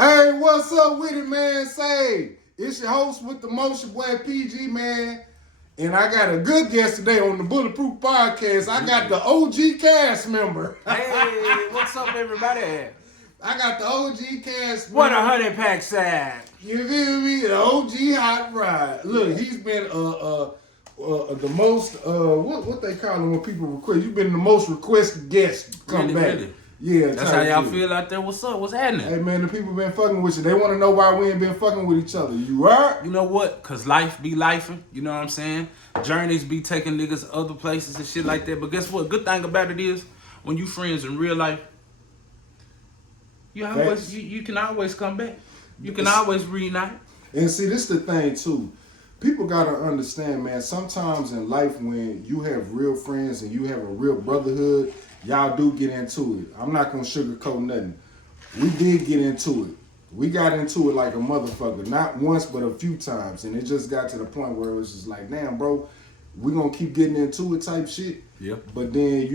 Hey, what's up with it, man? Say, it's your host with the most, your boy PG, man. And I got a good guest today on the Bulletproof Podcast. I got the OG cast member. Hey, what's up, everybody? I got the OG cast member. What a honey pack sack. You feel me? The OG Hot Rod. Look, he's been the most, what they call him when people request. You've been the most requested guest come Really, back. really? Yeah, That's how y'all shit. feel out there. What's up? What's happening? Hey, man, the people been fucking with you. They want to know why we ain't been fucking with each other. You right? You know what? Cause life be lifing. You know what I'm saying? Journeys be taking niggas other places and shit like that. But guess what? Good thing about it is when you friends in real life, you can always come back. You can always reunite. And see, this the thing too. People gotta understand, man. Sometimes in life, when you have real friends and you have a real brotherhood, y'all do get into it. I'm not gonna sugarcoat nothing. We did get into it. We got into it like a motherfucker. Not once, but a few times. And it just got to the point where it was just like, damn, bro, we gonna keep getting into it type shit. Yeah. But then,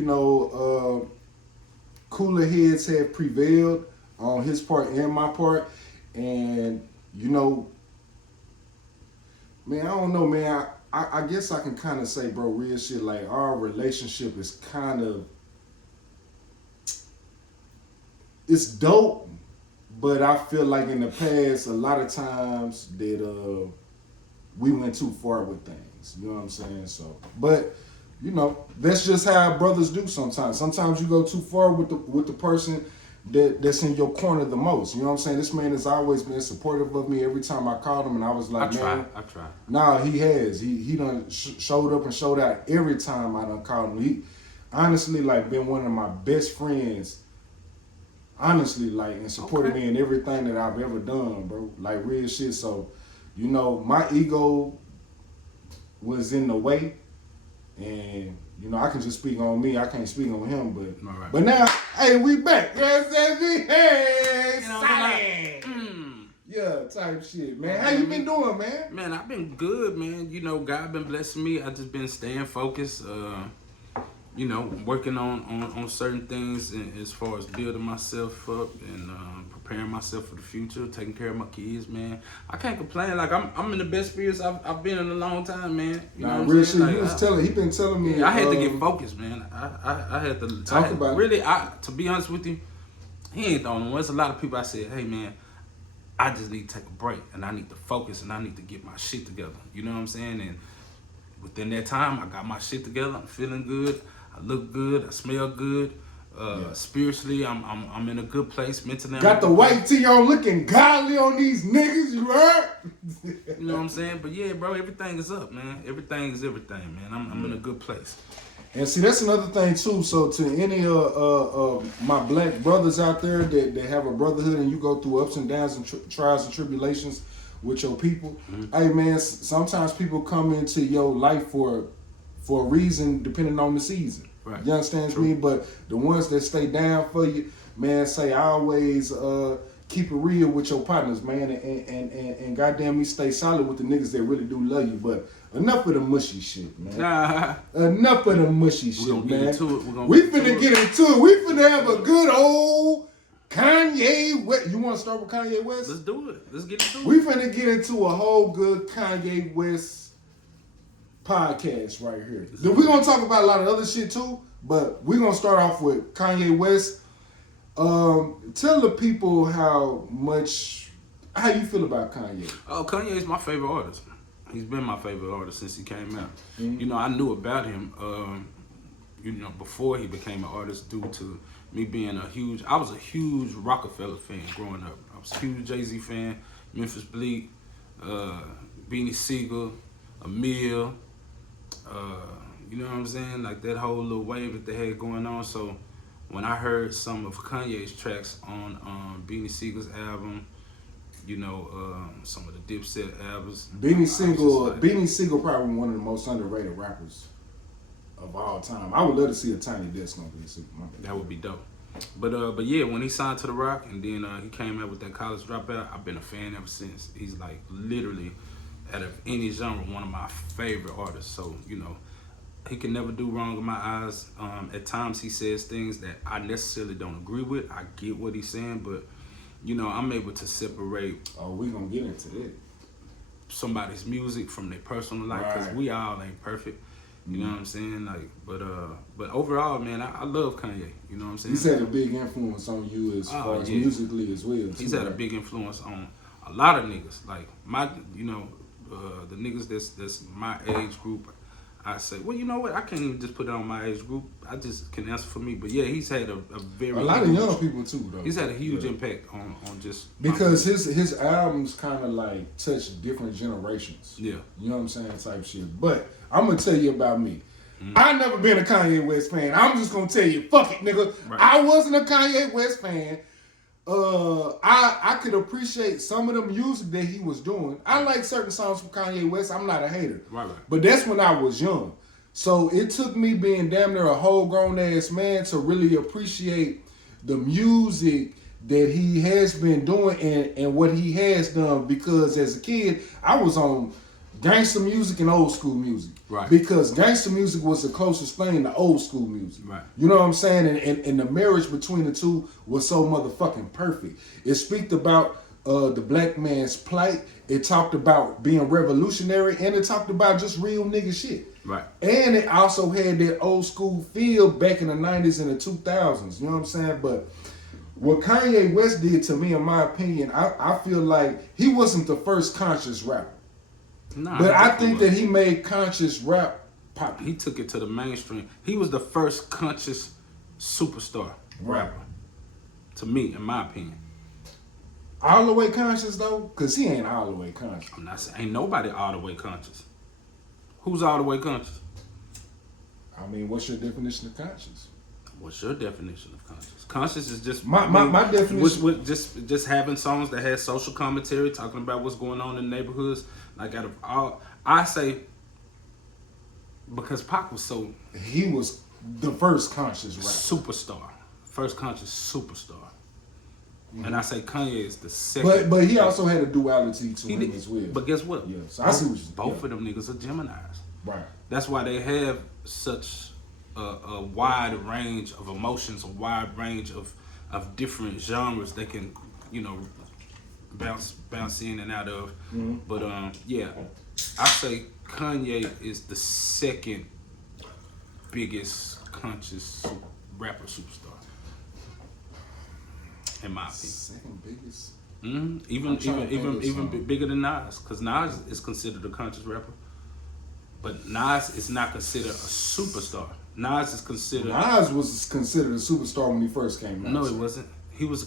cooler heads have prevailed on his part and my part. And, man, I don't know, man. I guess I can kind of say, bro, real shit. Like, our relationship is kind of, it's dope, but I feel like in the past, a lot of times that we went too far with things. You know what I'm saying? So, but that's just how brothers do sometimes. Sometimes you go too far with the person that's in your corner the most. You know what I'm saying? This man has always been supportive of me every time I called him, and I was like, I try. Nah, he has. He done showed up and showed out every time I done called him. He honestly been one of my best friends. Honestly, and supported me in everything that I've ever done, bro. Like real shit. So, my ego was in the way, and I can just speak on me. I can't speak on him, but now, hey, we back. Yes, hey, yeah, type shit, man. How you been doing, man? Man, I've been good, man. God been blessing me. I just been staying focused. Working on certain things as far as building myself up and preparing myself for the future, taking care of my kids, man. I can't complain. Like I'm in the best spirits I've been in a long time, man. You know what I'm saying? He been telling me. I had to get focused, man. I had to talk about it. Really, to be honest with you, he ain't the only one. There's a lot of people I said, hey man, I just need to take a break and I need to focus and I need to get my shit together. You know what I'm saying? And within that time, I got my shit together. I'm feeling good. I look good. I smell good. Spiritually, I'm in a good place. Mentally, got the white tee on, looking godly on these niggas. You heard? You know what I'm saying? But yeah, bro, everything is up, man. Everything is everything, man. I'm in a good place. And see, that's another thing too. So to any my black brothers out there that have a brotherhood and you go through ups and downs and trials and tribulations with your people, hey man, sometimes people come into your life for a reason depending on the season. Right. You understand me? But the ones that stay down for you, man, say always keep it real with your partners, man, and goddamn me stay solid with the niggas that really do love you. But enough of the mushy shit, man. Enough of the mushy shit, man. We finna get into it. We finna have a good old Kanye West. You want to start with Kanye West? Let's do it. Let's get into it. We finna get into a whole good Kanye West podcast right here. We're gonna talk about a lot of other shit too, but we're gonna start off with Kanye West. Tell the people how you feel about Kanye. Oh, Kanye is my favorite artist. He's been my favorite artist since he came out. Mm-hmm. I knew about him before he became an artist due to me being I was a huge Rockefeller fan growing up. I was a huge Jay-Z fan, Memphis Bleak, Beanie Siegel, Emil, you know what I'm saying? Like that whole little wave that they had going on. So when I heard some of Kanye's tracks on Beanie Siegel's album, some of the Dipset albums. Beanie Siegel probably one of the most underrated rappers of all time. I would love to see a Tiny Desk on Beanie Siegel. That would be dope. But yeah, when he signed to The Rock and then he came out with that College Dropout, I've been a fan ever since. He's like literally, out of any genre, one of my favorite artists. So, he can never do wrong in my eyes. At times he says things that I necessarily don't agree with. I get what he's saying, but I'm able to separate Oh, we gonna get into that. somebody's music from their personal life, because Right. we all ain't perfect. You know what I'm saying? Like, but overall, man, I love Kanye. You know what I'm saying? He's had a big influence on you as far as musically as well. He's too, had a right? big influence on a lot of niggas. Like the niggas that's my age group. I say, well, you know what? I can't even just put it on my age group. I just can answer for me. But yeah, he's had a very A lot of young people too, though. He's had a huge impact on just because his albums kind of like touch different generations. Yeah, you know what I'm saying, type shit. But I'm gonna tell you about me. I never been a Kanye West fan. I'm just gonna tell you, fuck it, nigga. Right. I wasn't a Kanye West fan. I could appreciate some of the music that he was doing. I like certain songs from Kanye West. I'm not a hater. Right. But that's when I was young. So it took me being damn near a whole grown ass man to really appreciate the music that he has been doing and what he has done, because as a kid, I was on gangster music and old school music. Right. Because gangster music was the closest thing to old school music. Right. You know what I'm saying? And the marriage between the two was so motherfucking perfect. It speaks about the black man's plight. It talked about being revolutionary, and it talked about just real nigga shit. Right. And it also had that old school feel back in the 90s and the 2000s. You know what I'm saying? But what Kanye West did, to me, in my opinion, I feel like he wasn't the first conscious rapper. Nah, But I think that he made conscious rap popular. he took it to the mainstream. He was the first conscious superstar rapper. To me, in my opinion. All the way conscious though? Cause he ain't all the way conscious. I'm not saying ain't nobody all the way conscious. Who's all the way conscious? I mean, what's your definition of conscious? What's your definition of conscious? Conscious is just My definition with just having songs that has social commentary, talking about what's going on in neighborhoods. Like out of all, I say, because Pac was so he was the first conscious rapper. superstar, first conscious superstar, and I say Kanye is the second. But he also had a duality to him as well. But guess what? Yeah, so I see what both of them niggas are Geminis. Right. That's why they have such a wide range of emotions, a wide range of different genres they can, bounce in and out of. Mm-hmm. But yeah, I say Kanye is the second biggest conscious rapper superstar, in my opinion. Second biggest. Mm-hmm. Even bigger than Nas, because Nas is considered a conscious rapper, but Nas is not considered a superstar. Nas was considered a superstar when he first came out. No, he wasn't. He was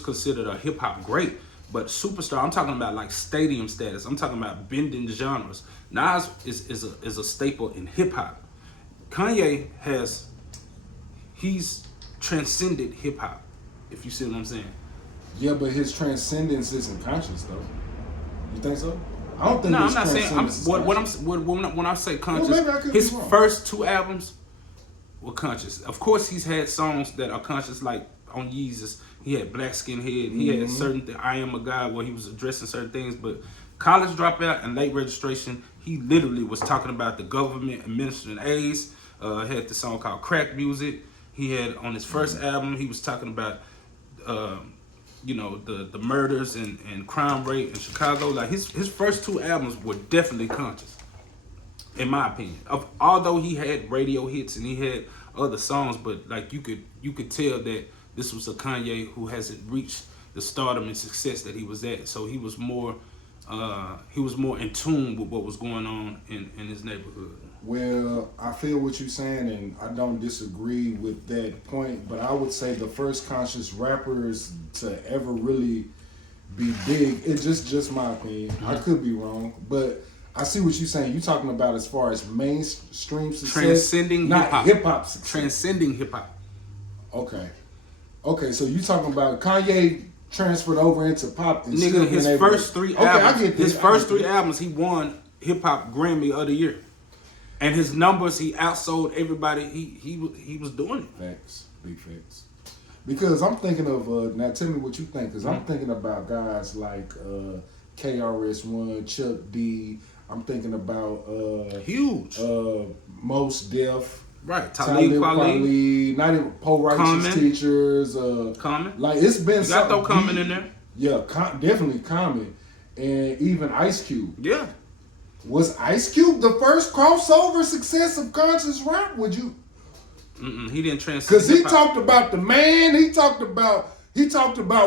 considered a hip hop great, but superstar. I'm talking about like stadium status. I'm talking about bending genres. Nas is a staple in hip hop. Kanye he's transcended hip hop. If you see what I'm saying. Yeah, but his transcendence isn't conscious though. You think so? I don't think. No, I'm not saying. When I say conscious, his first two albums were conscious. Of course, he's had songs that are conscious, like on Yeezus. He had Black Skin Head. He had certain I Am a God where he was addressing certain things. But College Dropout and Late Registration, he literally was talking about the government administering AIDS. Had the song called Crack Music. He had on his first album, he was talking about the murders and crime rate in Chicago. Like his first two albums were definitely conscious, in my opinion. Although he had radio hits and he had other songs, but like you could tell that this was a Kanye who hasn't reached the stardom and success that he was at. So he was more in tune with what was going on in his neighborhood. Well, I feel what you're saying, and I don't disagree with that point, but I would say the first conscious rappers to ever really be big, it's just my opinion. Mm-hmm. I could be wrong, but I see what you're saying. You're talking about as far as mainstream success, transcending not hip-hop success. Transcending hip-hop. Okay, so you talking about Kanye transferred over into pop and nigga, his first three albums. I get this. His first three albums, he won Hip Hop Grammy of the Year, and his numbers, he outsold everybody. He was doing it. Facts, big facts. Because I'm thinking of now. Tell me what you think. Because I'm thinking about guys like KRS-One, Chuck D. I'm thinking about huge. Mos Def. Right. Talib Talib Kweli. Kweli, not even Poe Righteous Common. Teachers. Common. Like it's been You got something. throw Common in there. Yeah, definitely Common, and even Ice Cube. Yeah. Was Ice Cube the first crossover success of conscious rap? Would you? He didn't transcend. Because he hip-hop. talked about the man. He talked about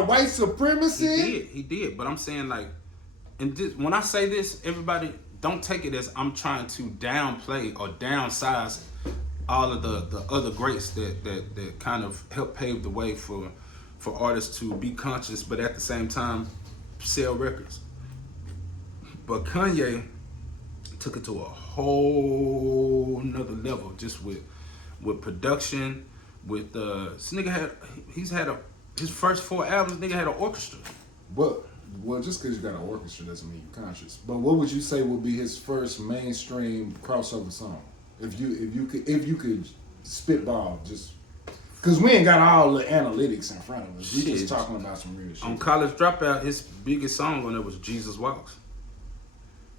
white supremacy. He did. But I'm saying like, and this, when I say this, everybody don't take it as I'm trying to downplay or downsize all of the other greats that kind of helped pave the way for artists to be conscious, but at the same time sell records. But Kanye took it to a whole nother level, just with production, with this nigga his first 4 albums, nigga had an orchestra. But well, just because you got an orchestra doesn't mean you're conscious. But what would you say would be his first mainstream crossover song? If you could spitball, just because we ain't got all the analytics in front of us. We just talking about some real shit. On College Dropout, his biggest song on there was Jesus Walks.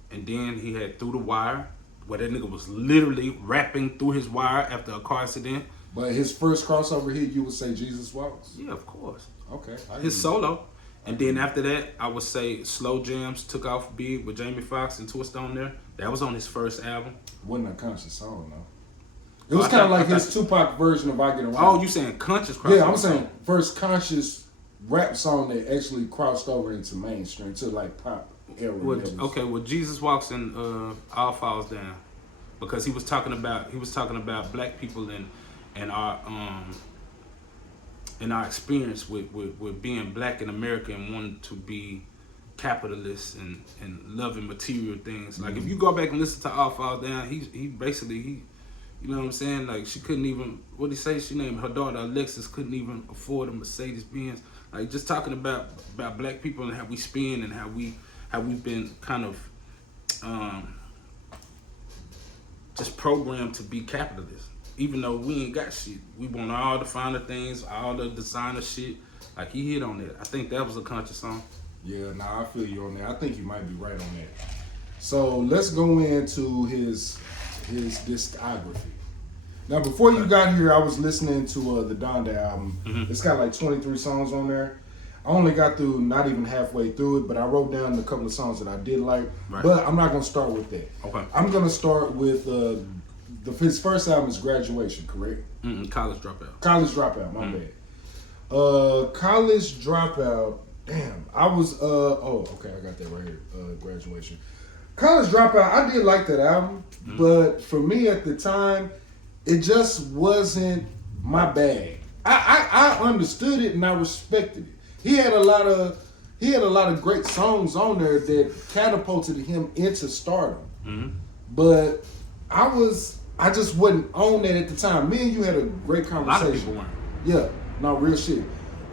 And then he had Through the Wire, where that nigga was literally rapping through his wire after a car accident. But his first crossover hit, you would say Jesus Walks? Yeah, of course. Okay. His solo. And then after that, I would say Slow Jams took off big with Jamie Foxx and Twista on there. That was on his first album. Wasn't a conscious song, though. It was kind of like his Tupac version of I Get Around. Oh, you saying conscious crossover? Yeah, I'm saying first conscious rap song that actually crossed over into mainstream, to like pop era levels. Okay, well, Jesus Walks and All Falls Down, because he was talking about black people and our experience with being black in America and wanting to be capitalists and loving material things. Like if you go back and listen to All Falls Down, he basically you know what I'm saying? Like she couldn't even, what did he say? She named her daughter Alexis, couldn't even afford a Mercedes Benz. Like just talking about black people and how we spend and how we've been kind of just programmed to be capitalists. Even though we ain't got shit, we want all the finer things, all the designer shit. Like he hit on that. I think that was a conscious song. Yeah, I feel you on that. I think you might be right on that. So let's go into his discography. Now, before you got here, I was listening to the Donda album. Mm-hmm. It's got like 23 songs on there. I only got through not even halfway through it, but I wrote down a couple of songs that I did like. Right. But I'm not going to start with that. Okay. I'm going to start with his first album is Graduation, correct? College Dropout. College Dropout, my bad. College Dropout, damn. I was, okay, I got that right here. Graduation. College Dropout, I did like that album, but for me at the time, it just wasn't my bag. I understood it and I respected it. He had a lot of great songs on there that catapulted him into stardom. Mm-hmm. But I just wasn't on that at the time. Me and you had a great conversation. A lot of people weren't. Yeah, no, real shit.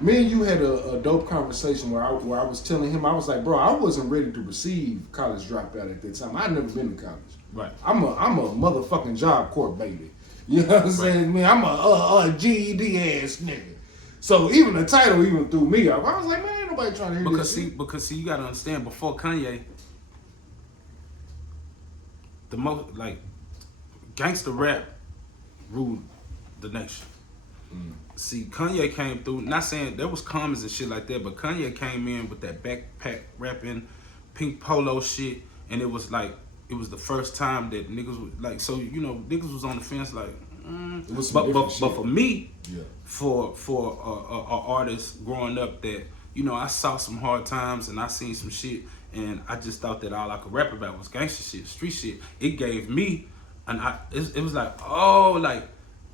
Me and you had a dope conversation where I was telling him, I was like, bro, I wasn't ready to receive College Dropout at that time. I'd never been to college. Right. I'm a motherfucking Job Corps baby. You know what I'm saying? Man, I'm a GED ass nigga. So even the title even threw me off. I was like, man, ain't nobody trying to hear this shit. Because you gotta understand, before Kanye, the most like gangster rap ruled the nation. See, Kanye came through, not saying there was Commons and shit like that, but Kanye came in with that backpack rapping, pink polo shit, and it was the first time that niggas was like, so you know, niggas was on the fence like, but for me, yeah. for a artist growing up that, you know, I saw some hard times and I seen some shit, and I just thought that all I could rap about was gangster shit, street shit. It gave me, it was like, oh, like,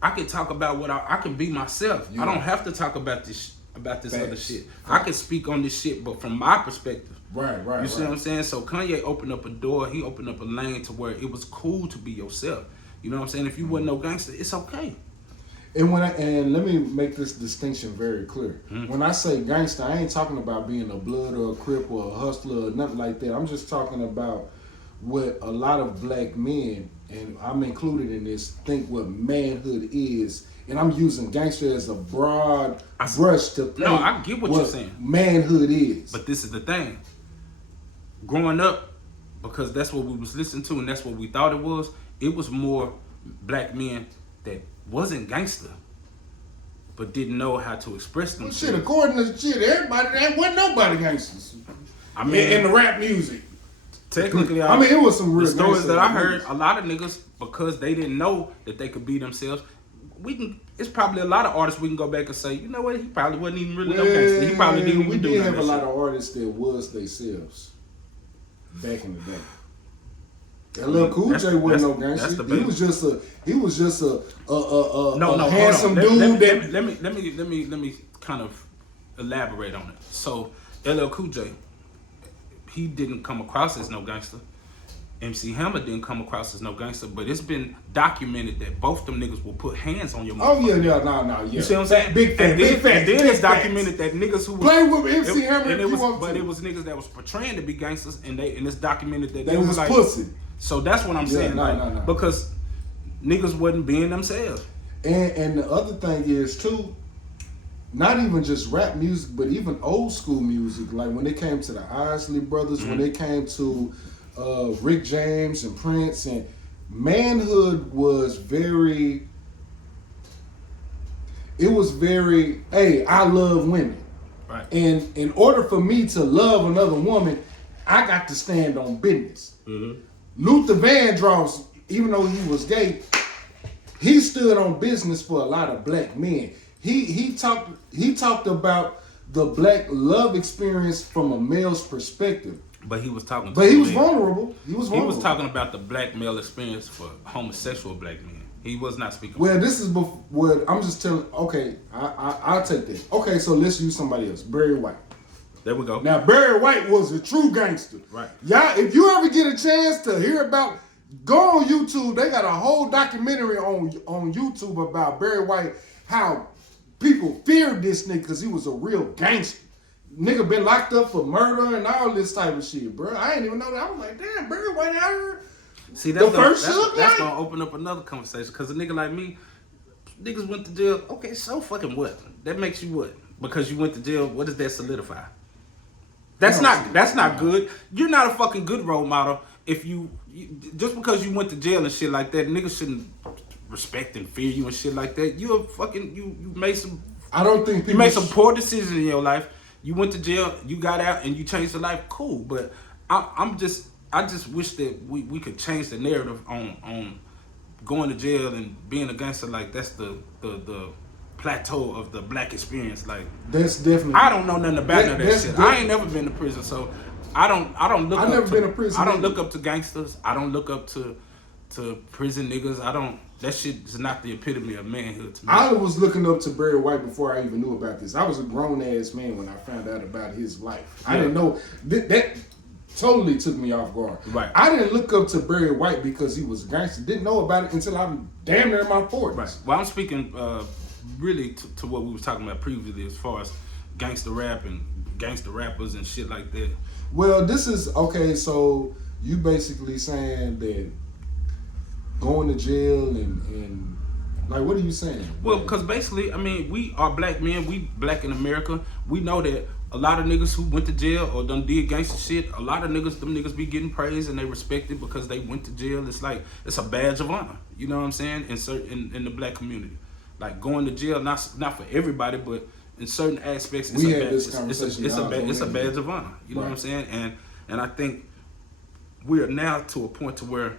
I can talk about what I can be myself. Yeah. I don't have to talk about this other shit. I can speak on this shit, but from my perspective. Right. You see what I'm saying? So Kanye opened up a door. He opened up a lane to where it was cool to be yourself. You know what I'm saying? If you wasn't no gangster, it's okay. And let me make this distinction very clear. When I say gangster, I ain't talking about being a blood or a crip or a hustler or nothing like that. I'm just talking about what a lot of black men, and I'm included in this, think what manhood is. And I'm using gangster as a broad brush to paint. No, I get what you're saying. Manhood is. But this is the thing. Growing up, because that's what we was listening to and that's what we thought it was more black men that wasn't gangster, but didn't know how to express Well, themselves. shit, according to shit, everybody, there wasn't nobody gangsters. I mean, in the rap music. technically, I mean, it was some real the stories gangster that I movies. heard. A lot of niggas, because they didn't know that they could be themselves. It's probably a lot of artists we can go back and say, you know what, he probably wasn't even really no gangster. He probably didn't even we do did none have of a that lot shit. of artists that was themselves back in the day. LL Cool J wasn't no gangster. He was just a handsome dude. Let me kind of elaborate on it. So LL Cool J, he didn't come across as no gangster. MC Hammer didn't come across as no gangster, but it's been documented that both them niggas will put hands on your Oh motherfucker. yeah. You see what I'm saying? Big facts, and big facts. And then big it's documented that niggas who was play with MC Hammer and if it was, you want but to. it was niggas that was portraying to be gangsters, and it's documented that They was like pussy. So that's what I'm saying, no. because niggas wasn't being themselves. And the other thing is too, not even just rap music, but even old school music. Like when it came to the Isley Brothers, when it came to Rick James and Prince, and manhood was very. It was very. Hey, I love women, Right. and in order for me to love another woman, I got to stand on business. Luther Vandross, even though he was gay, he stood on business for a lot of black men. He talked about the black love experience from a male's perspective. But he was talking. But he was vulnerable. He was vulnerable. He was talking about the black male experience for homosexual black men. He was not speaking. Well, this is what I'm just telling. Okay, I'll take that. Okay, so let's use somebody else. Barry White. There we go. Now Barry White was a true gangster. Right. Y'all, if you ever get a chance to hear about, go on YouTube. They got a whole documentary on YouTube about Barry White, how people feared this nigga because he was a real gangster. Nigga been locked up for murder and all this type of shit, bro. I ain't even know that. I was like, damn, Barry White out here. See, that's Light? gonna open up another conversation, because a nigga like me, niggas went to jail. Okay, so fucking what? That makes you what? Because you went to jail, what does that solidify? That's not good. You're not a fucking good role model if you just because you went to jail and shit like that. Niggas shouldn't respect and fear you and shit like that. You a fucking you made some. I don't think people You made some poor decisions in your life. You went to jail, you got out, and you changed your life. Cool, but I just wish that we could change the narrative on going to jail and being a gangster. Like that's the plateau of the black experience. Like That's definitely. I don't know nothing about none of that that's shit. different. I ain't never been to prison, so I don't look. I've up never to, been to prison I don't either. look up to gangsters. I don't look up to prison niggas. I don't. That shit is not the epitome of manhood to me. I was looking up to Barry White before I even knew about this. I was a grown ass man when I found out about his life. I didn't know that totally took me off guard. Right. I didn't look up to Barry White because he was a gangster. Didn't know about it until I'm damn near in my 40s. Right. Well, I'm speaking really to what we was talking about previously, as far as gangster rap and gangster rappers and shit like that. Well, this is okay. So you basically saying that going to jail and like, what are you saying? Well, because basically, I mean, we are black men. We black in America. We know that a lot of niggas who went to jail or done did gangster shit, a lot of niggas, them niggas be getting praised and they respected because they went to jail. It's like, it's a badge of honor. You know what I'm saying? In the black community. Like going to jail, not for everybody, but in certain aspects, it's a badge of honor. You know what I'm saying? And I think we are now to a point to where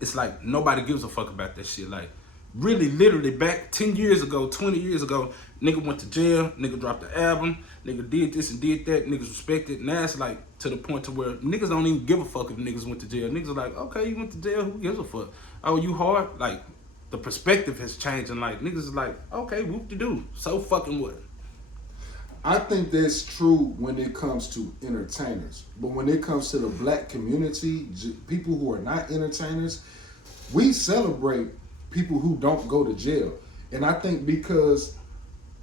it's like nobody gives a fuck about that shit. Like, really, literally, back 10 years ago, 20 years ago, nigga went to jail, nigga dropped the album, nigga did this and did that, niggas respected. Now it's like to the point to where niggas don't even give a fuck if niggas went to jail. Niggas are like, okay, you went to jail, who gives a fuck? Oh, you hard? Like, the perspective has changed, and like, niggas is like, okay, whoop-de-doo, so fucking what? I think that's true when it comes to entertainers. But when it comes to the black community, people who are not entertainers, we celebrate people who don't go to jail. And I think because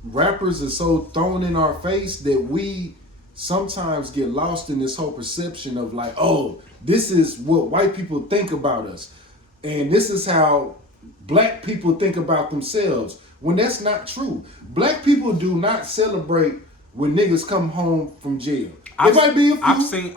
rappers are so thrown in our face that we sometimes get lost in this whole perception of like, oh, this is what white people think about us. And this is how black people think about themselves. When that's not true. Black people do not celebrate when niggas come home from jail. It might be a few.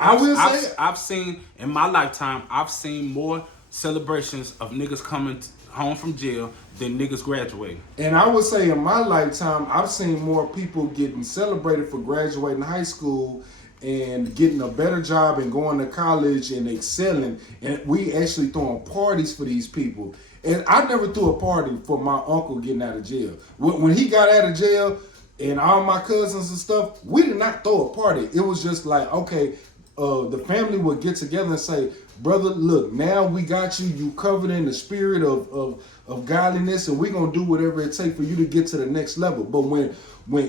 I've seen in my lifetime, I've seen more celebrations of niggas coming home from jail than niggas graduating. And I would say in my lifetime, I've seen more people getting celebrated for graduating high school and getting a better job and going to college and excelling. And we actually throwing parties for these people. And I never threw a party for my uncle getting out of jail. When he got out of jail and all my cousins and stuff, we did not throw a party. It was just like, okay, the family would get together and say, brother, look, now we got you. You covered in the spirit of godliness, and we're going to do whatever it takes for you to get to the next level. But when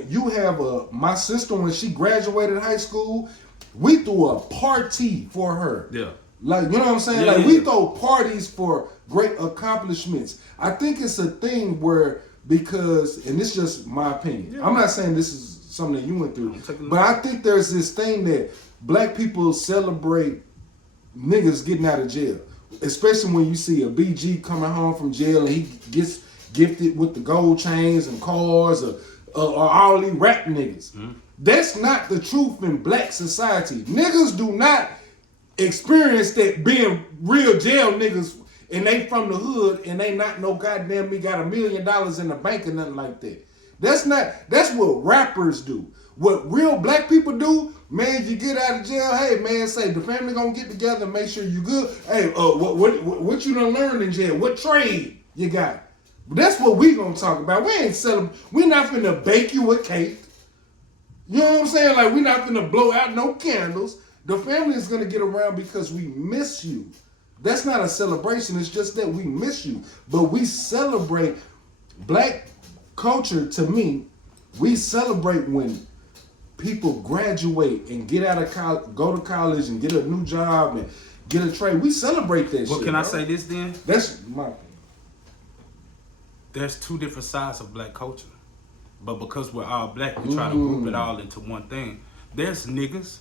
you have my sister, when she graduated high school, we threw a party for her. Yeah. Like, you know what I'm saying? Yeah, like, yeah. we throw parties for great accomplishments. I think it's a thing where, because, and it's just my opinion. Yeah. I'm not saying this is something that you went through, taking but I think there's this thing that black people celebrate niggas getting out of jail. Especially when you see a BG coming home from jail and he gets gifted with the gold chains and cars or all these rap niggas. Mm-hmm. That's not the truth in black society. Niggas do not experience that being real jail niggas and they from the hood and they not no goddamn me got $1 million in the bank or nothing like that. That's what rappers do. What real black people do, man, you get out of jail, hey man, say the family gonna get together and make sure you good. Hey, what you done learned in jail? What trade you got? That's what we gonna talk about. We ain't we not finna bake you a cake. You know what I'm saying? Like, we not finna blow out no candles. The family is gonna get around because we miss you. That's not a celebration, it's just that we miss you. But we celebrate black culture. To me, we celebrate when people graduate and get out of college, go to college and get a new job and get a trade. We celebrate that shit. Well, can I say this then? That's my opinion. There's two different sides of black culture. But because we're all black, we try to group it all into one thing. There's niggas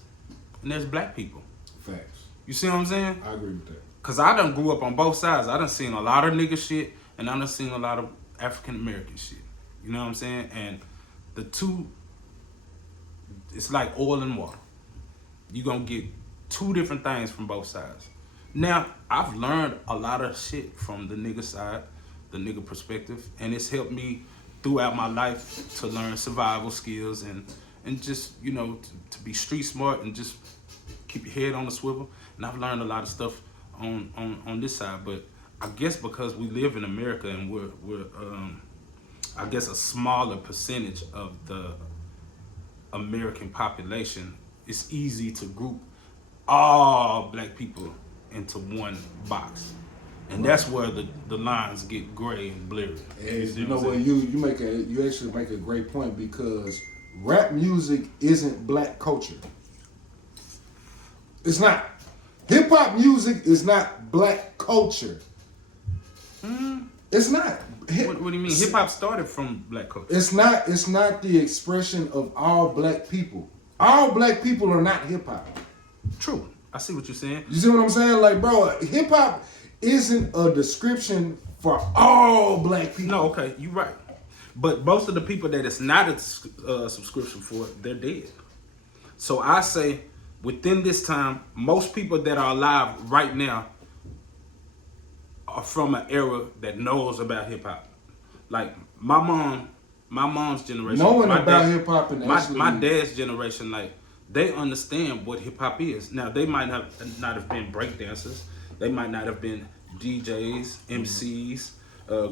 and there's black people. Facts. You see what I'm saying? I agree with that. Cause I done grew up on both sides. I done seen a lot of nigga shit and I done seen a lot of African American shit. You know what I'm saying? And the two, it's like oil and water. You're gonna get two different things from both sides. Now, I've learned a lot of shit from the nigga side, the nigga perspective, and it's helped me throughout my life to learn survival skills and just, you know, to be street smart and just keep your head on the swivel. And I've learned a lot of stuff on this side, but I guess because we live in America and we're I guess a smaller percentage of the American population, it's easy to group all black people into one box. And that's where the lines get gray and blurry. And you know what, you actually make a great point, because rap music isn't black culture. It's not. Hip hop music is not black culture. It's not. What do you mean? Hip hop started from black culture. It's not the expression of all black people. All black people are not hip hop. True. I see what you're saying. You see what I'm saying? Like, bro, hip hop isn't a description for all black people. No, okay, you're right. But most of the people that it's not a subscription for, they're dead. So I say, within this time, most people that are alive right now are from an era that knows about hip hop. Like my mom's generation. Knowing about hip hop and my dad's generation, like they understand what hip hop is. Now they might not have been breakdancers. They might not have been DJs, MCs,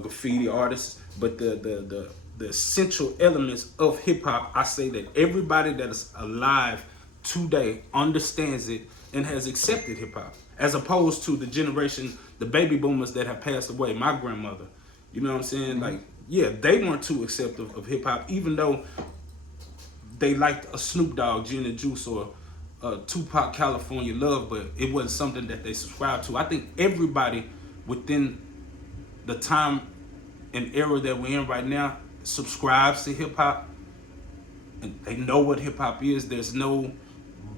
graffiti artists, but the essential elements of hip hop, I say that everybody that is alive today understands it and has accepted hip hop, as opposed to the generation, the baby boomers that have passed away. My grandmother, you know what I'm saying? Mm-hmm. Like, yeah, they weren't too accepting of hip hop, even though they liked a Snoop Dogg, Gin and Juice, or Tupac, California Love, but it wasn't something that they subscribed to. I think everybody within the time and era that we're in right now subscribes to hip hop, and they know what hip hop is. There's no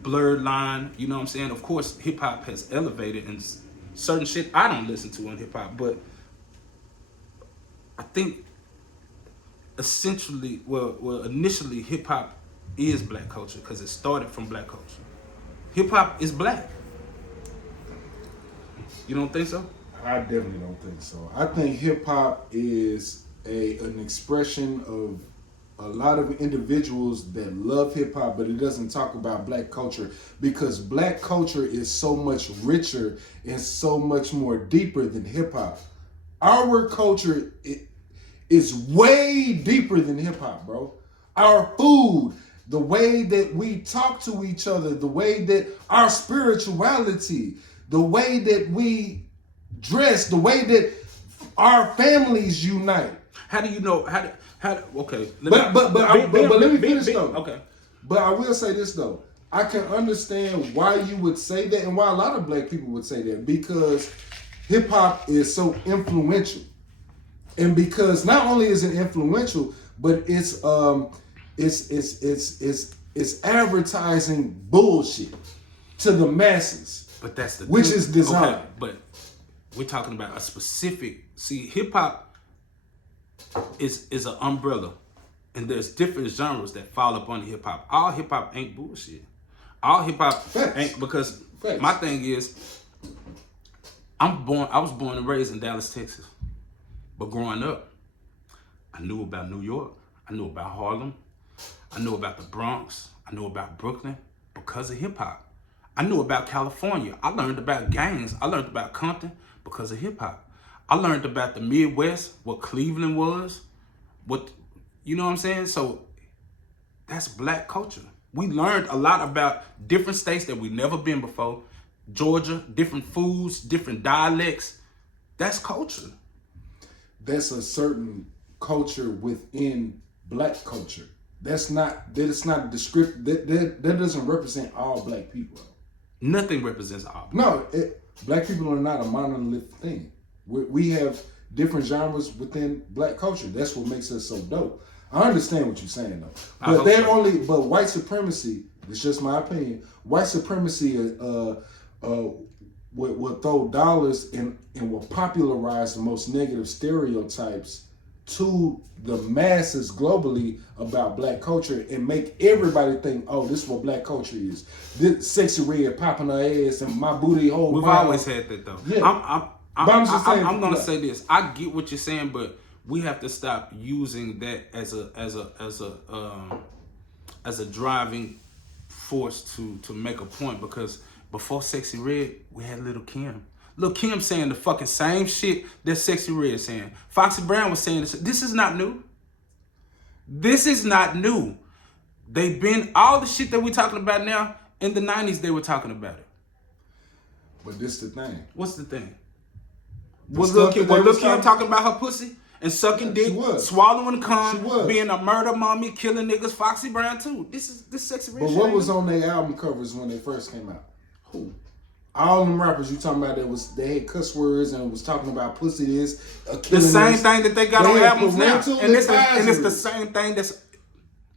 blurred line, you know what I'm saying? Of course, hip hop has elevated, and certain shit I don't listen to in hip hop, but I think essentially, initially, hip hop is black culture because it started from black culture. Hip hop is black. You don't think so? I definitely don't think so. I think hip hop is an expression of a lot of individuals that love hip hop, but it doesn't talk about black culture because black culture is so much richer and so much more deeper than hip hop. Our culture is way deeper than hip hop, bro. Our food, the way that we talk to each other, the way that our spirituality, the way that we dress, the way that our families unite. How do you know? Okay. But let me finish though. Okay. But I will say this though. I can understand why you would say that and why a lot of black people would say that because hip hop is so influential. And because not only is it influential, but it's advertising bullshit to the masses. But that's the which thing. is designed. Okay, but we're talking about a specific. See, hip hop is an umbrella, and there's different genres that fall up under hip hop. All hip hop ain't bullshit. All hip hop ain't because my thing is, I was born and raised in Dallas, Texas, but growing up, I knew about New York. I knew about Harlem. I knew about the Bronx. I knew about Brooklyn because of hip hop. I knew about California. I learned about gangs. I learned about Compton because of hip hop. I learned about the Midwest, what Cleveland was, you know what I'm saying? So that's black culture. We learned a lot about different states that we've never been before. Georgia, different foods, different dialects. That's culture. That's a certain culture within black culture. That's not descriptive. That doesn't represent all black people. Nothing represents all. No, black people are not a monolithic thing. We have different genres within black culture. That's what makes us so dope. I understand what you're saying though, but white supremacy. It's just my opinion. White supremacy will throw dollars and will popularize the most negative stereotypes to the masses globally about black culture and make everybody think, oh, this is what black culture is. This Sexy Red popping her ass and my booty hole. We've always had that though. Yeah. I'm gonna say this. I get what you're saying, but we have to stop using that as a driving force to make a point because before Sexy Red, we had Lil' Kim. Lil' Kim saying the fucking same shit that Sexy Red saying. Foxy Brown was saying this. This is not new. This is not new. They've been all the shit that we're talking about now. In the 90s, they were talking about it. But this the thing. What's the thing? Was Lil' Kim talking about her pussy and sucking dick, swallowing cum, being a murder mommy, killing niggas? Foxy Brown too. This Sexy Red. But what was on their album covers when they first came out? Who? All them rappers you talking about they had cuss words and was talking about pussy this. The same thing that they got on albums now, and it's the same thing that's.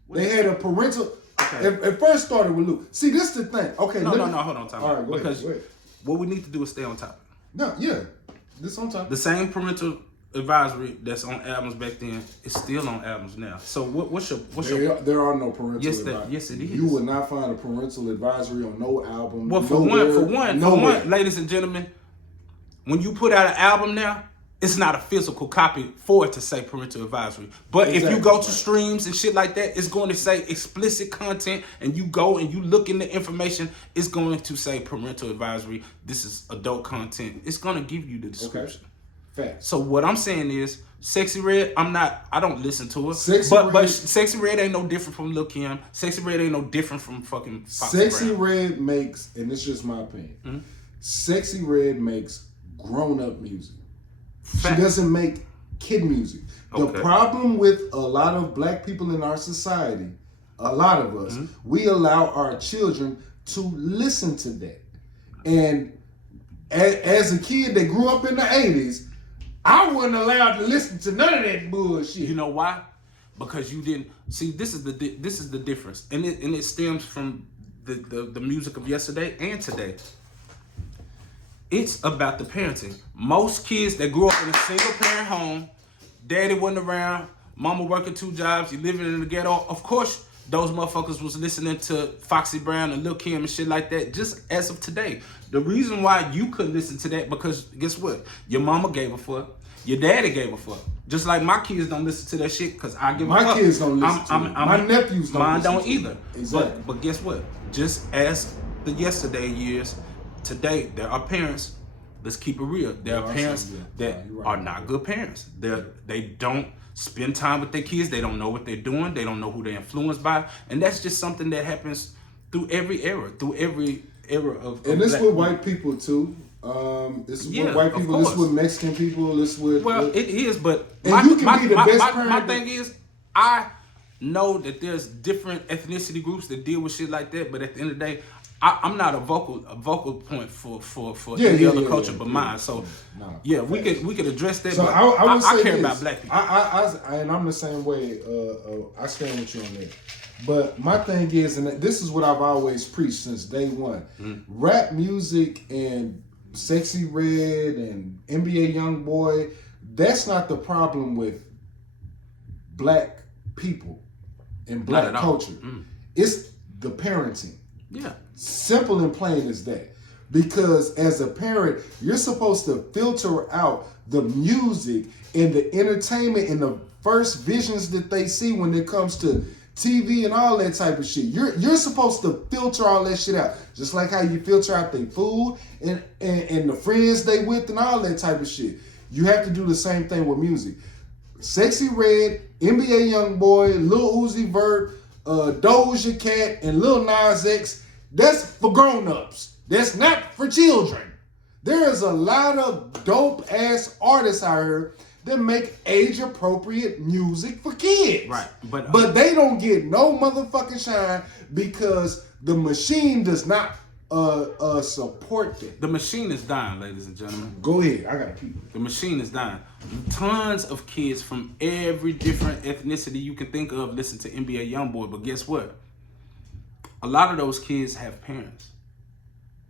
They had a parental. Okay. It first started with Luke. See, this is the thing. Okay. No, hold on, time. All right, because what we need to do is stay on topic. No, yeah, this on topic. The same parental advisory that's on albums back then is still on albums now. So what's your? There are no parental. Yes, it is. You will not find a parental advisory on no album. Well, for one, ladies and gentlemen, when you put out an album now, it's not a physical copy for it to say parental advisory. But if you go to streams and shit like that, it's going to say explicit content, and you go and you look in the information, it's going to say parental advisory. This is adult content. It's going to give you the description. Okay. Fact. So what I'm saying is, Sexy Red, I don't listen to it. But Sexy Red ain't no different from Lil' Kim. Sexy Red ain't no different from fucking Foxy Sexy Brown. Red makes, and it's just my opinion, Sexy Red makes grown-up music. Fact. She doesn't make kid music. The problem with a lot of black people in our society, a lot of us, we allow our children to listen to that. And as a kid that grew up in the 80s, I wasn't allowed to listen to none of that bullshit. You know why? Because you didn't see. This is the difference, and it stems from the music of yesterday and today. It's about the parenting. Most kids that grew up in a single parent home, daddy wasn't around, mama working 2 jobs, you living in the ghetto. Of course, those motherfuckers was listening to Foxy Brown and Lil Kim and shit like that just as of today. The reason why you couldn't listen to that, because guess what? Your mama gave a fuck. Your daddy gave a fuck. Just like my kids don't listen to that shit because I give a fuck. My kids don't listen to it. My nephews don't mine listen don't to either. it. Exactly. But guess what? Just as the yesterday years, today there are parents. Let's keep it real. There are parents that are not good parents. They don't spend time with their kids. They don't know what they're doing. They don't know who they're influenced by. And that's just something that happens through every era of and it's black with white people too. It's with white people. It's with Mexican people. It's with it is. But my thing is, I know that there's different ethnicity groups that deal with shit like that. But at the end of the day, I'm not a vocal point for any other culture but mine. So we could address that. So but I care about black people. And I'm the same way. I stand with you on that. But my thing is, and this is what I've always preached since day one: rap music and Sexy Red and NBA YoungBoy. That's not the problem with black people and black culture. It's the parenting. Yeah. Simple and plain as that. Because as a parent, you're supposed to filter out the music and the entertainment and the first visions that they see when it comes to TV and all that type of shit. You're supposed to filter all that shit out. Just like how you filter out their food and the friends they with and all that type of shit. You have to do the same thing with music. Sexy Red, NBA YoungBoy, Lil Uzi Vert, Doja Cat, and Lil Nas X. That's for grown-ups. That's not for children. There is a lot of dope-ass artists out here that make age-appropriate music for kids. Right. But they don't get no motherfucking shine because the machine does not support them. The machine is dying, ladies and gentlemen. Go ahead. I gotta keep it. The machine is dying. Tons of kids from every different ethnicity you can think of listen to NBA YoungBoy, but guess what? A lot of those kids have parents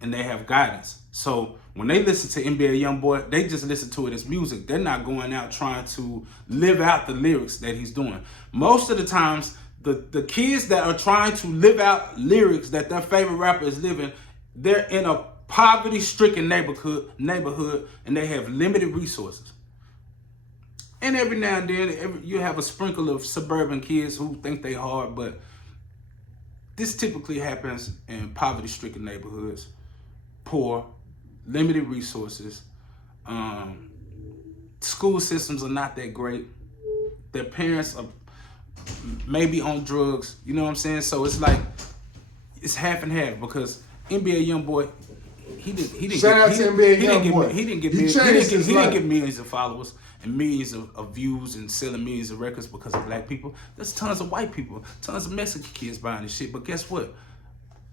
and they have guidance. So when they listen to NBA YoungBoy, they just listen to it as music. They're not going out trying to live out the lyrics that he's doing. Most of the times, the kids that are trying to live out lyrics that their favorite rapper is living, they're in a poverty-stricken neighborhood and they have limited resources. And every now and then, you have a sprinkle of suburban kids who think they hard, but this typically happens in poverty-stricken neighborhoods, poor, limited resources. School systems are not that great. Their parents are maybe on drugs. You know what I'm saying? So it's like it's half and half because NBA YoungBoy, he didn't get millions of followers and millions of views and selling millions of records because of black people. There's tons of white people, tons of Mexican kids buying this shit. But guess what?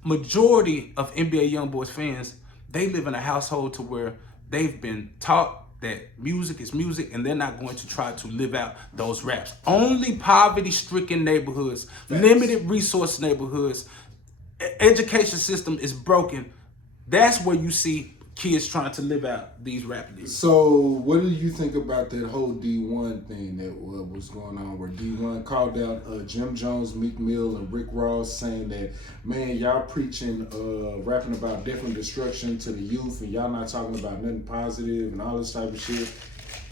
Majority of NBA YoungBoy's fans, they live in a household to where they've been taught that music is music and they're not going to try to live out those raps. Only poverty-stricken neighborhoods, limited resource neighborhoods, education system is broken. That's where you see kids trying to live out these rap lyrics. So what do you think about that whole D1 thing that was going on where D1 called out Jim Jones, Meek Mill, and Rick Ross saying that, man, y'all preaching, rapping about death and destruction to the youth and y'all not talking about nothing positive and all this type of shit.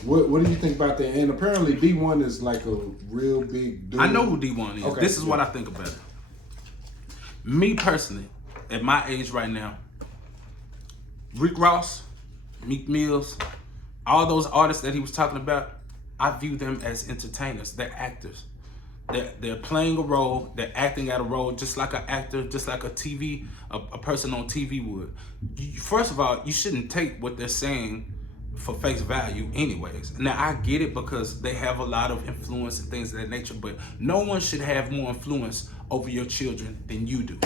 What do you think about that? And apparently D1 is like a real big dude. I know who D1 is. Okay, this is what I think about it. Me personally, at my age right now, Rick Ross, Meek Mills, all those artists that he was talking about, I view them as entertainers. They're actors. They're playing a role. They're acting out a role just like an actor, just like a person on TV would. First of all, you shouldn't take what they're saying for face value anyways. Now, I get it because they have a lot of influence and things of that nature, but no one should have more influence over your children than you do.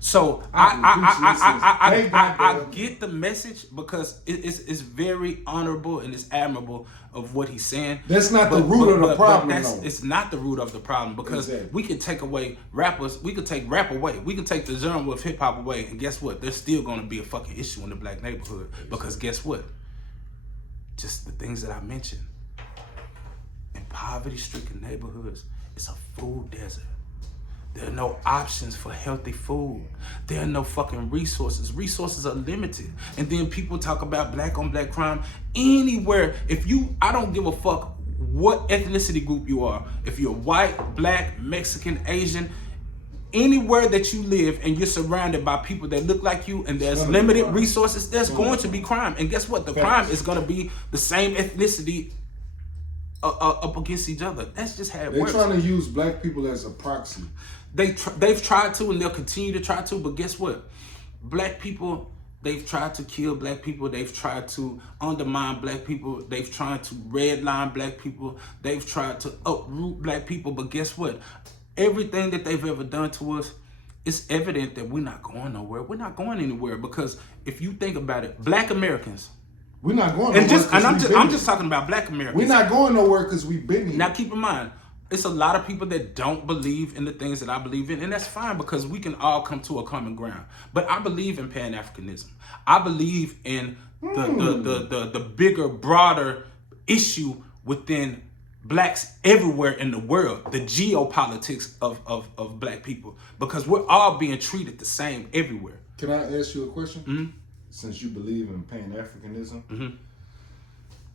So I get the message because it's very honorable and it's admirable of what he's saying. That's not the root of the problem, though. It's not the root of the problem because we can take away rappers, we can take rap away, we can take the genre of hip hop away, and guess what? There's still going to be a fucking issue in the black neighborhood because guess what? Just the things that I mentioned. In poverty-stricken neighborhoods, it's a food desert. There are no options for healthy food. There are no fucking resources. Resources are limited. And then people talk about black on black crime. Anywhere, I don't give a fuck what ethnicity group you are. If you're white, black, Mexican, Asian, anywhere that you live and you're surrounded by people that look like you and there's limited resources, there's going to be crime. And guess what? The crime is going to be the same ethnicity up against each other. That's just how it works. They're trying to use black people as a proxy. They've tried to, and they'll continue to try to, but guess what? Black people, they've tried to kill black people. They've tried to undermine black people. They've tried to redline black people. They've tried to uproot black people, but guess what? Everything that they've ever done to us, it's evident that we're not going nowhere. We're not going anywhere, because if you think about it, black Americans, we're not going nowhere. I'm just talking about black Americans. We're not going nowhere because we've been here. Now keep in mind, it's a lot of people that don't believe in the things that I believe in, and that's fine, because we can all come to a common ground. But I believe in Pan-Africanism. I believe in the bigger, broader issue within blacks everywhere in the world, the geopolitics of black people, because we're all being treated the same everywhere. Can I ask you a question? Mm-hmm. Since you believe in Pan-Africanism, Mm-hmm.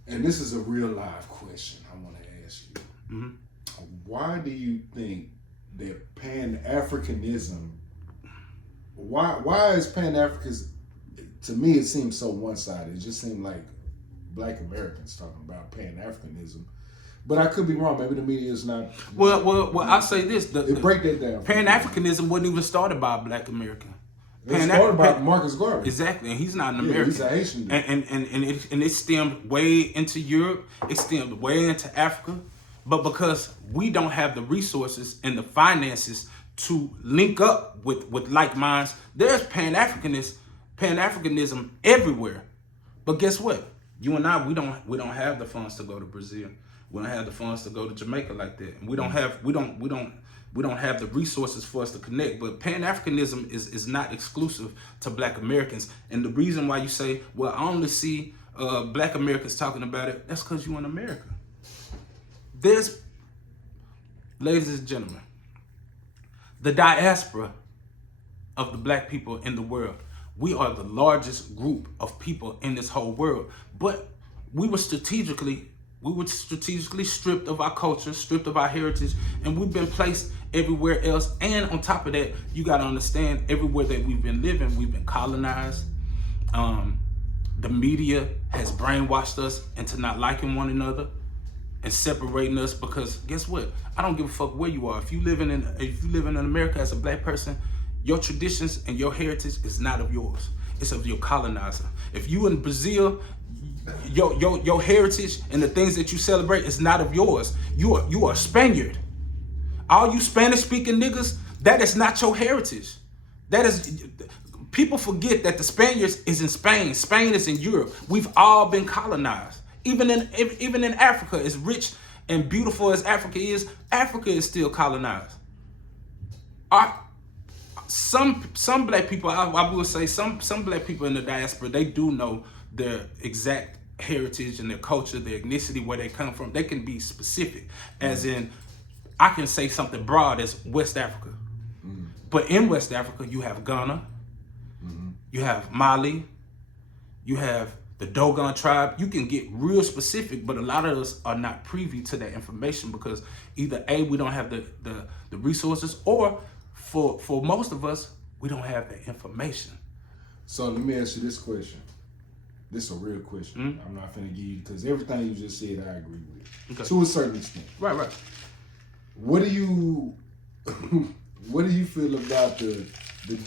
and this is a real live question I want to ask you. Mm-hmm. Why do you think that Pan-Africanism, why is Pan-Africanism, to me it seems so one-sided. It just seemed like black Americans talking about Pan-Africanism. But I could be wrong. Maybe the media is not. Well, I'll say this. Break that down. Pan-Africanism wasn't even started by a black American. It was started by Marcus Garvey. Exactly, and he's not an American. He's a Haitian dude. And it stemmed way into Europe. It stemmed way into Africa. But because we don't have the resources and the finances to link up with like minds, there's Pan-Africanism everywhere. But guess what? You and I, we don't have the funds to go to Brazil. We don't have the funds to go to Jamaica like that. And we don't have the resources for us to connect. But Pan-Africanism is not exclusive to black Americans. And the reason why you say, well, I only see black Americans talking about it, that's because you're in America. Ladies and gentlemen, the diaspora of the black people in the world, we are the largest group of people in this whole world. But we were strategically stripped of our culture, stripped of our heritage, and we've been placed everywhere else. And on top of that, you got to understand, everywhere that we've been living, we've been colonized. The media has brainwashed us into not liking one another and separating us, because guess what? I don't give a fuck where you are. If you living in America as a black person, your traditions and your heritage is not of yours. It's of your colonizer. If you in Brazil, your heritage and the things that you celebrate is not of yours. You are a Spaniard. All you Spanish speaking niggas, that is not your heritage. That is, people forget that the Spaniards is in Spain. Spain is in Europe. We've all been colonized. Even in Africa, as rich and beautiful as Africa is still colonized. Some black people, I will say, some black people in the diaspora, they do know their exact heritage and their culture, their ethnicity, where they come from. They can be specific, as in, I can say something broad as West Africa. Mm-hmm. But in West Africa, you have Ghana, mm-hmm. you have Mali, you have the Dogon tribe. You can get real specific, but a lot of us are not privy to that information, because either A, we don't have the resources, or for most of us, we don't have the information. So let me ask you this question. This is a real question. Mm-hmm. I'm not finna give you, because everything you just said, I agree with. Okay. To a certain extent. Right. What do you feel about the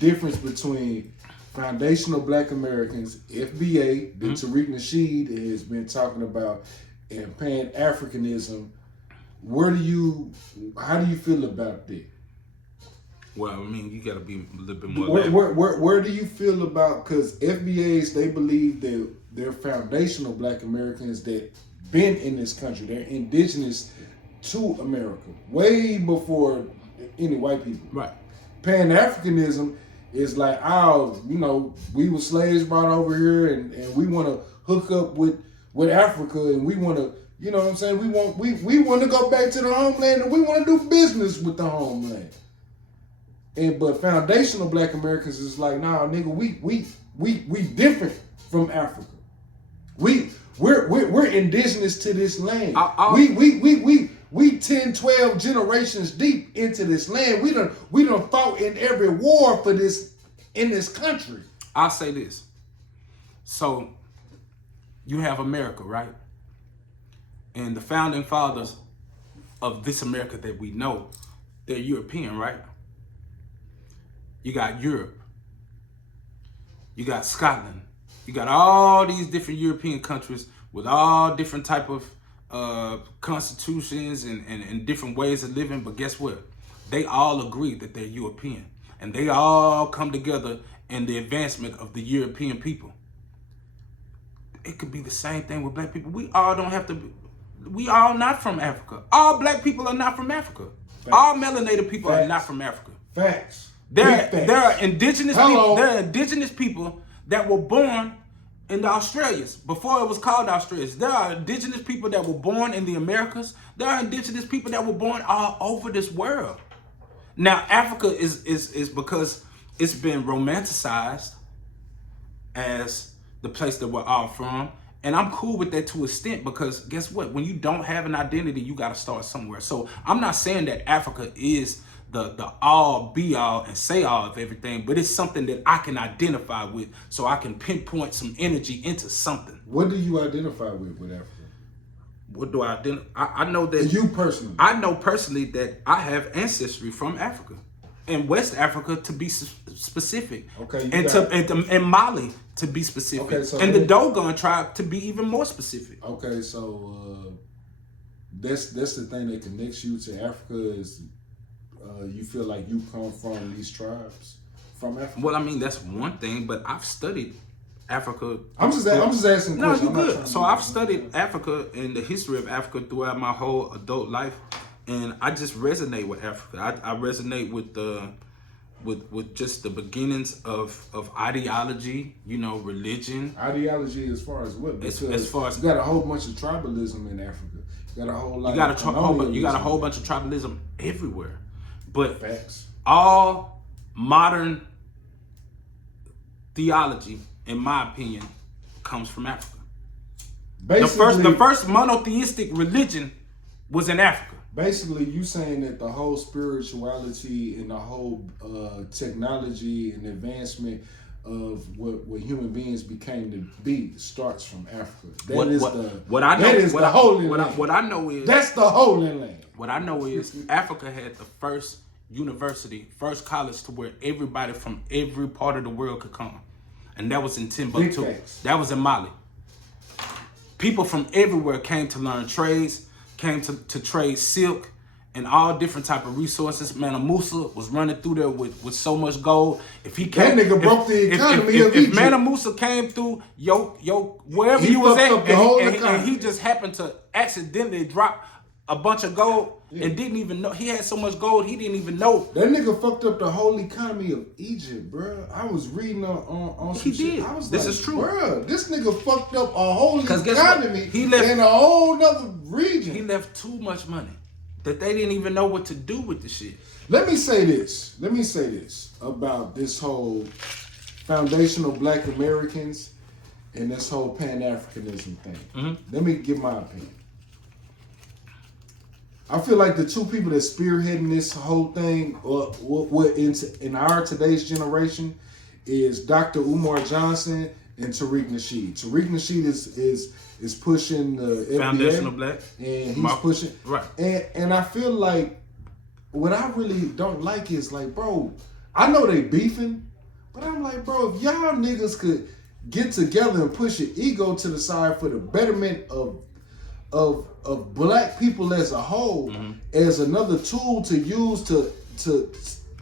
difference between foundational black Americans, FBA, that mm-hmm. Tariq Nasheed has been talking about, and Pan-Africanism? How do you feel about that? Well, I mean, you got to be a little bit more. Where do you feel about, because FBAs, they believe that they're foundational black Americans that been in this country. They're indigenous to America way before any white people. Right. Pan-Africanism is like, we were slaves brought over here, and we want to hook up with Africa, and we want to, you know what I'm saying? We want to go back to the homeland, and we want to do business with the homeland. but foundational Black Americans is like, nah, nigga, we different from Africa. We're indigenous to this land. We 10, 12 generations deep into this land. We done fought in every war for this in this country. I'll say this. So you have America, right? And the founding fathers of this America that we know, they're European, right? You got Europe. You got Scotland. You got all these different European countries with all different type of constitutions and different ways of living. But guess what? They all agree that they're European. And they all come together in the advancement of the European people. It could be the same thing with Black people. We all don't have to be, we all not from Africa. All Black people are not from Africa. Facts. All melanated people Facts. Are not from Africa. Facts. There are indigenous people. There are indigenous people that were born in the Australias before it was called Australias. There are indigenous people that were born in the Americas. There are indigenous people that were born all over this world. Now Africa is because it's been romanticized as the place that we're all from. And I'm cool with that to an extent because guess what? When you don't have an identity, you got to start somewhere. So I'm not saying that Africa is the all be all and say all of everything, but it's something that I can identify with so I can pinpoint some energy into something. What do you identify with Africa? What do I identify? I know that you personally. I know personally that I have ancestry from Africa. In West Africa, to be specific, okay, and Mali to be specific, okay, so and the Dogon tribe to be even more specific. Okay, so that's the thing that connects you to Africa is you feel like you come from these tribes from Africa. Well, I mean that's one thing, but I've studied Africa. I'm just asking. No, you're good. So I've studied Africa and the history of Africa throughout my whole adult life. And I just resonate with Africa. I resonate with just the beginnings of ideology, religion. Ideology as far as what? Because as far as you got a whole bunch of tribalism in Africa. You got a whole lot. You got a whole bunch of tribalism everywhere. But Facts. All modern theology, in my opinion, comes from Africa. Basically, the first monotheistic religion was in Africa. Basically, you saying that the whole spirituality and the whole technology and advancement of what human beings became to be starts from Africa. What I know is that's the Holy Land. What I know is Africa had the first university, first college to where everybody from every part of the world could come, and that was in Timbuktu. That was in Mali. People from everywhere came to learn trades. Came to trade silk and all different type of resources. Mansa Musa was running through there with so much gold. If he came, that nigga broke the economy of Egypt. If Mansa Musa came through wherever he was at, and he just happened to accidentally drop a bunch of gold and didn't even know he had so much gold, he didn't even know. That nigga fucked up the whole economy of Egypt, bro. I was reading on some shit. I was this is true, bro. This nigga fucked up a whole economy in a whole nother region. He left too much money that they didn't even know what to do with the shit. Let me say this about this whole foundational Black Americans and this whole Pan-Africanism thing. Mm-hmm. Let me give my opinion. I feel like the two people that spearheading this whole thing, in our today's generation, is Dr. Umar Johnson and Tariq Nasheed. Tariq Nasheed is pushing the foundational Black, and he's pushing right. And I feel like what I really don't like is like, bro, I know they beefing, but I'm like, bro, if y'all niggas could get together and push your ego to the side for the betterment of Black people as a whole, mm-hmm. as another tool to use to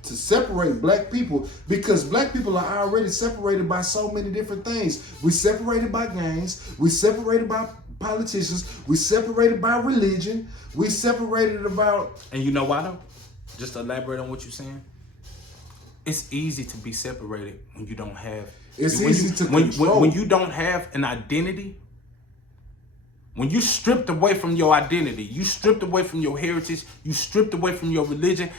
separate Black people, because Black people are already separated by so many different things. We separated by gangs, we separated by politicians, we separated by religion, we separated about. And you know why though? Just to elaborate on what you're saying. It's easy to be separated when you don't have. It's easy to control. When you don't have an identity. When you stripped away from your identity, you stripped away from your heritage, you stripped away from your religion,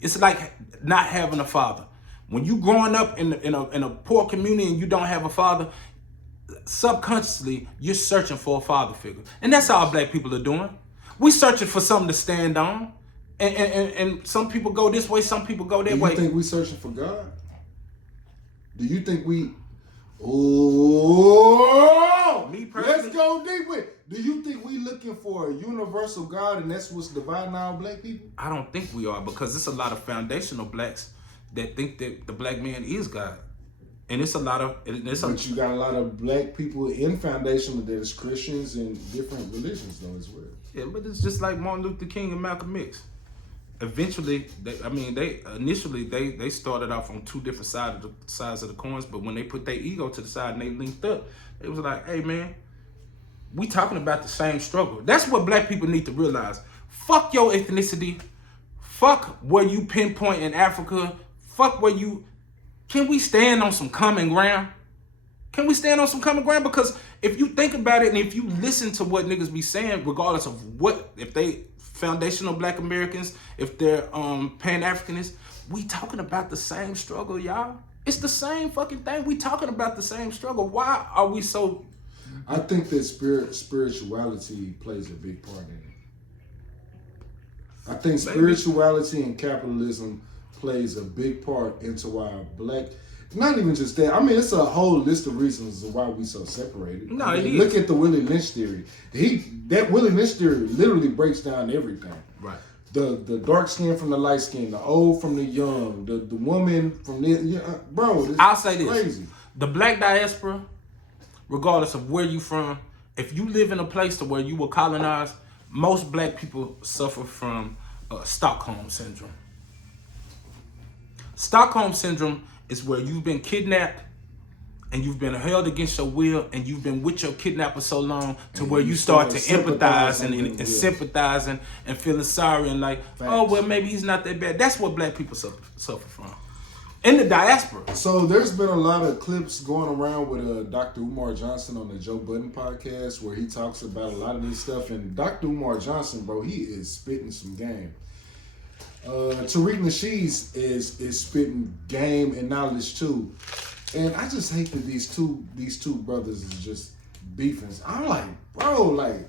It's like not having a father. When you growing up in a poor community and you don't have a father, subconsciously you're searching for a father figure, and that's all black people are doing. We searching for something to stand on, and some people go this way, some people go that way. Do you think we searching for God? Do you think we? Oh, me personally, let's go deep with. Do you think we looking for a universal God, and that's what's dividing our black people? I don't think we are, because it's a lot of foundational blacks that think that the black man is God. And it's a lot of... But you got a lot of black people in foundational that is Christians and different religions, though, as well. Yeah, but it's just like Martin Luther King and Malcolm X. Eventually, they started off on two different sides of the coins, but when they put their ego to the side and they linked up, it was like, hey, man, we talking about the same struggle. That's what black people need to realize. Fuck your ethnicity. Fuck where you pinpoint in Africa. Fuck where you... Can we stand on some common ground? Can we stand on some common ground? Because if you think about it and if you listen to what niggas be saying, regardless of what, if they foundational black Americans, if they're Pan-Africanists, we talking about the same struggle, y'all. It's the same fucking thing. We talking about the same struggle. Why are we so... I think that spirituality plays a big part in it. I think spirituality and capitalism plays a big part into why black, not even just that. I mean, it's a whole list of reasons why we so separated. No, I mean, it is. Look at the Willie Lynch theory. That Willie Lynch theory literally breaks down everything. Right. The dark skin from the light skin, the old from the young, the woman from the bro. I'll say this: crazy. The black diaspora, regardless of where you from, if you live in a place to where you were colonized, most black people suffer from Stockholm syndrome. Stockholm syndrome is where you've been kidnapped and you've been held against your will and you've been with your kidnapper so long to where you start to empathize and sympathize and feeling sorry and like, oh, well, maybe he's not that bad. That's what black people suffer from. In the diaspora. So there's been a lot of clips going around with Dr. Umar Johnson on the Joe Budden podcast where he talks about a lot of this stuff. And Dr. Umar Johnson, bro, he is spitting some game. Tariq Nasheed is spitting game and knowledge too, and I just hate that these two brothers is just beefing. I'm like, bro, like,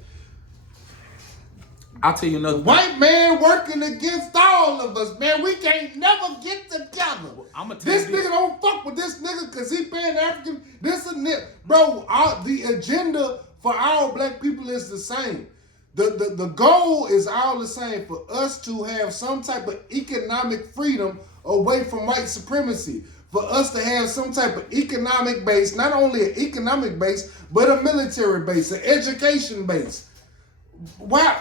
I'll tell you another white man working against all of us, man. We can't never get together. I'm gonna tell This you nigga don't fuck with this nigga because he Pan-African. This and that, bro. The agenda for our black people is the same. The goal is all the same, for us to have some type of economic freedom away from white supremacy. For us to have some type of economic base, not only an economic base, but a military base, an education base. Why?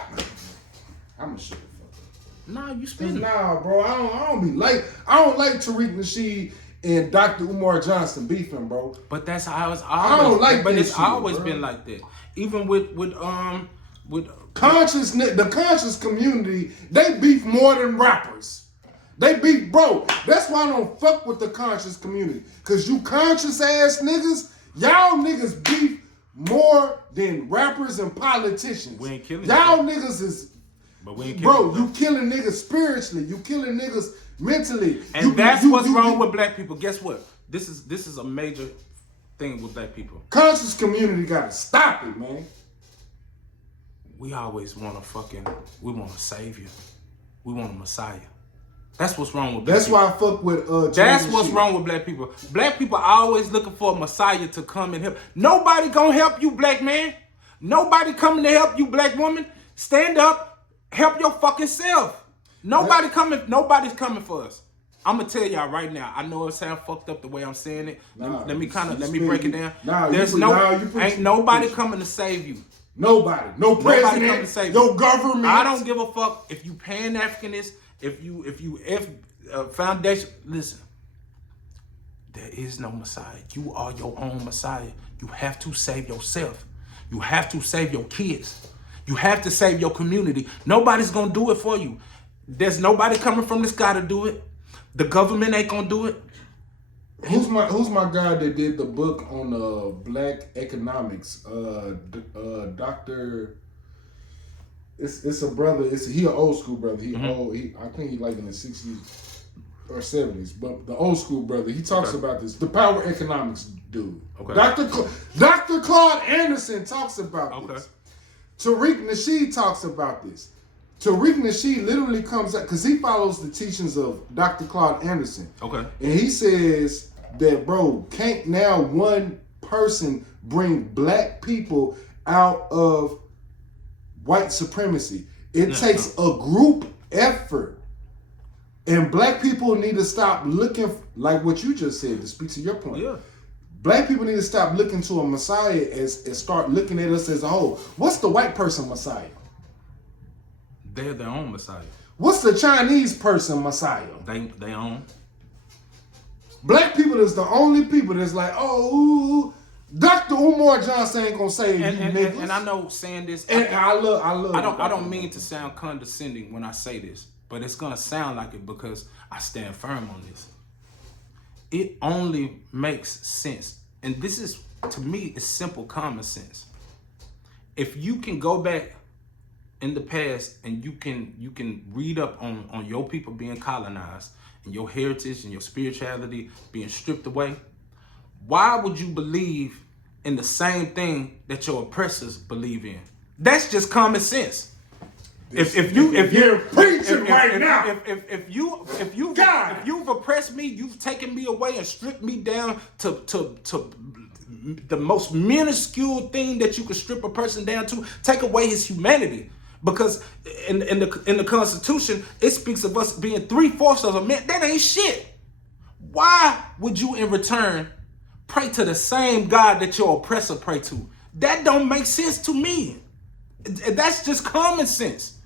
I'm gonna shut the fuck up. Nah, you spitting. Nah, bro, I don't like Tariq Nasheed and Dr. Umar Johnson beefing, bro. But that's how it's I always. don't like but that it's shit, always bro. been like that. Even with the conscious community, they beef more than rappers. They beef, bro. That's why I don't fuck with the conscious community. Cause you conscious ass niggas, y'all niggas beef more than rappers and politicians. We ain't killing y'all them. niggas is, But we ain't killing bro. You killing niggas spiritually. You killing niggas mentally. And that's what's wrong with black people. Guess what? This is a major thing with black people. Conscious community gotta stop it, man. We always want a savior. We want a messiah. That's what's wrong with black That's people. why I fuck with That's Jordan what's shit. wrong with black people. Black people are always looking for a messiah to come and help. Nobody gonna help you, black man. Nobody coming to help you, black woman. Stand up, help your fucking self. Nobody's coming for us. I'm gonna tell y'all right now. I know it sounds fucked up the way I'm saying it. Nah, let me break it down. you Ain't nobody coming to save you. Nobody. No president. Coming to save no you. government. I don't give a fuck if you Pan-Africanist, if you foundation. Listen, there is no Messiah. You are your own Messiah. You have to save yourself. You have to save your kids. You have to save your community. Nobody's gonna do it for you. There's nobody coming from the sky to do it. The government ain't gonna do it. Who's my guy that did the book on black economics? Dr. it's a brother. He an old school brother. He old. I think he like in the 60s or 70s. But the old school brother, he talks about this. The power economics dude. Okay. Dr. Claude Anderson talks about this. Tariq Nasheed talks about this. Tariq Nasheed literally comes out because he follows the teachings of Dr. Claude Anderson. Okay. And he says that, bro, can't now one person bring black people out of white supremacy. It takes a group effort. And black people need to stop looking, like what you just said, to speak to your point. Yeah. Black people need to stop looking to a Messiah and start looking at us as a whole. What's the white person Messiah? They're their own Messiah. What's the Chinese person Messiah? They own. Black people is the only people that's like, oh, Dr. Umar Johnson ain't gonna save you niggas. And I know saying this. And I love. I don't mean to sound condescending when I say this, but it's gonna sound like it because I stand firm on this. It only makes sense, and this is, to me, it's simple common sense. If you can go back in the past and you can read up on your people being colonized and your heritage and your spirituality being stripped away, why would you believe in the same thing that your oppressors believe in? That's just common sense. If you've oppressed me, you've taken me away and stripped me down to the most minuscule thing that you could strip a person down to, take away his humanity. Because in the Constitution, it speaks of us being 3/4 of a man. That ain't shit. Why would you in return pray to the same God that your oppressor pray to? That don't make sense to me. That's just common sense.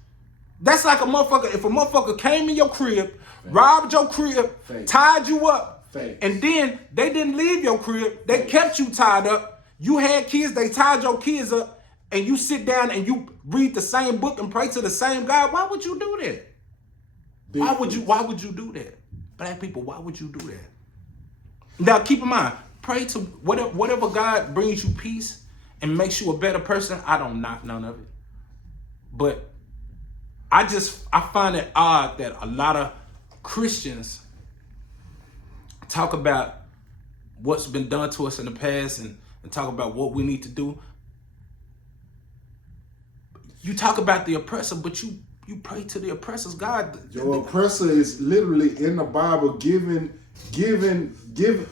That's like a motherfucker. If a motherfucker came in your crib, robbed your crib, tied you up, and then they didn't leave your crib, they kept you tied up. You had kids, they tied your kids up, and you sit down and you read the same book and pray to the same God. Why would you do that? Why would you do that? Black people, why would you do that? Now keep in mind, pray to whatever God brings you peace and makes you a better person. I don't knock none of it. But I find it odd that a lot of Christians talk about what's been done to us in the past and talk about what we need to do. You talk about the oppressor, but you pray to the oppressor's God. Your oppressor is literally in the Bible giving.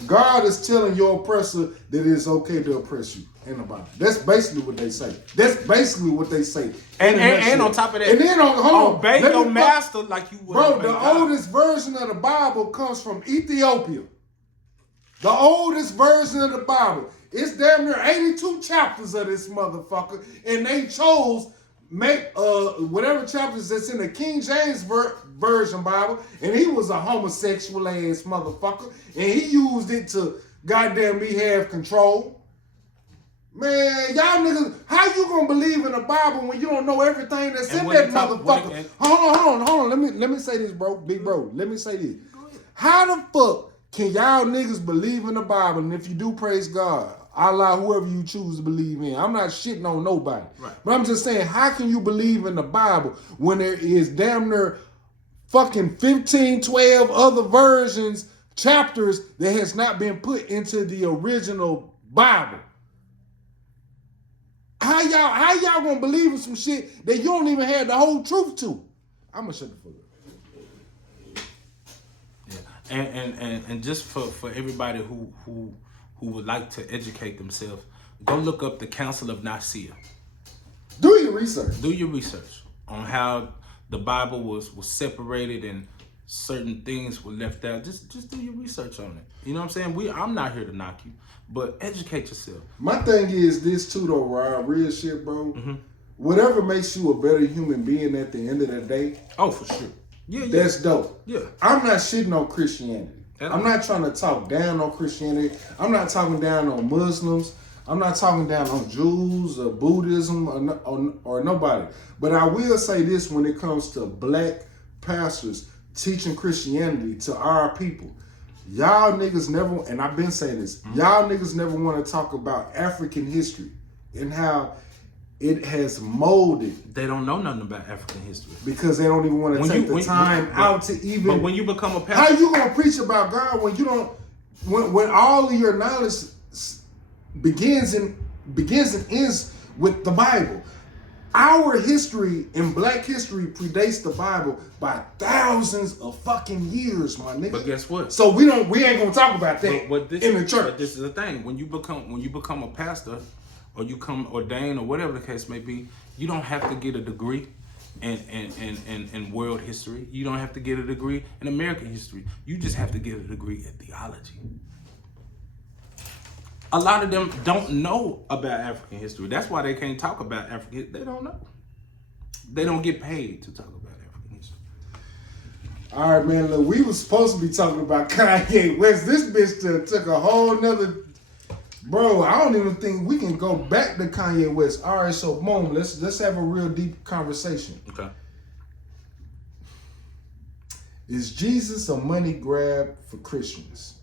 God is telling your oppressor that it's okay to oppress you in the Bible. That's basically what they say. And on top of that, and then obey your master like you would. Bro, the oldest version of the Bible comes from Ethiopia. The oldest version of the Bible. It's damn near 82 chapters of this motherfucker, and they chose whatever chapters that's in the King James Version Bible, and he was a homosexual ass motherfucker, and he used it to goddamn me have control. Man, y'all niggas, how you gonna believe in the Bible when you don't know everything that's in that motherfucker? Hold on. Let me say this, bro, big bro. Let me say this. How the fuck can y'all niggas believe in the Bible? And if you do, praise God, Allah, whoever you choose to believe in. I'm not shitting on nobody. Right. But I'm just saying, how can you believe in the Bible when there is damn near fucking 15, 12 other versions, chapters that has not been put into the original Bible? How y'all gonna believe in some shit that you don't even have the whole truth to? I'm gonna shut the fuck up. Yeah, and just for everybody who would like to educate themselves, go look up the Council of Nicaea. Do your research. Do your research on how the Bible was separated and certain things were left out. Just do your research on it. You know what I'm saying? I'm not here to knock you, but educate yourself. My thing is this too, though, Rob. Real shit, bro. Mm-hmm. Whatever makes you a better human being at the end of the day. Oh, for sure. Yeah. That's dope. Yeah. I'm not shitting on Christianity. I'm not trying to talk down on Christianity. I'm not talking down on Muslims. I'm not talking down on Jews or Buddhism or nobody. But I will say this when it comes to black pastors teaching Christianity to our people. Y'all niggas never, and I've been saying this, y'all niggas never want to talk about African history and how it has molded They don't know nothing about African history. because they don't even want to take the time out to even. But when you become a How pastor, you gonna preach about God when you don't? When all of your knowledge begins and ends with the Bible. Our history in Black history predates the Bible by thousands of fucking years, my nigga. But guess what? So we ain't gonna talk about that in the church. But this is the thing: when you become a pastor, or you come ordained, or whatever the case may be, you don't have to get a degree in world history. You don't have to get a degree in American history. You just have to get a degree in theology. A lot of them don't know about African history. That's why they can't talk about African. They don't know. They don't get paid to talk about African history. All right, man. Look, we was supposed to be talking about Kanye West. This bitch took a whole nother. Bro, I don't even think we can go back to Kanye West. All right, so boom, let's have a real deep conversation. Okay. Is Jesus a money grab for Christians?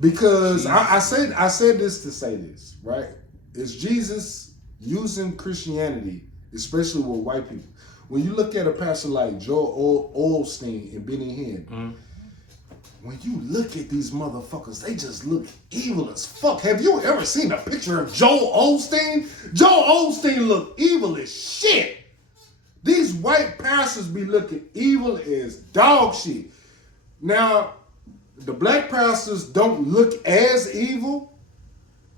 Because I said this to say this, right? Is Jesus using Christianity, especially with white people? When you look at a pastor like Joel Osteen and Benny Hinn, when you look at these motherfuckers, they just look evil as fuck. Have you ever seen a picture of Joel Osteen? Joel Osteen look evil as shit. These white pastors be looking evil as dog shit. Now, the black pastors don't look as evil,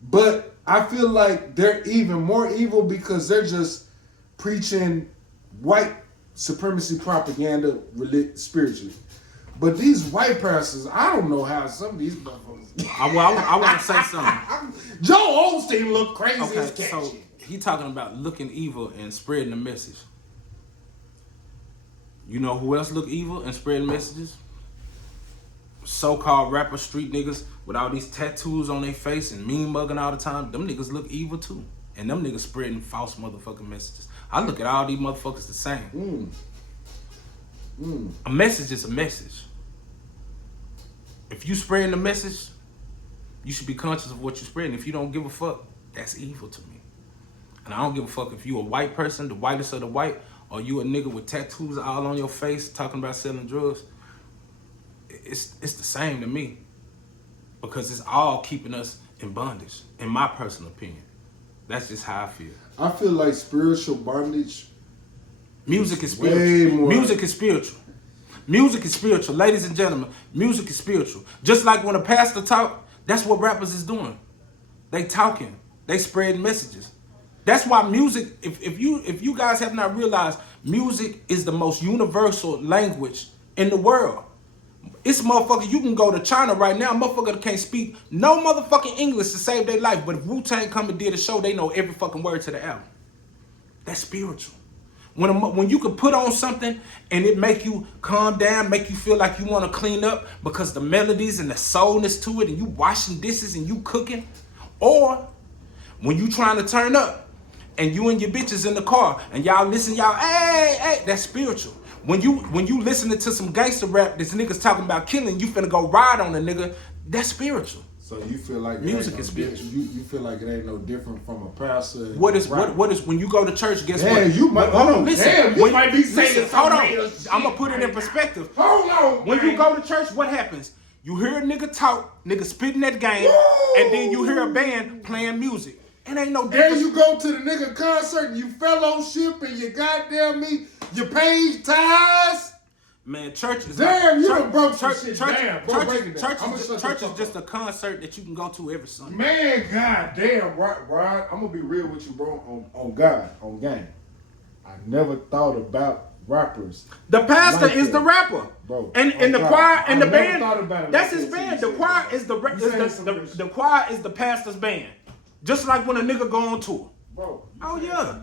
but I feel like they're even more evil because they're just preaching white supremacy propaganda spiritually. But these white pastors, I don't know how some of these motherfuckers. I want to say something. Joel Osteen look crazy as cat so shit. he talking about looking evil and spreading the message. You know who else look evil and spreading messages? So-called rapper street niggas with all these tattoos on their face and mean mugging all the time. Them niggas look evil too. And them niggas spreading false motherfucking messages. I look at all these motherfuckers the same. A message is a message. If you spreading the message, you should be conscious of what you're spreading. If you don't give a fuck, that's evil to me. And I don't give a fuck if you a white person, the whitest of the white, or you a nigga with tattoos all on your face talking about selling drugs. It's the same to me. Because it's all keeping us in bondage, in my personal opinion. That's just how I feel. I feel like spiritual bondage. Music is Way spiritual. more. Music is spiritual. Music is spiritual. Ladies and gentlemen, music is spiritual. Just like when a pastor talk, that's what rappers is doing. They talking. They spread messages. That's why music, if you guys have not realized, music is the most universal language in the world. It's motherfucker, you can go to China right now, motherfucker can't speak no motherfucking English to save their life, but if Wu-Tang come and did a show, they know every fucking word to the album. That's spiritual. When you can put on something and it make you calm down, make you feel like you want to clean up because the melodies and the soulness to it, and you washing dishes and you cooking, or when you trying to turn up and you and your bitches in the car and y'all listen, hey, that's spiritual. When you listening to some gangster rap, this niggas talking about killing, you finna go ride on a nigga, that's spiritual. So you feel like music is spiritual. You feel like it ain't no different from a pastor. What is when you go to church? Guess what? Damn, you might hold on. Listen, Damn, you might be saying hold on. real shit I'm gonna put it in right perspective. Hold on. When you go to church, what happens? You hear a nigga talk, nigga spitting that game, and then you hear a band playing music. It ain't no difference. And you go to the nigga concert and you fellowship and you goddamn me, you page ties. Man, church is Damn, you church, done broke some church, shit church, down. Bro, break it down. church is just a concert that you can go to every Sunday. Man, goddamn, Rod, I'm gonna be real with you, bro. On God, on game. I never thought about rappers. The pastor like is the rapper, bro. And the God. choir and the I never band. thought about it That's like his that band. till The you choir said is it. You saying some real shit. the choir is the pastor's band. Just like when a nigga go on tour. Bro. Oh yeah.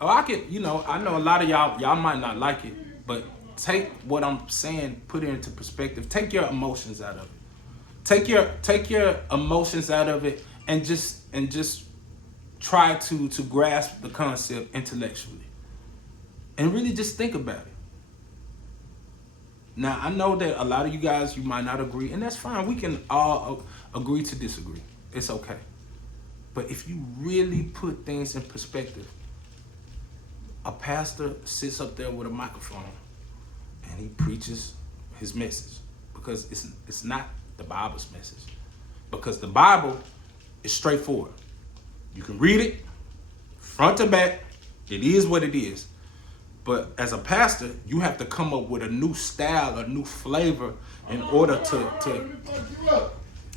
Oh, I know a lot of y'all might not like it, but take what I'm saying, put it into perspective. Take your emotions out of it. Take your emotions out of it and just try to grasp the concept intellectually. And really just think about it. Now, I know that a lot of you guys, you might not agree, and that's fine. We can all agree to disagree. It's okay. But if you really put things in perspective, a pastor sits up there with a microphone and he preaches his message, because it's not the Bible's message. Because the Bible is straightforward. You can read it front to back. It is what it is. But as a pastor, you have to come up with a new style, a new flavor in order to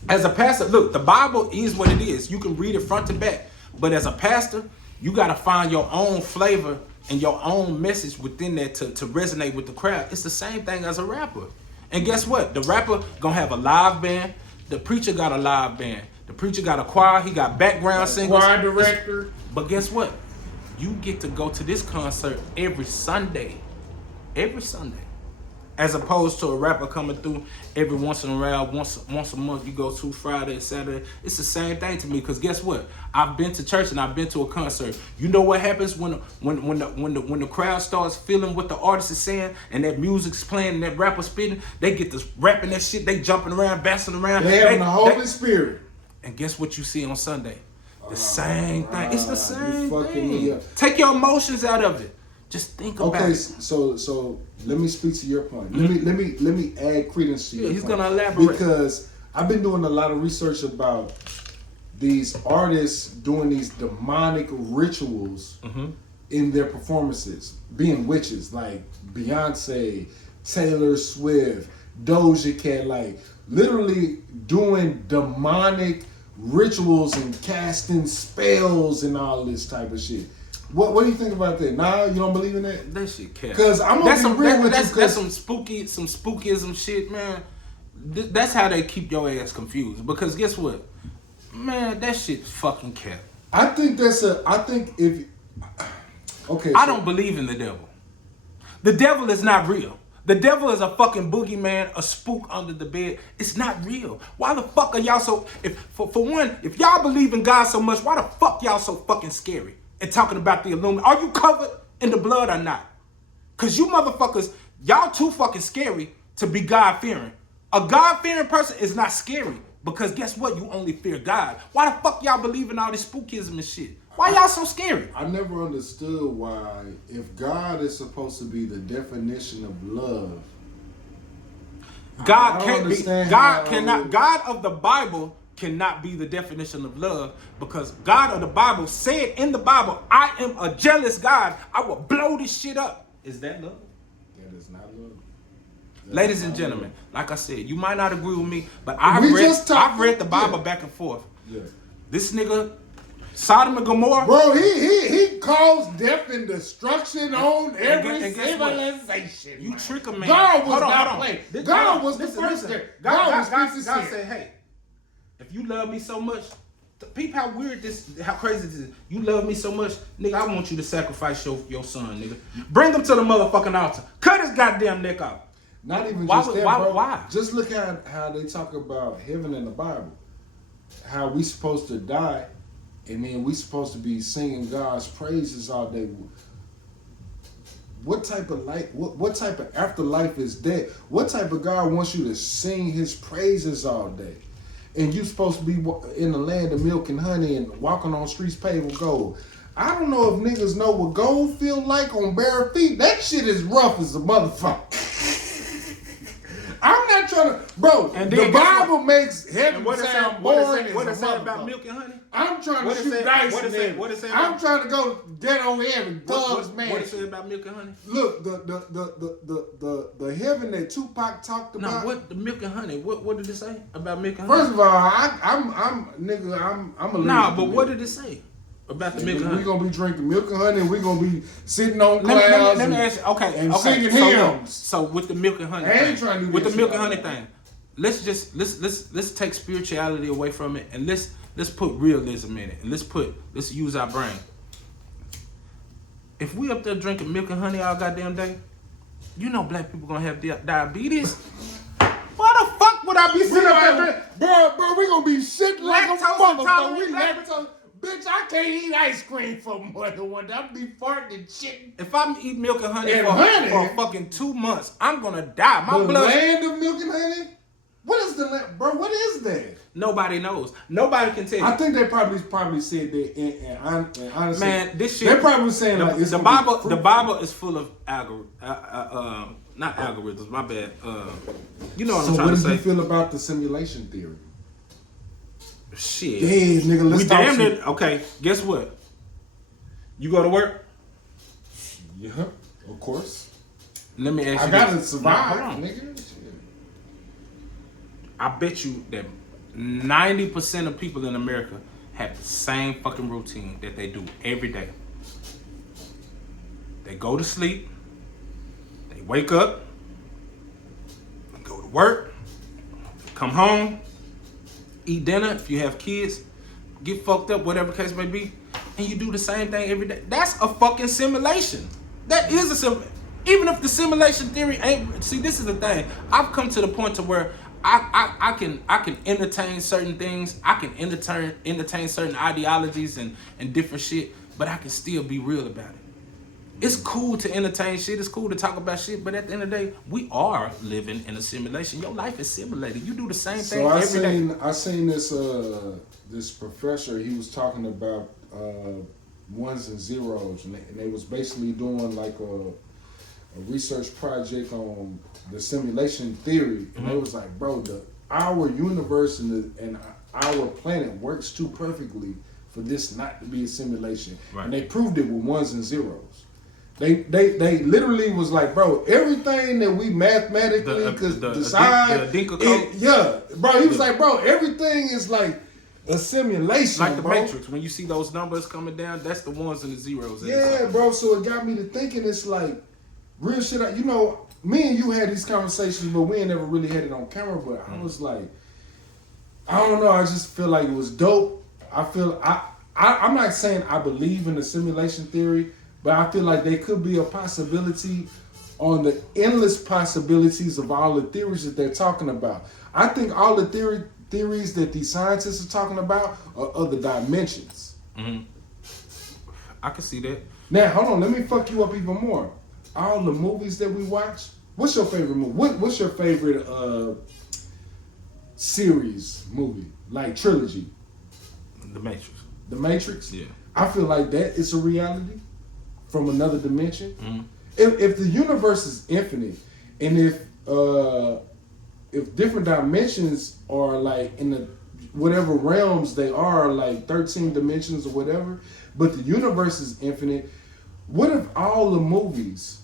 as a pastor, look, the Bible is what it is. You can read it front to back. But as a pastor, you got to find your own flavor and your own message within that to resonate with the crowd. It's the same thing as a rapper. And guess what? The rapper gonna have a live band. The preacher got a live band. The preacher got a choir. He got background singers. Choir director. But guess what? You get to go to this concert every Sunday. Every Sunday. As opposed to a rapper coming through every once in a while, once a month. You go to Friday, Saturday. It's the same thing to me, because guess what? I've been to church and I've been to a concert. You know what happens when the crowd starts feeling what the artist is saying and that music's playing and that rapper's spitting? They get to rapping that shit. They jumping around, bouncing around. They having the Holy Spirit. And guess what you see on Sunday? The same thing. It's the same fucking me thing. up. Take your emotions out of it. Just think about Okay, it. so let me speak to your point. Let me add credence to your he's point. gonna elaborate. Because I've been doing a lot of research about these artists doing these demonic rituals in their performances, being witches like Beyonce, Taylor Swift, Doja Cat, like literally doing demonic rituals and casting spells and all this type of shit. What do you think about that? Nah, you don't believe in that? That shit cat. Because I'm gonna be real with you. That's some spookism shit, man. That's how they keep your ass confused. Because guess what, man, that shit's fucking cat. I think I don't believe in the devil. The devil is not real. The devil is a fucking boogeyman, a spook under the bed. It's not real. Why the fuck are y'all so? For one, if y'all believe in God so much, why the fuck y'all so fucking scary and talking about the Illuminati? Are you covered in the blood or not? Cause you motherfuckers, y'all too fucking scary to be God fearing. A God fearing person is not scary, because guess what? You only fear God. Why the fuck y'all believe in all this spookism and shit? Why y'all so scary? I never understood why, if God is supposed to be the definition of love, God can't be. God cannot. God of the Bible cannot be the definition of love, because God of the Bible said in the Bible, "I am a jealous God. I will blow this shit up." Is that love? that is not love. Ladies and gentlemen, like I said, you might not agree with me, but I've read the Bible back and forth. Yeah. This nigga, Sodom and Gomorrah. Bro, he caused death and destruction on every and guess what? civilization. You trick a man. God was Hold on, not hold on. playing. God was the Listen, first listen. there. God was 50 God Cent. said, hey, if you love me so much, peep how weird this, how crazy this is. You love me so much, nigga, I want you to sacrifice your son, nigga. Bring him to the motherfucking altar. Cut his goddamn neck off. Not even Why just would- that, why- bro. why? Just look at how they talk about heaven in the Bible. How we supposed to die, and then we supposed to be singing God's praises all day. What type of life? What type of afterlife is that? What type of God wants you to sing His praises all day? And you supposed to be in the land of milk and honey and walking on streets paved with gold. I don't know if niggas know what gold feel like on bare feet. That shit is rough as a motherfucker. I'm not trying to, bro. And The then guess Bible makes heaven What it sound say, boring what it as a say about motherfucker. milk and honey? I'm trying What to it shoot say- dice what it in say- there. what it say I'm about- trying to go dead on heaven, Doug's man. What it say about milk and honey? Look, the heaven that Tupac talked No, about. what the milk and honey? What did it say about milk and honey? First of all, I'm a Nah, but what did it say about the milk and We honey? gonna be drinking milk and honey, and we gonna be sitting on Let clouds. me and- ask you. Okay, and okay. singing So, look, hymns. so with the milk and honey I ain't thing, trying to do with that the milk shit and honey all day. thing, let's take spirituality away from it, and let's put realism in it, and let's use our brain. If we up there drinking milk and honey all goddamn day, you know black people gonna have diabetes. Why the fuck would I be We sitting up there like, drinking? bro, we gonna be shitting like a Lactose motherfucker. intolerant, We black- lactose. Bitch, I can't eat ice cream for more than one day. I'll be farting and shitting. If I'm eating milk and honey, And for honey? fucking 2 months, I'm gonna die. My The blood. land of milk and honey? What is the bro? What is that? Nobody knows. Nobody can tell you. I think they probably said that. And honestly, Man, this shit. They're probably saying like it's the gonna be Bible. The fruitful. Bible is full of not algorithms. My bad. You know what I'm trying to So say. what do you feel about the simulation theory? Shit. Yeah, nigga. Let's We talk damn shit. near. Okay. Guess what? You go to work. Yeah, of course. Let me ask you. I gotta this. survive, Now, hold on. nigga. Shit. I bet you that 90% of people in America have the same fucking routine that they do every day. They go to sleep, they wake up, go to work, come home, eat dinner if you have kids, get fucked up, whatever the case may be, and you do the same thing every day. That's a fucking simulation. That is a simulation. Even if the simulation theory ain't, see, this is the thing. I've come to the point to where I can entertain certain things. I can entertain certain ideologies and different shit, but I can still be real about it. It's cool to entertain shit. It's cool to talk about shit, but at the end of the day, we are living in a simulation. Your life is simulated. You do the same thing So every day. I seen this this professor. He was talking about ones and zeros, and they was basically doing like a research project on the simulation theory, and they was like, bro, our universe and our planet works too perfectly for this not to be a simulation. Right. And they proved it with ones and zeros. They literally was like, bro, everything that we mathematically could decide, the Dinka code? yeah, bro. He was like, bro, everything is like a simulation, Like the bro. Matrix, when you see those numbers coming down, that's the ones and the zeros. Yeah, bro. So it got me to thinking. It's like real shit. You know, me and you had these conversations, but we ain't never really had it on camera. But I was like, I don't know. I just feel like it was dope. I'm not saying I believe in the simulation theory, but I feel like there could be a possibility on the endless possibilities of all the theories that they're talking about. I think all the theories that these scientists are talking about are other dimensions. Mm-hmm. I can see that. Now, hold on. Let me fuck you up even more. All the movies that we watch. What's your favorite movie? What's your favorite series movie? Like trilogy? The Matrix. The Matrix? Yeah. I feel like that is a reality from another dimension. Mm-hmm. If the universe is infinite, and if different dimensions are like in the whatever realms they are, like 13 dimensions or whatever, but the universe is infinite, what if all the movies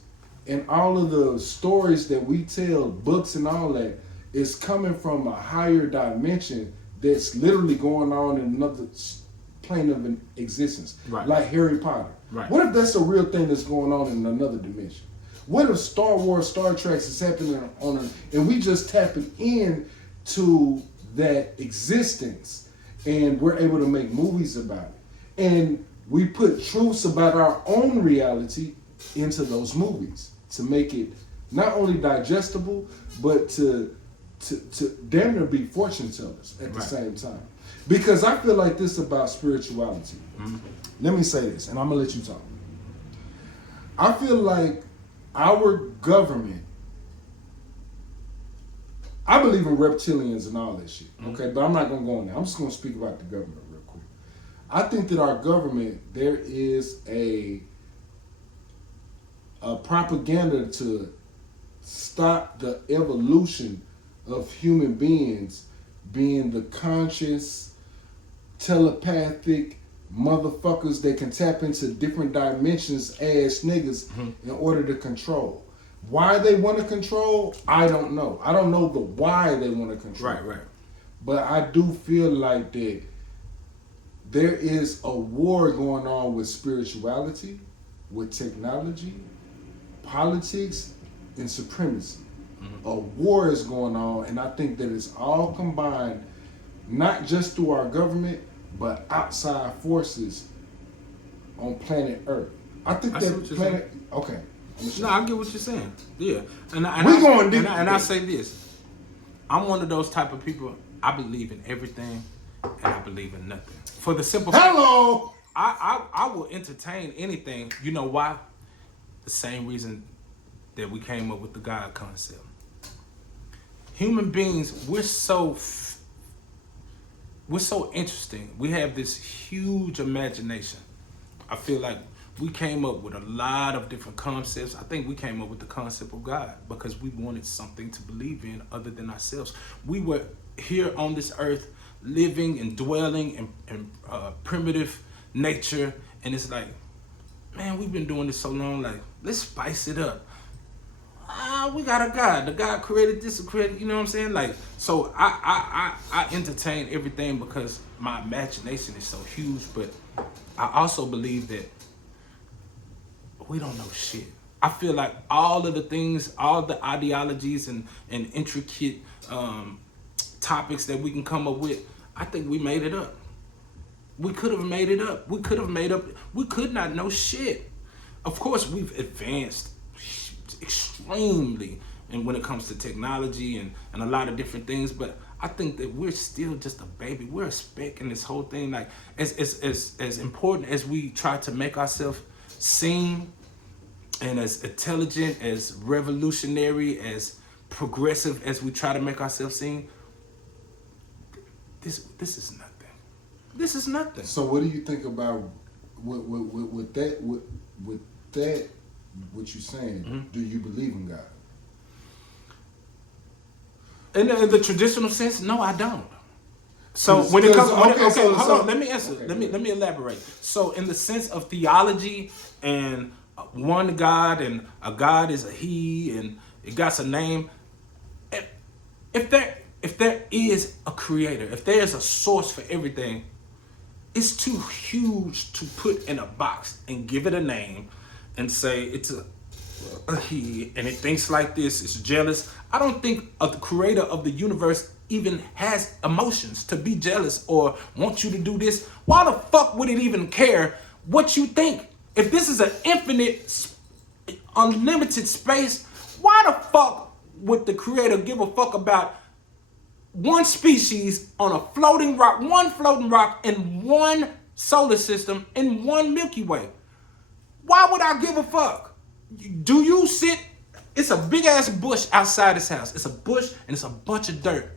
and all of the stories that we tell, books and all that, is coming from a higher dimension that's literally going on in another plane of an existence, Right. like Harry Potter. Right. What if that's a real thing that's going on in another dimension? What if Star Wars, Star Trek is happening and we just tapping in to that existence, and we're able to make movies about it, and we put truths about our own reality into those movies to make it not only digestible, but to damn near be fortune tellers at the Right. same time. Because I feel like this about spirituality. Mm-hmm. Let me say this, and I'm gonna let you talk. I feel like our government, I believe in reptilians and all that shit, okay? But I'm not gonna go on there. I'm just gonna speak about the government real quick. I think that our government, there is a propaganda to stop the evolution of human beings being the conscious, telepathic motherfuckers that can tap into different dimensions ass niggas in order to control. Why they want to control, I don't know. I don't know the why they want to control. Right. But I do feel like that there is a war going on with spirituality, with technology, politics, and supremacy. A war is going on, and I think that it's all combined, not just through our government, but outside forces on planet Earth. I think I see that what you're planet. Okay. No, I get what you're saying. Yeah, and I say this. I'm one of those type of people. I believe in everything, and I believe in nothing. For the simple Hello. I will entertain anything. You know why? The same reason that we came up with the God concept. human beings, we're so interesting. We have this huge imagination. I feel like we came up with a lot of different concepts. I think we came up with the concept of God because we wanted something to believe in other than ourselves. We were here on this earth living and dwelling in primitive nature, and it's like, man, we've been doing this so long, like, let's spice it up. We got a God. The God created this, you know what I'm saying? Like, so I entertain everything because my imagination is so huge, but I also believe that we don't know shit. I feel like all of the things, all the ideologies and intricate topics that we can come up with, I think we made it up. We could have made it up. We could not know shit. Of course, we've advanced extremely and when it comes to technology and a lot of different things, but I think that we're still just a baby. We're a speck in this whole thing. Like, as important as we try to make ourselves seem, and as intelligent, as revolutionary, as progressive as we try to make ourselves seem, this is nothing. This is nothing. So what do you think about with that what you're saying? Mm-hmm. Do you believe in God? In the traditional sense, no, I don't. So when it comes, hold on, let me answer. Okay, let me elaborate. So in the sense of theology and one God and a God is a He and it got a name. If there is a creator, if there is a source for everything, it's too huge to put in a box and give it a name and say it's a he and it thinks like this, it's jealous. I don't think the creator of the universe even has emotions to be jealous or want you to do this. Why the fuck would it even care what you think? If this is an infinite, unlimited space, why the fuck would the creator give a fuck about one species on a floating rock in one solar system in one Milky Way? Why would I give a fuck? Do you sit? It's a big ass bush outside this house. It's a bush and it's a bunch of dirt.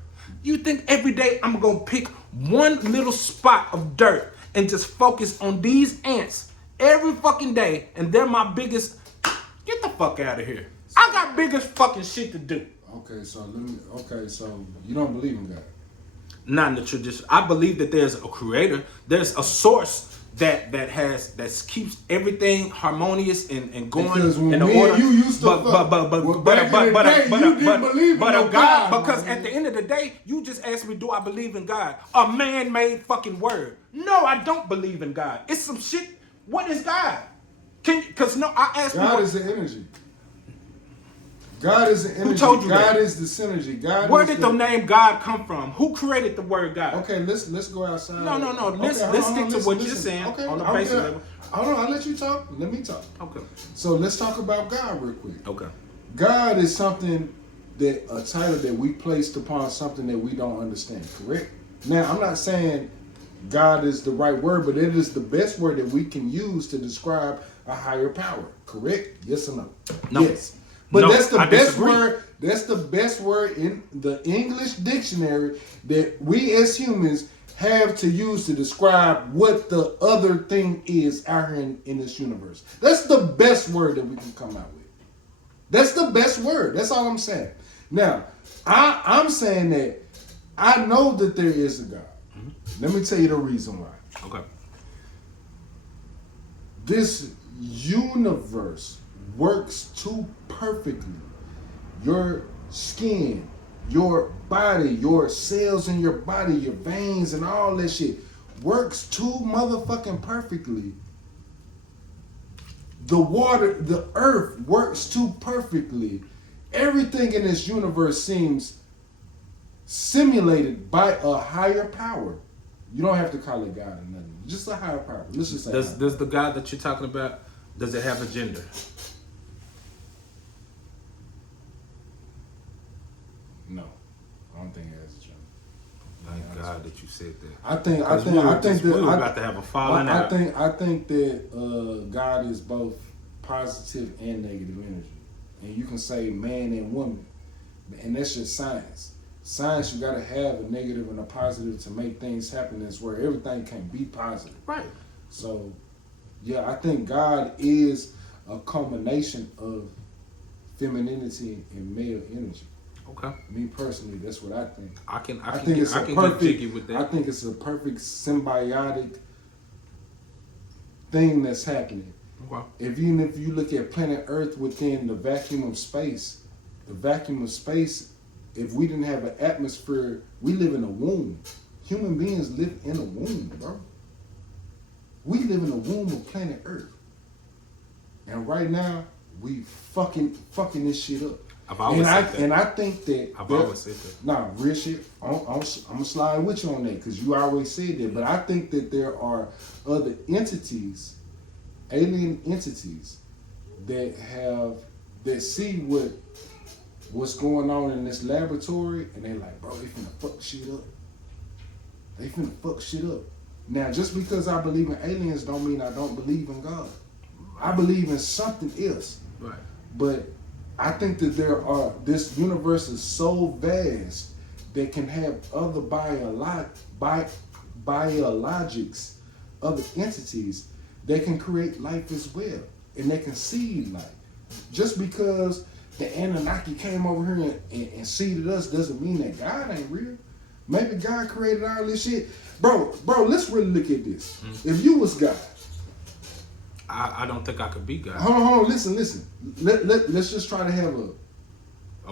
You think every day I'm gonna pick one little spot of dirt and just focus on these ants every fucking day and they're my biggest? Get the fuck out of here. I got biggest fucking shit to do. So you don't believe in God? Not in the tradition. I believe that there's a creator. There's a source that keeps everything harmonious and going because when in the me order. And you used to But a God, because at the end of the day, you just asked me, do I believe in God? A man-made fucking word. No, I don't believe in God. It's some shit. What is God? Because no, I asked God is the energy. God is the energy. Who told you God that? is the synergy. God. Where did the name God come from? Who created the word God? Okay, let's go outside. No. Let's stick to what you're saying on the basic level. Hold on, I'll let you talk. Let me talk. Okay. So let's talk about God real quick. Okay. God is something a title that we placed upon something that we don't understand, correct? Now, I'm not saying God is the right word, but it is the best word that we can use to describe a higher power, correct? Yes or no? No. Yes. But no, that's the I best disagree. word. That's the best word in the English dictionary that we as humans have to use to describe what the other thing is out here in this universe. That's the best word that we can come out with. That's the best word. That's all I'm saying. Now, I'm saying that I know that there is a God. Mm-hmm. Let me tell you the reason why. Okay. This universe works too perfectly. Your skin, your body, your cells in your body, your veins and all that shit works too motherfucking perfectly. The water, the earth works too perfectly. Everything in this universe seems simulated by a higher power. You don't have to call it God or nothing. Just a higher power. Let's just say Does the God that you're talking about, does it have a gender? No, I don't think it has a gender. Thank God that you said that. I think we're about to have a falling out. I think that God is both positive and negative energy, and you can say man and woman, and that's just science. science, you gotta have a negative and a positive to make things happen. That's where everything can be positive. Right. So, yeah, I think God is a culmination of femininity and male energy. Okay. Me personally, that's what I think. I can Get jiggy with that. I think it's a perfect symbiotic thing that's happening. Okay. Even if you look at planet Earth within the vacuum of space, if we didn't have an atmosphere, we live in a womb. Human beings live in a womb, bro. We live in the womb of planet Earth. And right now, we fucking this shit up. I've always said that. And I think that... I've always said that. Nah, real shit. I'm going to slide with you on that because you always said that. But I think that there are other entities, alien entities, that see what's going on in this laboratory, and they like, bro, they finna fuck shit up. They finna fuck shit up. Now, just because I believe in aliens don't mean I don't believe in God. I believe in something else. Right. But I think that this universe is so vast that can have other biologics, other entities that can create life as well. And they can seed life. Just because the Anunnaki came over here and seeded us doesn't mean that God ain't real. Maybe God created all this shit. Bro, let's really look at this. Mm-hmm. If you was God. I don't think I could be God. Hold on, listen. Let's just try to have a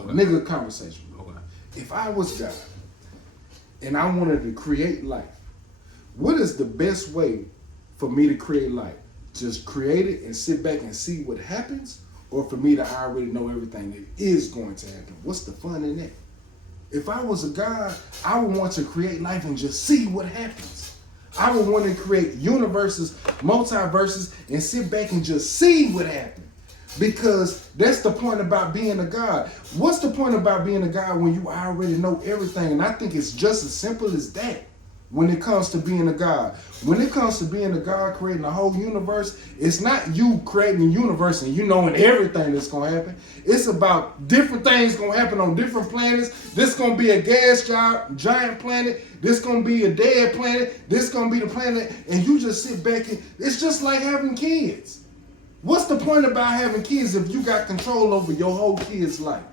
nigga conversation. Okay. If I was God and I wanted to create life, what is the best way for me to create life? Just create it and sit back and see what happens? Or for me to already know everything that is going to happen? What's the fun in that? If I was a God, I would want to create life and just see what happens. I would want to create universes, multiverses, and sit back and just see what happens. Because that's the point about being a God. What's the point about being a God when you already know everything? And I think it's just as simple as that when it comes to being a God. When it comes to being a God, creating a whole universe, it's not you creating a universe and you knowing everything that's going to happen. It's about different things going to happen on different planets. This going to be a gas giant planet. This going to be a dead planet. This going to be the planet. And you just sit back and it's just like having kids. What's the point about having kids if you got control over your whole kid's life?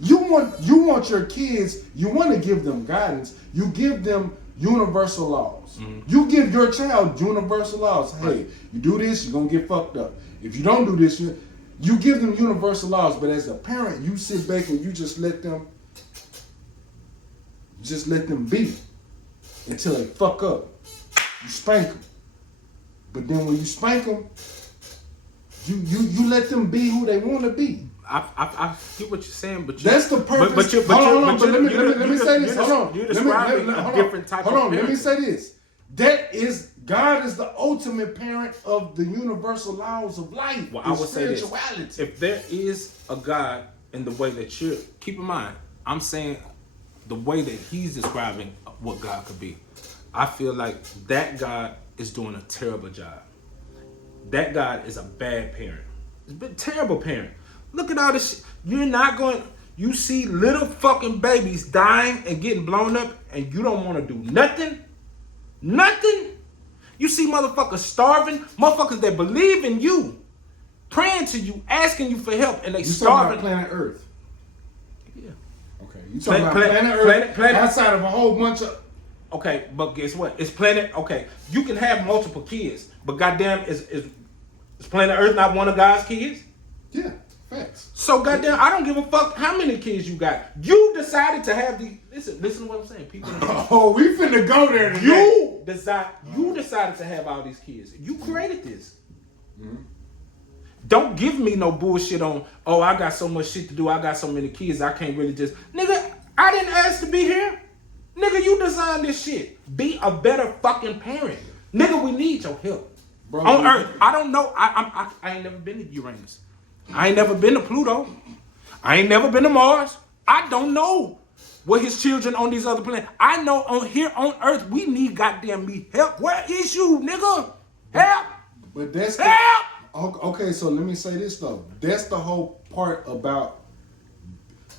You want your kids, you want to give them guidance. You give them universal laws. Mm-hmm. You give your child universal laws. Hey, you do this, you're going to get fucked up. If you don't do this, you give them universal laws. But as a parent, you sit back and you just let them be until they fuck up. You spank them. But then when you spank them, you let them be who they want to be. I get what you're saying, but that's the purpose. Let me say this. Hold on. You're describing a different type of parenting. Let me say this. God is the ultimate parent of the universal laws of life. Well, I would say this. If there is a God in the way that you're, keep in mind, I'm saying the way that he's describing what God could be. I feel like that God is doing a terrible job. That God is a bad parent. He's been a terrible parent. Look at all this shit. You see little fucking babies dying and getting blown up and you don't want to do nothing? Nothing? You see motherfuckers starving, motherfuckers that believe in you, praying to you, asking you for help, and they starving. You talking about planet Earth? Yeah. Okay. You talking about planet Earth outside of a whole bunch of... Okay, but guess what? It's planet... Okay, you can have multiple kids, but goddamn, is planet Earth not one of God's kids? Yeah. Facts. So goddamn, I don't give a fuck how many kids you got. You decided to have these. Listen to what I'm saying. People. Oh, we finna go there today. You decided to have all these kids. You created this. Mm-hmm. Don't give me no bullshit on. Oh, I got so much shit to do. I got so many kids. I can't really just. Nigga, I didn't ask to be here. Nigga, you designed this shit. Be a better fucking parent. Nigga, we need your help. Bro, on Earth. I don't know. I ain't never been to Uranus. I ain't never been to Pluto. I ain't never been to Mars. I don't know what his children on these other planets. I know on here on Earth, we need goddamn me help. Where is you, nigga? Help! But that's help! Okay, so let me say this though. That's the whole part about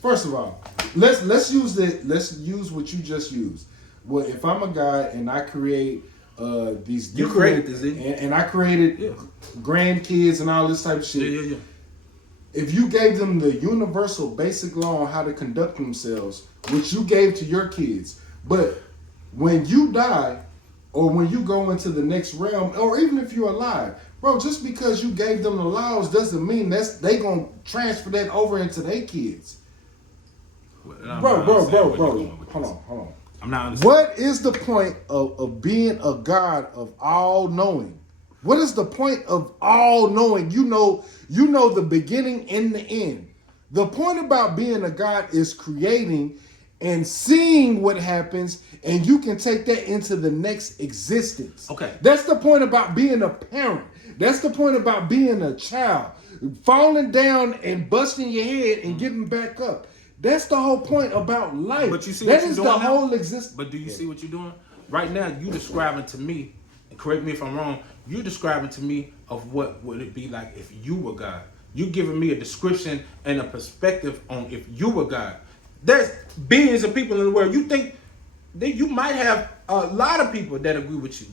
First of all, let's use what you just used. Well, if I'm a guy and I create these You created this, and I created grandkids and all this type of shit. Yeah. If you gave them the universal basic law on how to conduct themselves, which you gave to your kids, but when you die or when you go into the next realm, or even if you're alive, bro, just because you gave them the laws doesn't mean they gonna transfer that over into their kids. Bro, hold on. I'm not understanding. What is the point of being a God of all knowing? What is the point of all knowing? You know the beginning and the end. The point about being a God is creating and seeing what happens, and you can take that into the next existence. Okay. That's the point about being a parent. That's the point about being a child. Falling down and busting your head and getting back up. That's the whole point about life. But you see that what is you're the doing whole now? existence. But do you see what you're doing? Right now, you describing to me, and correct me if I'm wrong, you're describing to me of what would it be like if you were God. You're giving me a description and a perspective on if you were God. There's billions of people in the world. You think that you might have a lot of people that agree with you.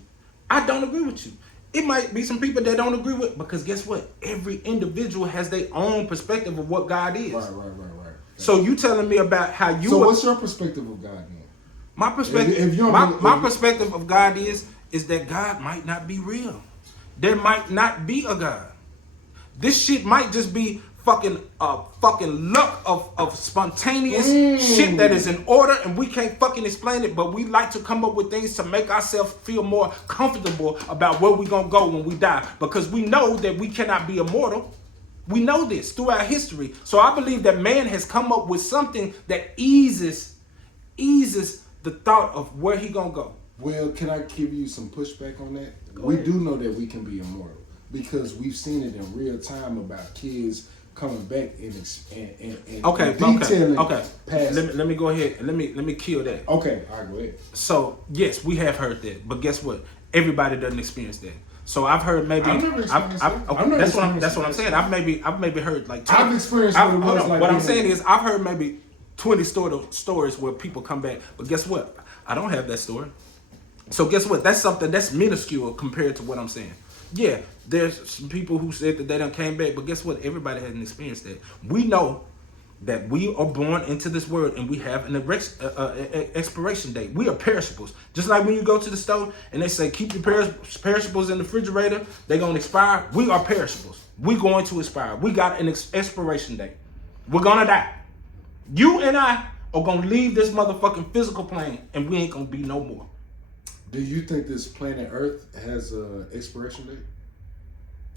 I don't agree with you. It might be some people that don't agree with, because guess what? Every individual has their own perspective of what God is. Right. So you telling me about how you... So what's your perspective of God then? My perspective, If you don't my believe- perspective of God is that God might not be real. There might not be a God. This shit might just be fucking luck of spontaneous shit that is in order, and we can't fucking explain it, but we like to come up with things to make ourselves feel more comfortable about where we gonna go when we die, because we know that we cannot be immortal. We know this throughout history. So I believe that man has come up with something that eases the thought of where he gonna go. Well, can I give you some pushback on that? We do know that we can be immortal because we've seen it in real time about kids coming back and detailing past. Let me go ahead and let me kill that. Okay, all right, go ahead. So yes, we have heard that, but guess what? Everybody doesn't experience that. So I've heard maybe I've never experienced that. That's what I'm saying. I've maybe heard like 20, I've experienced what it was like. What I'm saying is I've heard maybe 20 stories where people come back, but guess what? I don't have that story. So guess what? That's something that's minuscule compared to what I'm saying. Yeah, there's some people who said that they done came back, but guess what? Everybody hasn't experienced that. We know that we are born into this world and we have an expiration date. We are perishables. Just like when you go to the store and they say, keep your perishables in the refrigerator, they're going to expire. We are perishables. We're going to expire. We got an expiration date. We're going to die. You and I are going to leave this motherfucking physical plane and we ain't going to be no more. Do you think this planet Earth has an expiration date?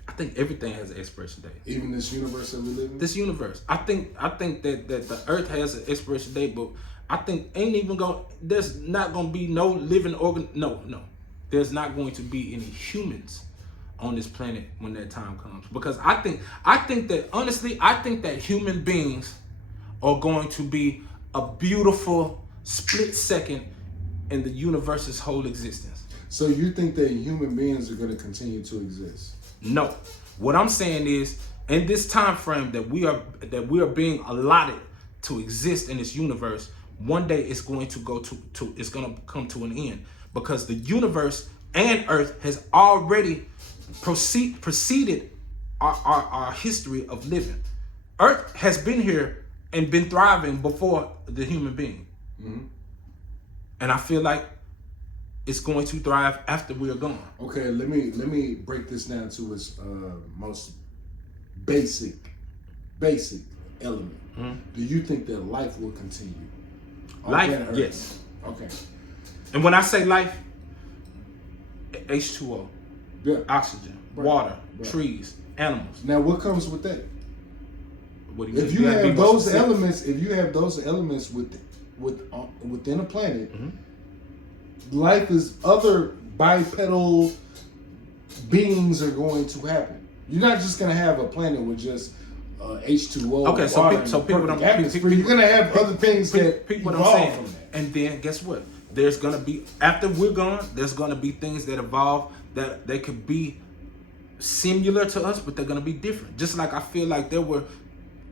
I think everything has an expiration date. Even this universe that we live in? This universe. I think that the Earth has an expiration date, but I think there's not gonna be no living organ. No. There's not going to be any humans on this planet when that time comes. Because I think that honestly, I think that human beings are going to be a beautiful split second in the universe's whole existence. So you think that human beings are going to continue to exist? No. What I'm saying is, in this time frame that we are being allotted to exist in this universe, one day it's going to it's going to come to an end, because the universe and Earth has already preceded our history of living. Earth has been here and been thriving before the human being. Mm-hmm. And I feel like it's going to thrive after we are gone. Okay, let me break this down to its most basic element. Mm-hmm. Do you think that life will continue? Life, yes. Okay. And when I say life, H2O, oxygen, water, trees, animals. Now, what comes with that? What do you mean? If you have those elements, within a planet, mm-hmm. Life is other bipedal beings are going to happen. You're not just going to have a planet with just H2O. Okay, so people don't. You're going to have other things that people evolve don't say. from that. And then guess what? There's going to be, after we're gone, there's going to be things that evolve that they could be similar to us, but they're going to be different. Just like I feel like there were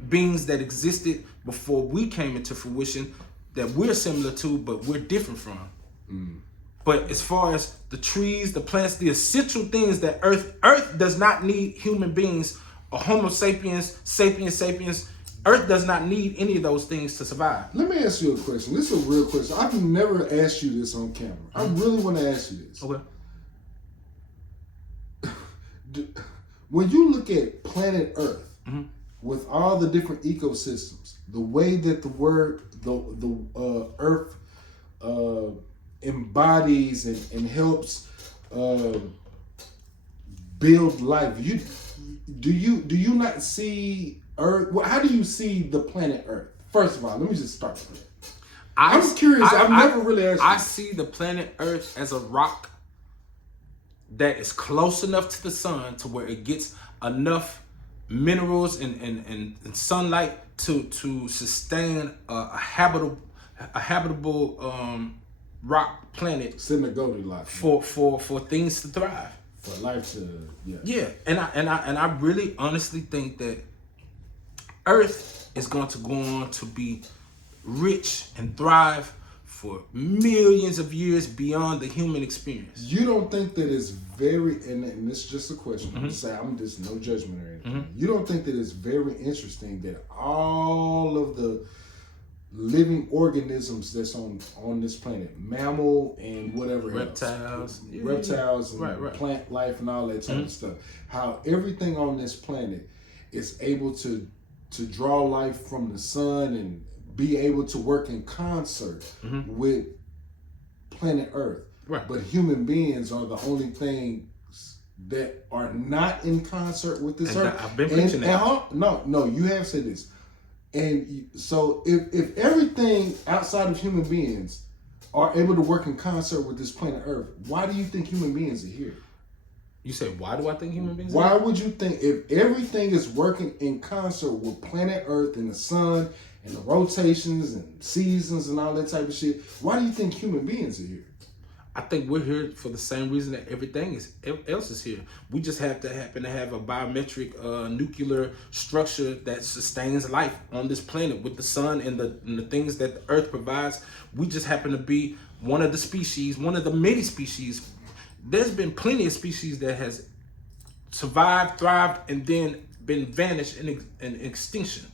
beings that existed before we came into fruition that we're similar to, but we're different from. But as far as the trees, the plants, the essential things that Earth does not need human beings or Homo sapiens, sapiens. Earth does not need any of those things to survive. Let me ask you a question. This is a real question. I've never asked you this on camera. I really want to ask you this. Okay. When you look at planet Earth, with all the different ecosystems, the way that the Earth embodies and helps build life, do you not see Earth? How do you see the planet Earth? First of all, let me just start with that. I'm curious. I've never really asked you. I see the planet Earth as a rock that is close enough to the sun to where it gets enough minerals and sunlight to sustain a habitable rock planet Sitting a Goldilocks for things to thrive. for life to Yeah, and I really honestly think that Earth is going to go on to be rich and thrive for millions of years beyond the human experience. You don't think that it's very, and this is just a question, I'm just no judgment or anything. You don't think that it's very interesting that all of the living organisms that's on this planet, mammal and whatever Reptiles. else, reptiles and Right. plant life and all that type of stuff, how everything on this planet is able to draw life from the sun and be able to work in concert with planet Earth. Right. But human beings are the only things that are not in concert with this And Earth. I've been preaching that. No, you have said this. And so if everything outside of human beings are able to work in concert with this planet Earth, why do you think human beings are here? You say, why do I think human beings? Why would you think, if everything is working in concert with planet Earth and the sun and the rotations and seasons and all that type of shit, why do you think human beings are here? I think we're here for the same reason that everything else is here. We just happen to have a biometric nuclear structure that sustains life on this planet with the sun and the things that the Earth provides. We just happen to be one of the species, one of the many species. There's been plenty of species that has survived, thrived, and then been vanished in extinction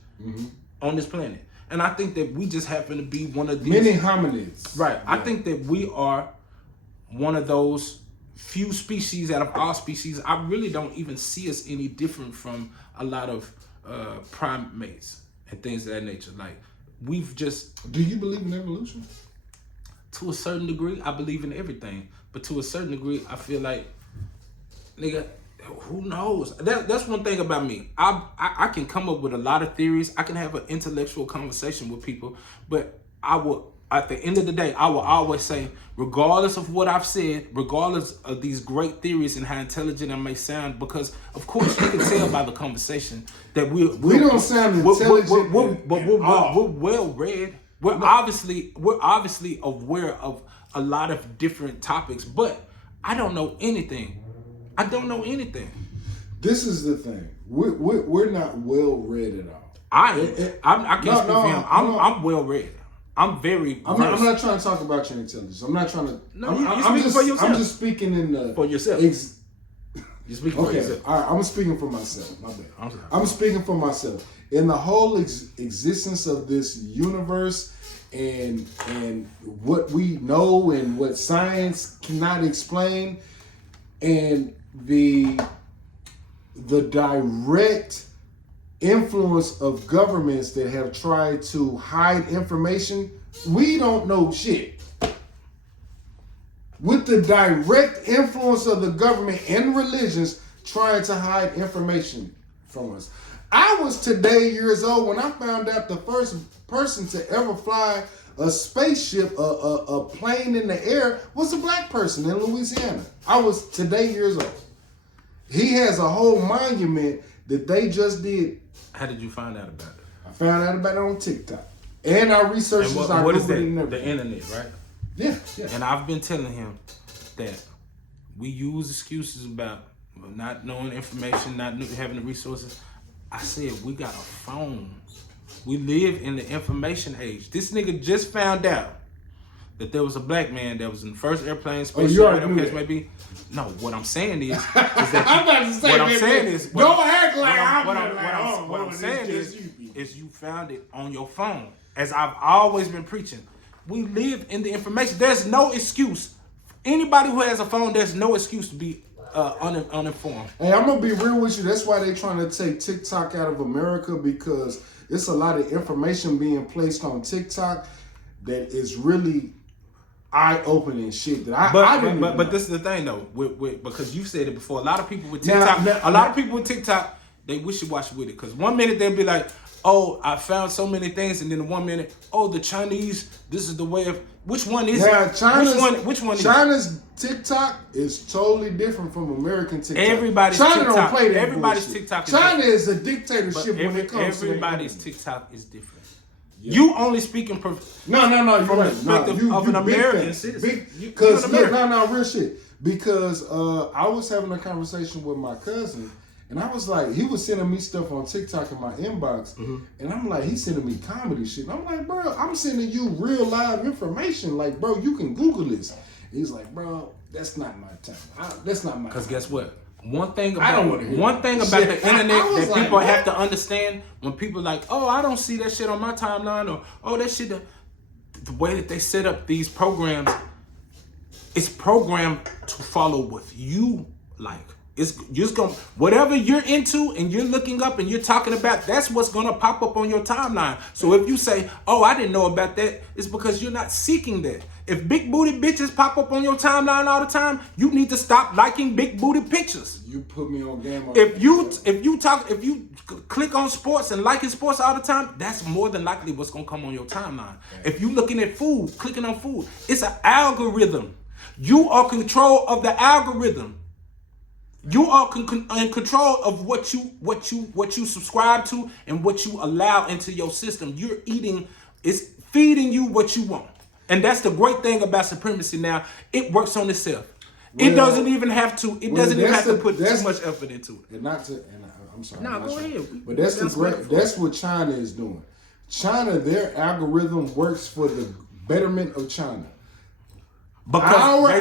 on this planet. And I think that we just happen to be one of these. Many hominids. Right. Yeah. I think that we are one of those few species out of all species. I really don't even see us any different from a lot of primates and things of that nature. Like, we've just... Do you believe in evolution? To a certain degree, I believe in everything. But to a certain degree, I feel like, nigga, who knows? That's one thing about me. I can come up with a lot of theories. I can have an intellectual conversation with people. But I will, at the end of the day, I will always say, regardless of what I've said, regardless of these great theories and how intelligent I may sound, because of course you can tell by the conversation that we don't sound intelligent we're well read. We're obviously aware of a lot of different topics, but I don't know anything. I don't know anything. This is the thing. We're not well read at all. I can't speak for him. I'm well read. I'm very. I'm not trying to talk about your intelligence. I'm not trying to. No, you're speaking for yourself. I'm just speaking in the for yourself. You're speaking for yourself. All right, I'm speaking for myself. My bad. I'm sorry. I'm speaking for myself. In the whole existence of this universe and what we know and what science cannot explain, and the direct influence of governments that have tried to hide information, we don't know shit. With the direct influence of the government and religions trying to hide information from us. I was today years old when I found out the first person to ever fly a spaceship, a plane in the air, was a black person in Louisiana. I was today years old. He has a whole monument that they just did. How did you find out about it? I found out about it on TikTok. And I researched this. What is that? The internet, right? Yeah. And I've been telling him that we use excuses about not knowing information, not having the resources. I said, we got a phone We live in the information age. This nigga just found out that there was a black man that was in the first airplane, spaceship, whatever case may be. No, what I'm saying is that I'm about to say, what I'm saying is don't act like what I'm saying is you found it on your phone. As I've always been preaching, we live in the information. There's no excuse. Anybody who has a phone, there's no excuse to be uninformed. Hey, I'm gonna be real with you. That's why they're trying to take TikTok out of America, because it's a lot of information being placed on TikTok that is really eye-opening shit that I didn't. But this is the thing though, because you said it before. A lot of people with TikTok, they wishy-washy with it. Because 1 minute they'll be like, "Oh, I found so many things," and then 1 minute, "Oh, the Chinese, this is the way of." Which one is it? Which one is China's TikTok is totally different from American TikTok. Everybody's China TikTok. Don't play that Everybody's bullshit. TikTok. China is a dictatorship when it comes to everybody's TikTok is different. Yeah. You only speaking no. From the perspective of an American citizen. Because real shit. Because I was having a conversation with my cousin, and I was like, he was sending me stuff on TikTok in my inbox, and I'm like, he's sending me comedy shit. And I'm like, bro, I'm sending you real live information. Like, bro, you can Google this. He's like, bro, that's not my time. That's not my. Because guess what? One thing about the internet that people have to understand, when people like, oh, I don't see that shit on my timeline, or oh, that shit, the way that they set up these programs, it's programmed to follow what you like. It's just gonna, whatever you're into and you're looking up and you're talking about, that's what's gonna pop up on your timeline. So if you say, oh, I didn't know about that, it's because you're not seeking that. If big booty bitches pop up on your timeline all the time, you need to stop liking big booty pictures. You put me on game. If you click on sports and liking sports all the time, that's more than likely what's gonna come on your timeline. If you looking at food, clicking on food, it's an algorithm. You are control of the algorithm. You are in control of what you subscribe to and what you allow into your system. You're eating, it's feeding you what you want. And that's the great thing about supremacy now. It works on itself. It doesn't even have to. It doesn't even have to put too much effort into it. And I'm sorry. No, go ahead. But that's what China is doing. China, their algorithm works for the betterment of China. Because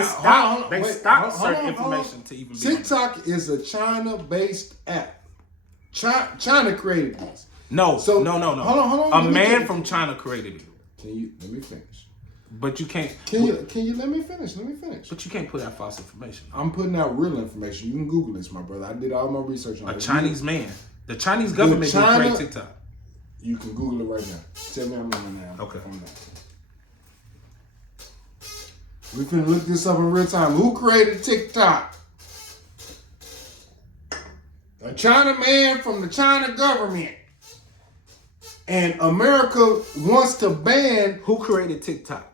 they stop certain information to even be TikTok is a China-based app. China created this. No. Hold on. A man from China created it. Let me finish. But you can't. Can you let me finish? But you can't put out false information. I'm putting out real information. You can Google this, my brother. I did all my research on it. A Chinese man. The Chinese government did create TikTok. You can Google it right now. Tell me I'm lying now. Okay. We finna look this up in real time. Who created TikTok? A China man from the China government. And America wants to ban. Who created TikTok?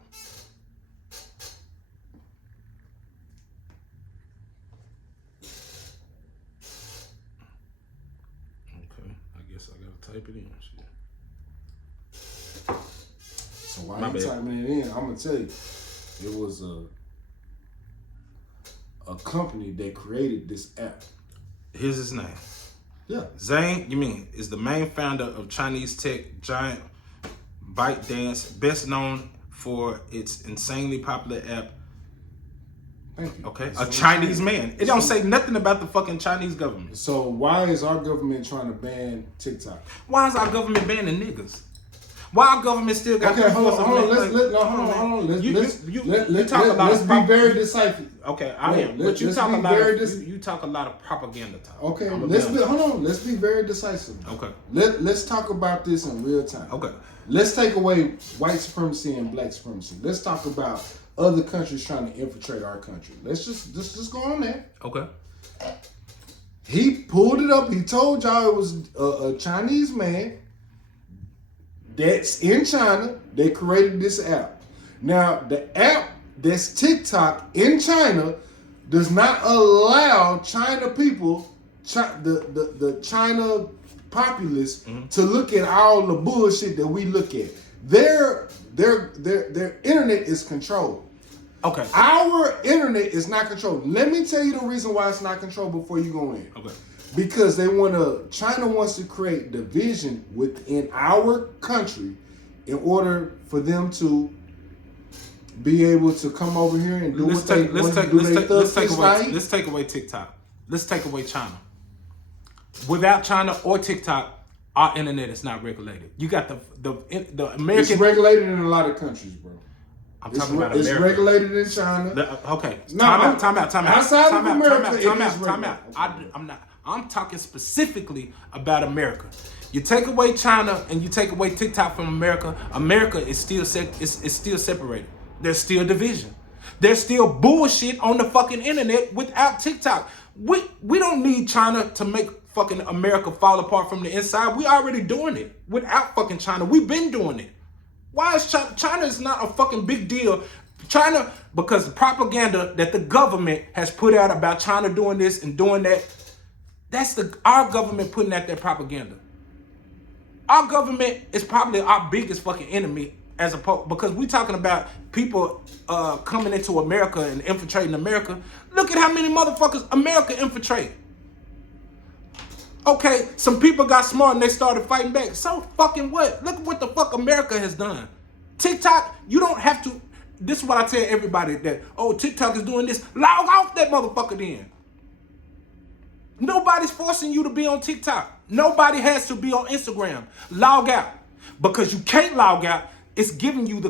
Okay, I guess I gotta type it in. So while you typing it in, I'm gonna tell you. It was a company that created this app. Here's his name. Yeah. Zhang, is the main founder of Chinese tech giant ByteDance, best known for its insanely popular app. Thank you. Okay. A Chinese man. It don't say nothing about the fucking Chinese government. So why is our government trying to ban TikTok? Why is our government banning niggas? Why our government still got? Okay, hold on. Let's be very decisive. Okay, I am. But you talk a lot. You talk a lot of propaganda talk. Okay, let's be very decisive. Okay. Let's talk about this in real time. Okay. Let's take away white supremacy and black supremacy. Let's talk about other countries trying to infiltrate our country. Let's just go on there. Okay. He pulled it up. He told y'all it was a Chinese man that's in China. They created this app. Now, the app that's TikTok in China does not allow China people, the China populace, to look at all the bullshit that we look at. Their internet is controlled. Okay. Our internet is not controlled. Let me tell you the reason why it's not controlled before you go in. Okay. Because China wants to create division within our country in order for them to be able to come over here and do what they want to do. Let's take away TikTok. Let's take away China. Without China or TikTok, our internet is not regulated. You got the American. It's regulated in a lot of countries, bro. I'm talking about America. It's regulated in China. Okay. Time out. Outside of America, time out. I'm talking specifically about America. You take away China and you take away TikTok from America. America is still still separated. There's still division. There's still bullshit on the fucking internet without TikTok. We don't need China to make fucking America fall apart from the inside. We already doing it without fucking China. We've been doing it. Why is China is not a fucking big deal? China, because the propaganda that the government has put out about China doing this and doing that, that's our government putting out that propaganda. Our government is probably our biggest fucking enemy because we talking about people coming into America and infiltrating America. Look at how many motherfuckers America infiltrate. Okay, some people got smart and they started fighting back. So fucking what? Look at what the fuck America has done. TikTok, you don't have to. This is what I tell everybody that, TikTok is doing this. Log off that motherfucker then. Nobody's forcing you to be on TikTok. Nobody has to be on Instagram. Log out. Because you can't log out. It's giving you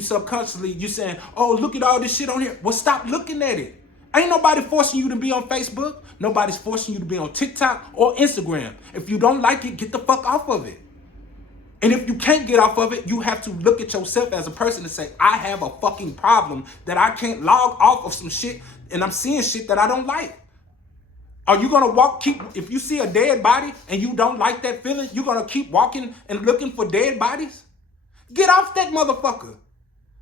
subconsciously, you saying, look at all this shit on here. Well, stop looking at it. Ain't nobody forcing you to be on Facebook. Nobody's forcing you to be on TikTok or Instagram. If you don't like it, get the fuck off of it. And if you can't get off of it, you have to look at yourself as a person and say, I have a fucking problem that I can't log off of some shit and I'm seeing shit that I don't like. Are you gonna if you see a dead body and you don't like that feeling, you're gonna keep walking and looking for dead bodies? Get off that motherfucker.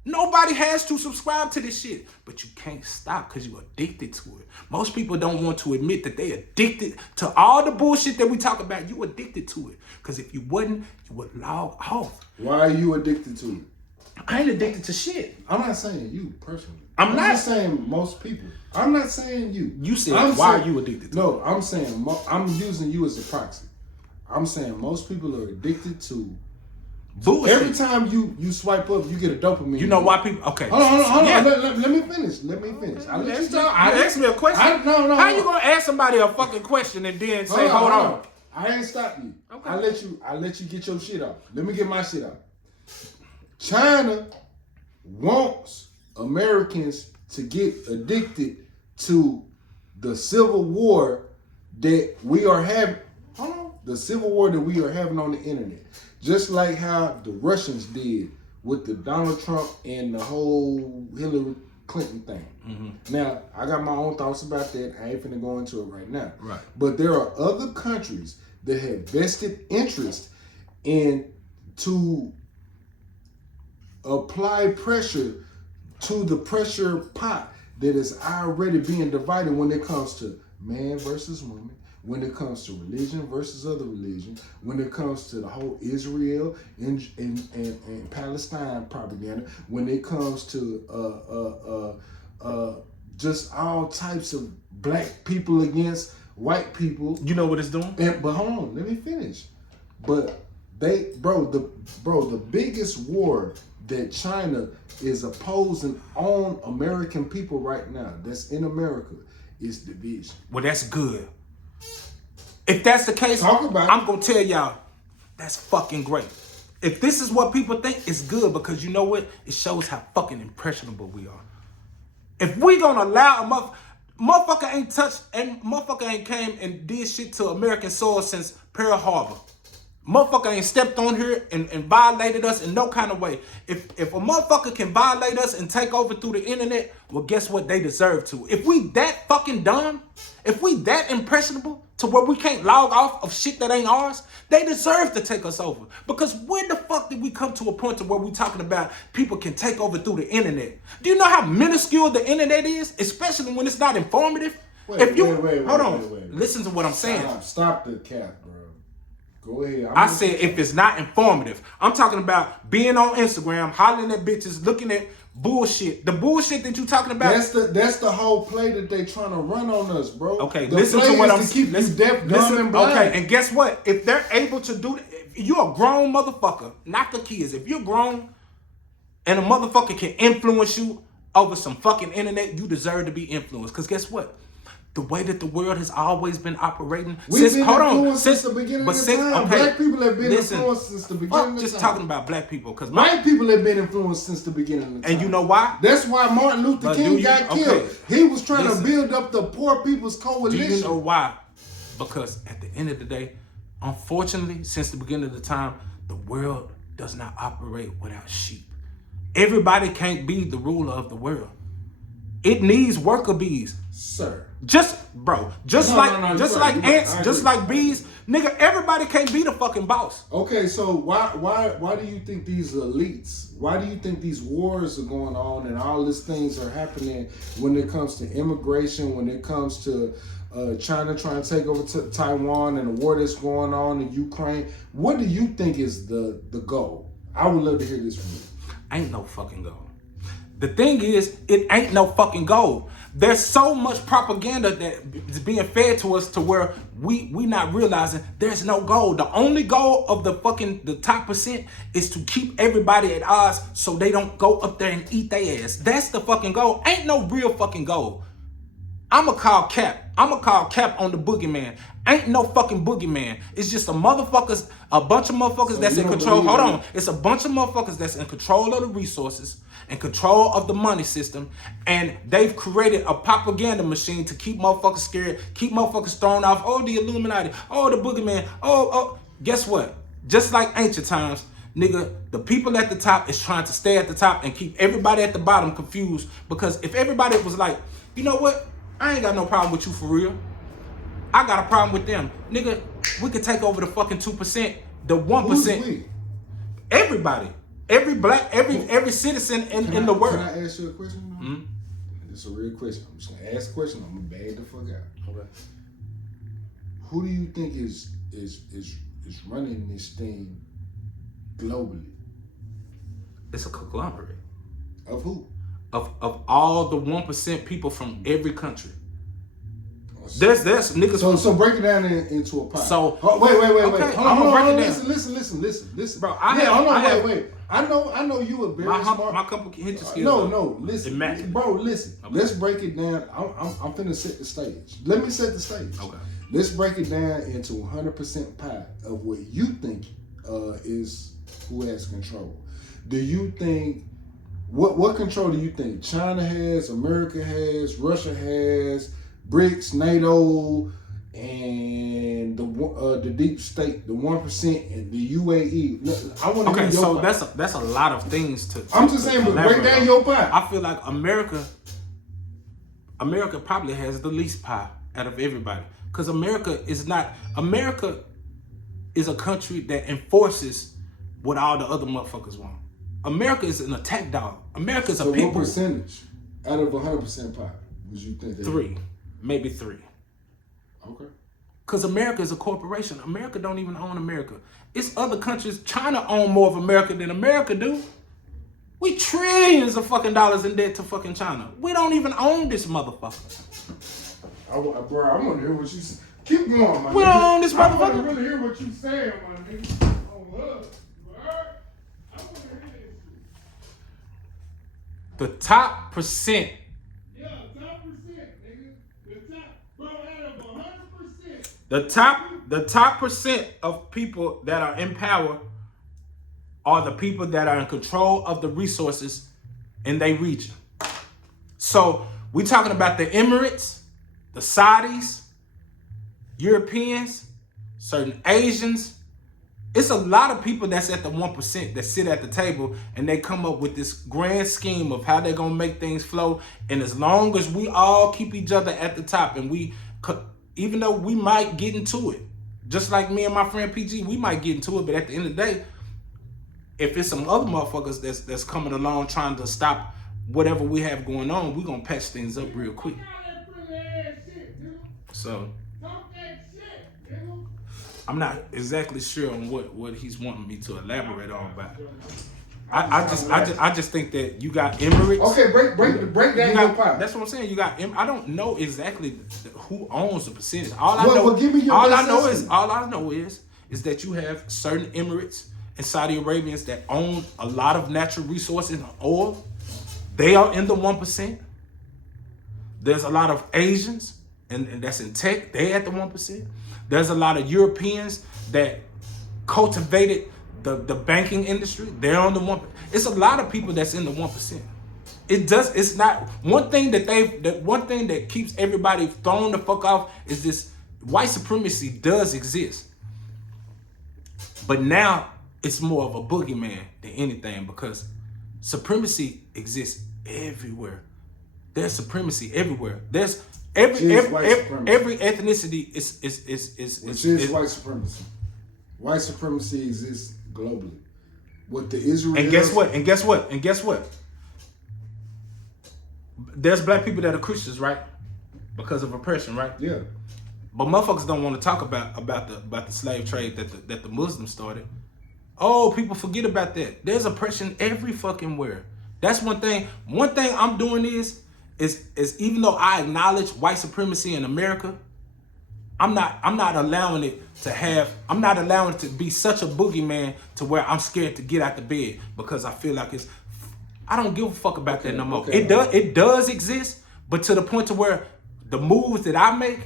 Nobody has to subscribe to this shit, but you can't stop because you're addicted to it. Most people don't want to admit that they addicted to all the bullshit that we talk about. You addicted to it because if you wasn't, you would log off. Why are you addicted to it? I ain't addicted to shit. I'm not saying you personally. I'm not saying most people. I'm not saying you. You said why are you addicted to it? No, I'm saying I'm using you as a proxy. I'm saying most people are addicted to bullshit. Every time you swipe up, you get a dopamine. You know why people? Okay. Hold on. Let me finish. I let you talk. Ask me a question. No. How you gonna ask somebody a fucking question and then say, hold on? I ain't stop you. Okay. I let you get your shit out. Let me get my shit out. China wants Americans to get addicted to the civil war that we are having. Hold on. The civil war that we are having on the internet. Just like how the Russians did with the Donald Trump and the whole Hillary Clinton thing. Mm-hmm. Now, I got my own thoughts about that. I ain't finna go into it right now. Right. But there are other countries that have vested interest in to apply pressure to the pressure pot that is already being divided when it comes to man versus woman, when it comes to religion versus other religion, when it comes to the whole Israel and Palestine propaganda, when it comes to just all types of black people against white people. You know what it's doing? But hold on, let me finish. But the biggest war that China is opposing on American people right now, that's in America, is division. Well, that's good. If that's the case, I'm going to tell y'all, that's fucking great. If this is what people think, it's good because you know what? It shows how fucking impressionable we are. If we going to allow a motherfucker ain't touched and motherfucker ain't came and did shit to American soil since Pearl Harbor. Motherfucker ain't stepped on here and violated us in no kind of way. If a motherfucker can violate us and take over through the internet, well, guess what? They deserve to. If we that fucking dumb, if we that impressionable to where we can't log off of shit that ain't ours, they deserve to take us over. Because when the fuck did we come to a point to where we talking about people can take over through the internet? Do you know how minuscule the internet is? Especially when it's not informative? Wait, Listen to what I'm saying. Stop the cap, bro. Go ahead. I said if it's not informative. I'm talking about being on Instagram, hollering at bitches, looking at bullshit. The bullshit that you talking about. That's the whole play that they trying to run on us, bro. Okay, the listen play to what is I'm to keep you deaf, dumb, and blind. Okay, and guess what? If they're able to do, if you're a grown motherfucker, not the kids. If you're grown and a motherfucker can influence you over some fucking internet, you deserve to be influenced. Cause guess what? The way that the world has always been operating We've been influenced since the beginning of time. Okay, black people have been influenced since the beginning of time. Just talking about black people, cause white people have been influenced since the beginning of time. And you know why? That's why Martin Luther King got killed. He was trying to build up the poor people's coalition. Do you know why? Because at the end of the day, unfortunately, since the beginning of the time, the world does not operate without sheep. Everybody can't be the ruler of the world. It needs worker bees. Sir. Just like ants, just like bees, nigga, everybody can't be the fucking boss. Okay, so why do you think these elites, why do you think these wars are going on and all these things are happening when it comes to immigration, when it comes to China trying to take over Taiwan and the war that's going on in Ukraine? What do you think is the goal? I would love to hear this from you. Ain't no fucking goal. The thing is, it ain't no fucking goal. There's so much propaganda that is being fed to us to where we not realizing there's no goal. The only goal of the top percent is to keep everybody at odds so they don't go up there and eat their ass. That's the fucking goal. Ain't no real fucking goal. I'ma call cap on the boogeyman. Ain't no fucking boogeyman. It's just a bunch of motherfuckers that's in control. Hold on. It's a bunch of motherfuckers that's in control of the resources and control of the money system. And they've created a propaganda machine to keep motherfuckers scared, keep motherfuckers thrown off. Oh, the Illuminati. Oh, the boogeyman. Oh. Guess what? Just like ancient times, nigga, the people at the top is trying to stay at the top and keep everybody at the bottom confused. Because if everybody was like, you know what? I ain't got no problem with you for real. I got a problem with them. Nigga, we could take over the fucking 2%, the 1%. Who's we? Everybody. Every citizen in the world. Can I ask you a question? Mm-hmm. It's a real question. I'm just gonna ask a question. I'm gonna bag the fuck out. Okay. Who do you think is running this thing globally? It's a conglomerate. Of who? Of all the 1% people from every country. There's niggas. So break it down into a pot. So wait. Okay, Hold on. Listen. Bro, Wait. I know you a very smart. My comprehension skills. No. Listen, bro. Listen. Okay. Let's break it down. I'm finna set the stage. Let me set the stage. Okay. Let's break it down into 100% pie of what you think is who has control. Do you think? What control do you think China has, America has, Russia has, BRICS, NATO, and the deep state, the 1%, and the UAE? I want to hear your so part. that's a lot of things to. I'm just saying, but break down your pie. I feel like America probably has the least pie out of everybody, because America is a country that enforces what all the other motherfuckers want. America is an attack dog. America is a people. What percentage out of 100% pie would you think? 3, maybe 3. Okay. Because America is a corporation. America don't even own America. It's other countries. China own more of America than America do. We trillions of fucking dollars in debt to fucking China. We don't even own this motherfucker. Bro, I want to hear what you say. Keep going, man. We don't own this motherfucker. I want to really hear what you saying, my nigga. Oh, love. The top percent. Yeah, top percent, nigga. The top, bro, out of 100%. The top percent of people that are in power are the people that are in control of the resources in their region. So we talking about the Emirates, the Saudis, Europeans, certain Asians. It's a lot of people that's at the 1% that sit at the table and they come up with this grand scheme of how they're going to make things flow. And as long as we all keep each other at the top, and even though we might get into it, just like me and my friend PG, we might get into it. But at the end of the day, if it's some other motherfuckers that's coming along trying to stop whatever we have going on, we're going to patch things up real quick. So I'm not exactly sure on what he's wanting me to elaborate on, but I just think that you got Emirates. Okay, break down your pie. That's what I'm saying. You got. I don't know exactly who owns the percentage. All I Well, give me your all best I know is that you have certain Emirates and Saudi Arabians that own a lot of natural resources and oil. They are in the 1%. There's a lot of Asians and that's in tech. They at the 1%. There's a lot of Europeans that cultivated the banking industry. They're on the 1%. It's a lot of people that's in the 1%. It's not one thing one thing that keeps everybody thrown the fuck off is this white supremacy does exist. But now it's more of a boogeyman than anything because supremacy exists everywhere. There's supremacy everywhere. There's every ethnicity is white supremacy. White supremacy exists globally. What the Israel And guess what? There's black people that are Christians, right? Because of oppression, right? Yeah. But motherfuckers don't want to talk about the slave trade that the Muslims started. Oh, people forget about that. There's oppression every fucking where. That's one thing. One thing I'm doing is even though I acknowledge white supremacy in America, I'm not allowing it to be such a boogeyman to where I'm scared to get out the bed because I feel like I don't give a fuck about that no more. Okay. It does exist, but to the point to where the moves that I make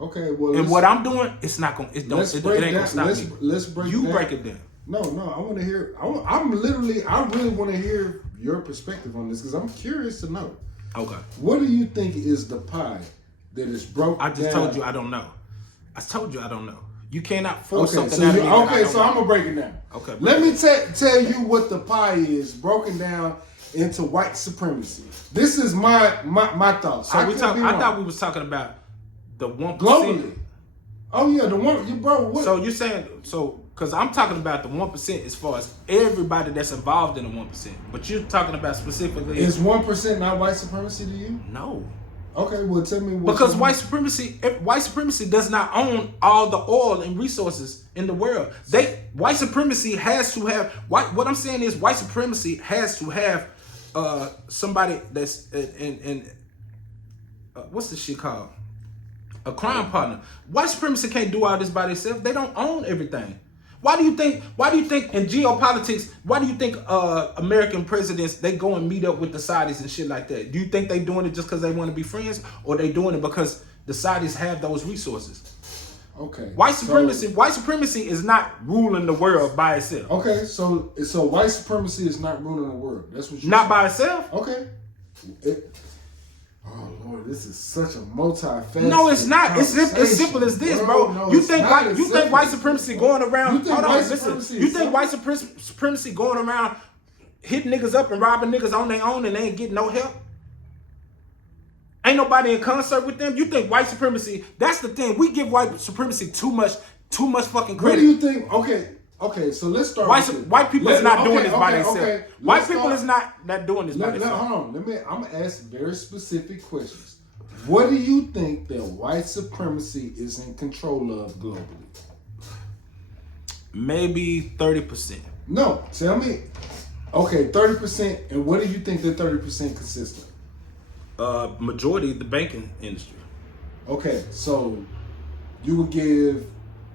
and what I'm doing, it's not gonna it ain't gonna stop me. Let's break you down. break it down. No, I want to hear. I really want to hear your perspective on this because I'm curious to know. Okay. What do you think is the pie that is broken I just down? told you I don't know. I told you I don't know. You cannot force something so out of me. I'm gonna break it down. Okay. Let me tell you what the pie is broken down into white supremacy. This is my thoughts. So I thought we was talking about the 1%. Globally. Oh yeah, the one, bro. What? So you're saying because I'm talking about the 1% as far as everybody that's involved in the 1%, but you're talking about specifically. Is 1% not white supremacy to you? No. Okay, well tell me what. Because white supremacy does not own all the oil and resources in the world. White supremacy has to have what I'm saying is white supremacy has to have somebody that's in what's this shit called? A crime partner. White supremacy can't do all this by themselves. They don't own everything. Why do you think in geopolitics, why do you think American presidents, they go and meet up with the Saudis and shit like that? Do you think they doing it just because they want to be friends, or they doing it because the Saudis have those resources? Okay. White supremacy is not ruling the world by itself. Okay, so white supremacy is not ruling the world. That's what you Not by itself? Okay. Oh Lord, this is such a multi-faceted. No, it's not. It's simple as this, bro. No, you think white supremacy going around? Hold on, listen. You think white supremacy going around hitting niggas up and robbing niggas on their own and they ain't getting no help? Ain't nobody in concert with them. You think white supremacy? That's the thing. We give white supremacy too much fucking credit. What do you think? Okay, so let's start. White people is not doing this by themselves. Okay. White people is not doing this by themselves. Hold on. I'm gonna ask very specific questions. What do you think that white supremacy is in control of globally? Maybe 30%. No, tell me. Okay, 30%. And what do you think that 30% consists of? Majority of the banking industry. Okay, so you would give,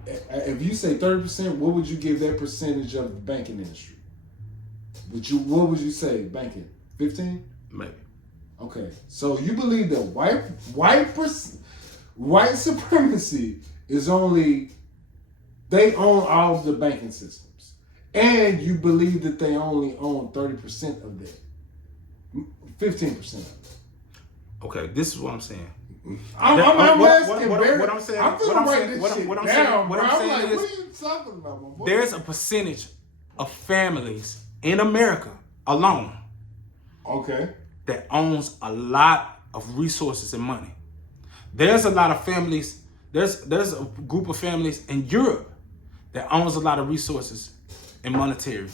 if you say 30%, what would you give that percentage of the banking industry? What would you say, banking? 15? Maybe. Okay, so you believe that white supremacy is only, they own all of the banking systems, and you believe that they only own 30% of that, 15% of it. Okay, this is what I'm saying. I'm asking. What I'm saying. I'm feeling right this shit down, bro. What I'm saying is, what are you talking about, my boy? there's a percentage of families in America alone, okay, that owns a lot of resources and money. There's a lot of families. There's a group of families in Europe that owns a lot of resources and monetary.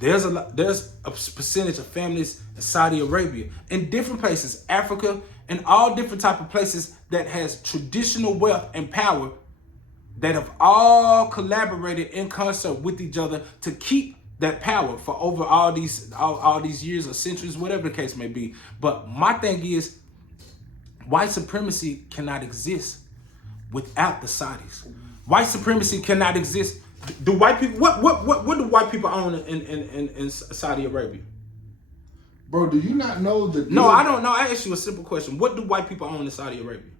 There's a percentage of families in Saudi Arabia, in different places, Africa, and all different type of places that has traditional wealth and power that have all collaborated in concert with each other to keep that power for over all these years or centuries, whatever the case may be. But my thing is, white supremacy cannot exist without the Saudis. White supremacy cannot exist. Do white people what do white people own in Saudi Arabia? Bro, do you not know the? No, I don't know. I asked you a simple question. What do white people own in Saudi Arabia?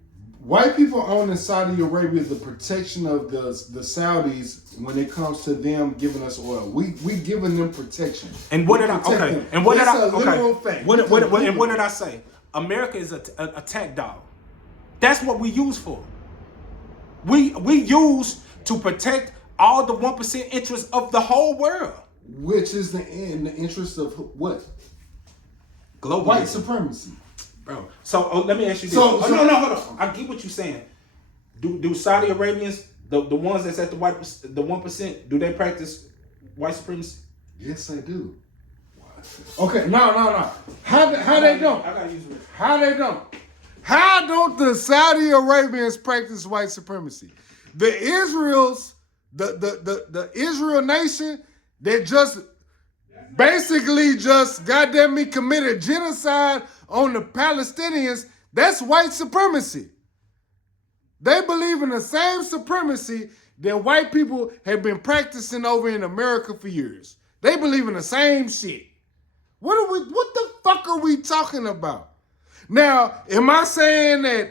White people own in Saudi Arabia the protection of the Saudis when it comes to them giving us oil. We giving them protection. And what did I? protect Okay. them. And what did That's I? a literal Okay. fact. What did I say? America is a attack dog. That's what we use for. We use to protect all the 1% interests of the whole world. Which is in the interest of what? Global White supremacy. Bro. So let me ask you this. So- no, hold on. I get what you're saying. Do Saudi Arabians, the ones that's at the 1%, do they practice white supremacy? Yes, they do. Okay, no. How they don't? I gotta use it. How they don't? How don't the Saudi Arabians practice white supremacy? The Israel nation that just basically just goddamn me committed genocide on the Palestinians, that's white supremacy. They believe in the same supremacy that white people have been practicing over in America for years. They believe in the same shit. What the fuck are we talking about? Now, am I saying that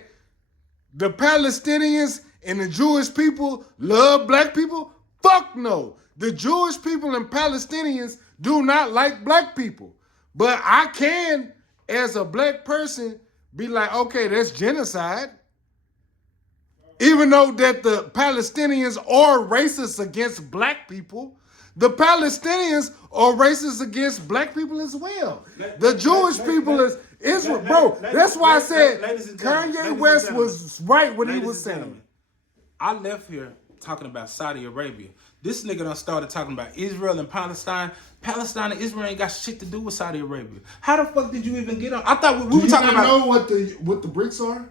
the Palestinians and the Jewish people love black people? Fuck no. The Jewish people and Palestinians do not like black people. But I can, as a black person, be like, okay, that's genocide. Even though that the Palestinians are racist against black people, the Palestinians are racist against black people as well. The Jewish people is Israel. Bro, that's why I said Kanye West was right when he was saying. I left here talking about Saudi Arabia. This nigga done started talking about Israel and Palestine. Palestine and Israel ain't got shit to do with Saudi Arabia. How the fuck did you even get on? I thought we were talking about. Do you know what the BRICS are?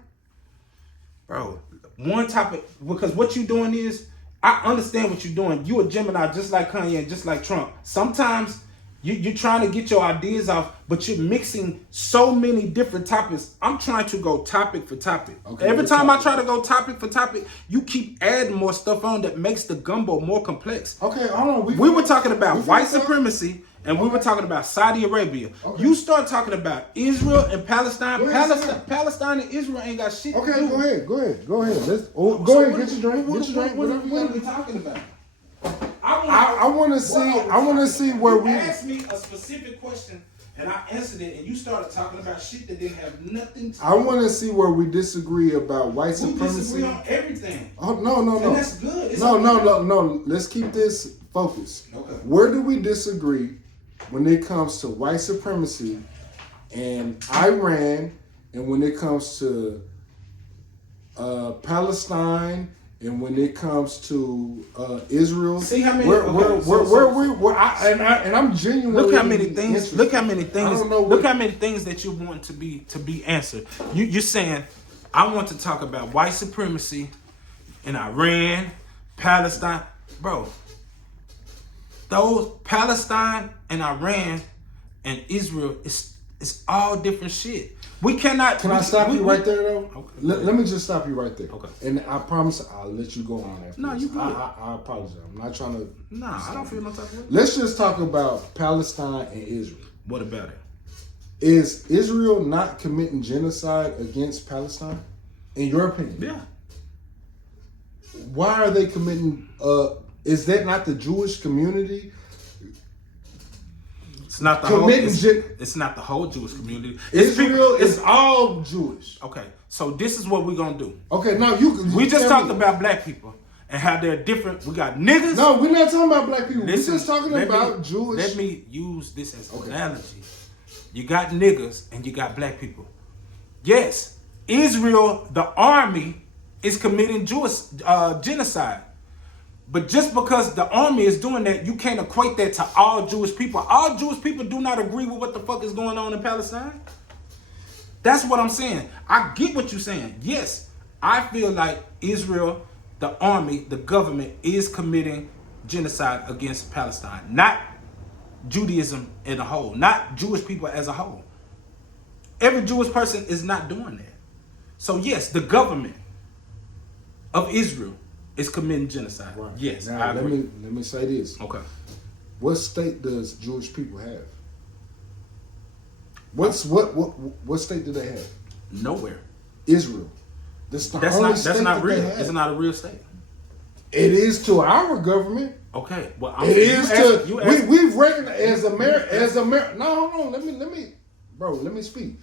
Bro, one topic, because what you doing is, I understand what you're doing. You a Gemini just like Kanye and just like Trump. Sometimes you're trying to get your ideas off, but you're mixing so many different topics. I'm trying to go topic for topic. Okay, Every time I try to go topic for topic, you keep adding more stuff on that makes the gumbo more complex. Okay, hold on. We were talking about white supremacy, and we were talking about Saudi Arabia. Okay. You start talking about Israel and Palestine. Go ahead, Palestine and Israel ain't got shit to Okay, do. go ahead. Go ahead. Go ahead, get your drink. What are we talking about? I want to see where you we asked me a specific question and I answered it, and you started talking about shit that didn't have nothing to do. I want to see where we disagree about white We supremacy. disagree on everything. Oh no. And that's good. It's No. okay. Let's keep this focused. Okay. Where do we disagree when it comes to white supremacy and Iran, and when it comes to Palestine, and when it comes to Israel? See how many? I'm genuinely Look how many things. interested. Look how many things. I don't know Look how many things that you want to be answered. You're saying, I want to talk about white supremacy in Iran, Palestine, bro. Those Palestine and Iran and Israel is all different shit. We cannot. Can I stop you right there, though? Okay. Let me just stop you right there. Okay. And I promise I'll let you go on after No, this. you good. I apologize. I'm not trying to. Nah, I don't feel no type of way. Let's just talk about Palestine and Israel. What about it? Is Israel not committing genocide against Palestine? In your opinion? Yeah. Why are they committing? Is that not the Jewish community? It's not the Committing whole. It's not the whole Jewish community. Israel is all Jewish. Okay. So this is what we're gonna do. Okay, no, you. We just tell talked me. about black people and how they're different. We got niggas. No, we're not talking about black people. Listen, We're just talking about Jewish. Let me use this as an analogy. You got niggas and you got black people. Yes, Israel, the army, is committing Jewish genocide. But just because the army is doing that, you can't equate that to all Jewish people. All Jewish people do not agree with what the fuck is going on in Palestine. That's what I'm saying. I get what you're saying. Yes, I feel like Israel, the army, the government is committing genocide against Palestine. Not Judaism in a whole, not Jewish people as a whole. Every Jewish person is not doing that. So yes, the government of Israel is committing genocide. Right. Yes, Now, I let agree. me say this. Okay. What state does Jewish people have? What state do they have? Nowhere. Israel. That's only state That's not that real. they have. It's not a real state. It is to our government. Okay. Well, It is we've recognized as America. No, hold on. Let me speak.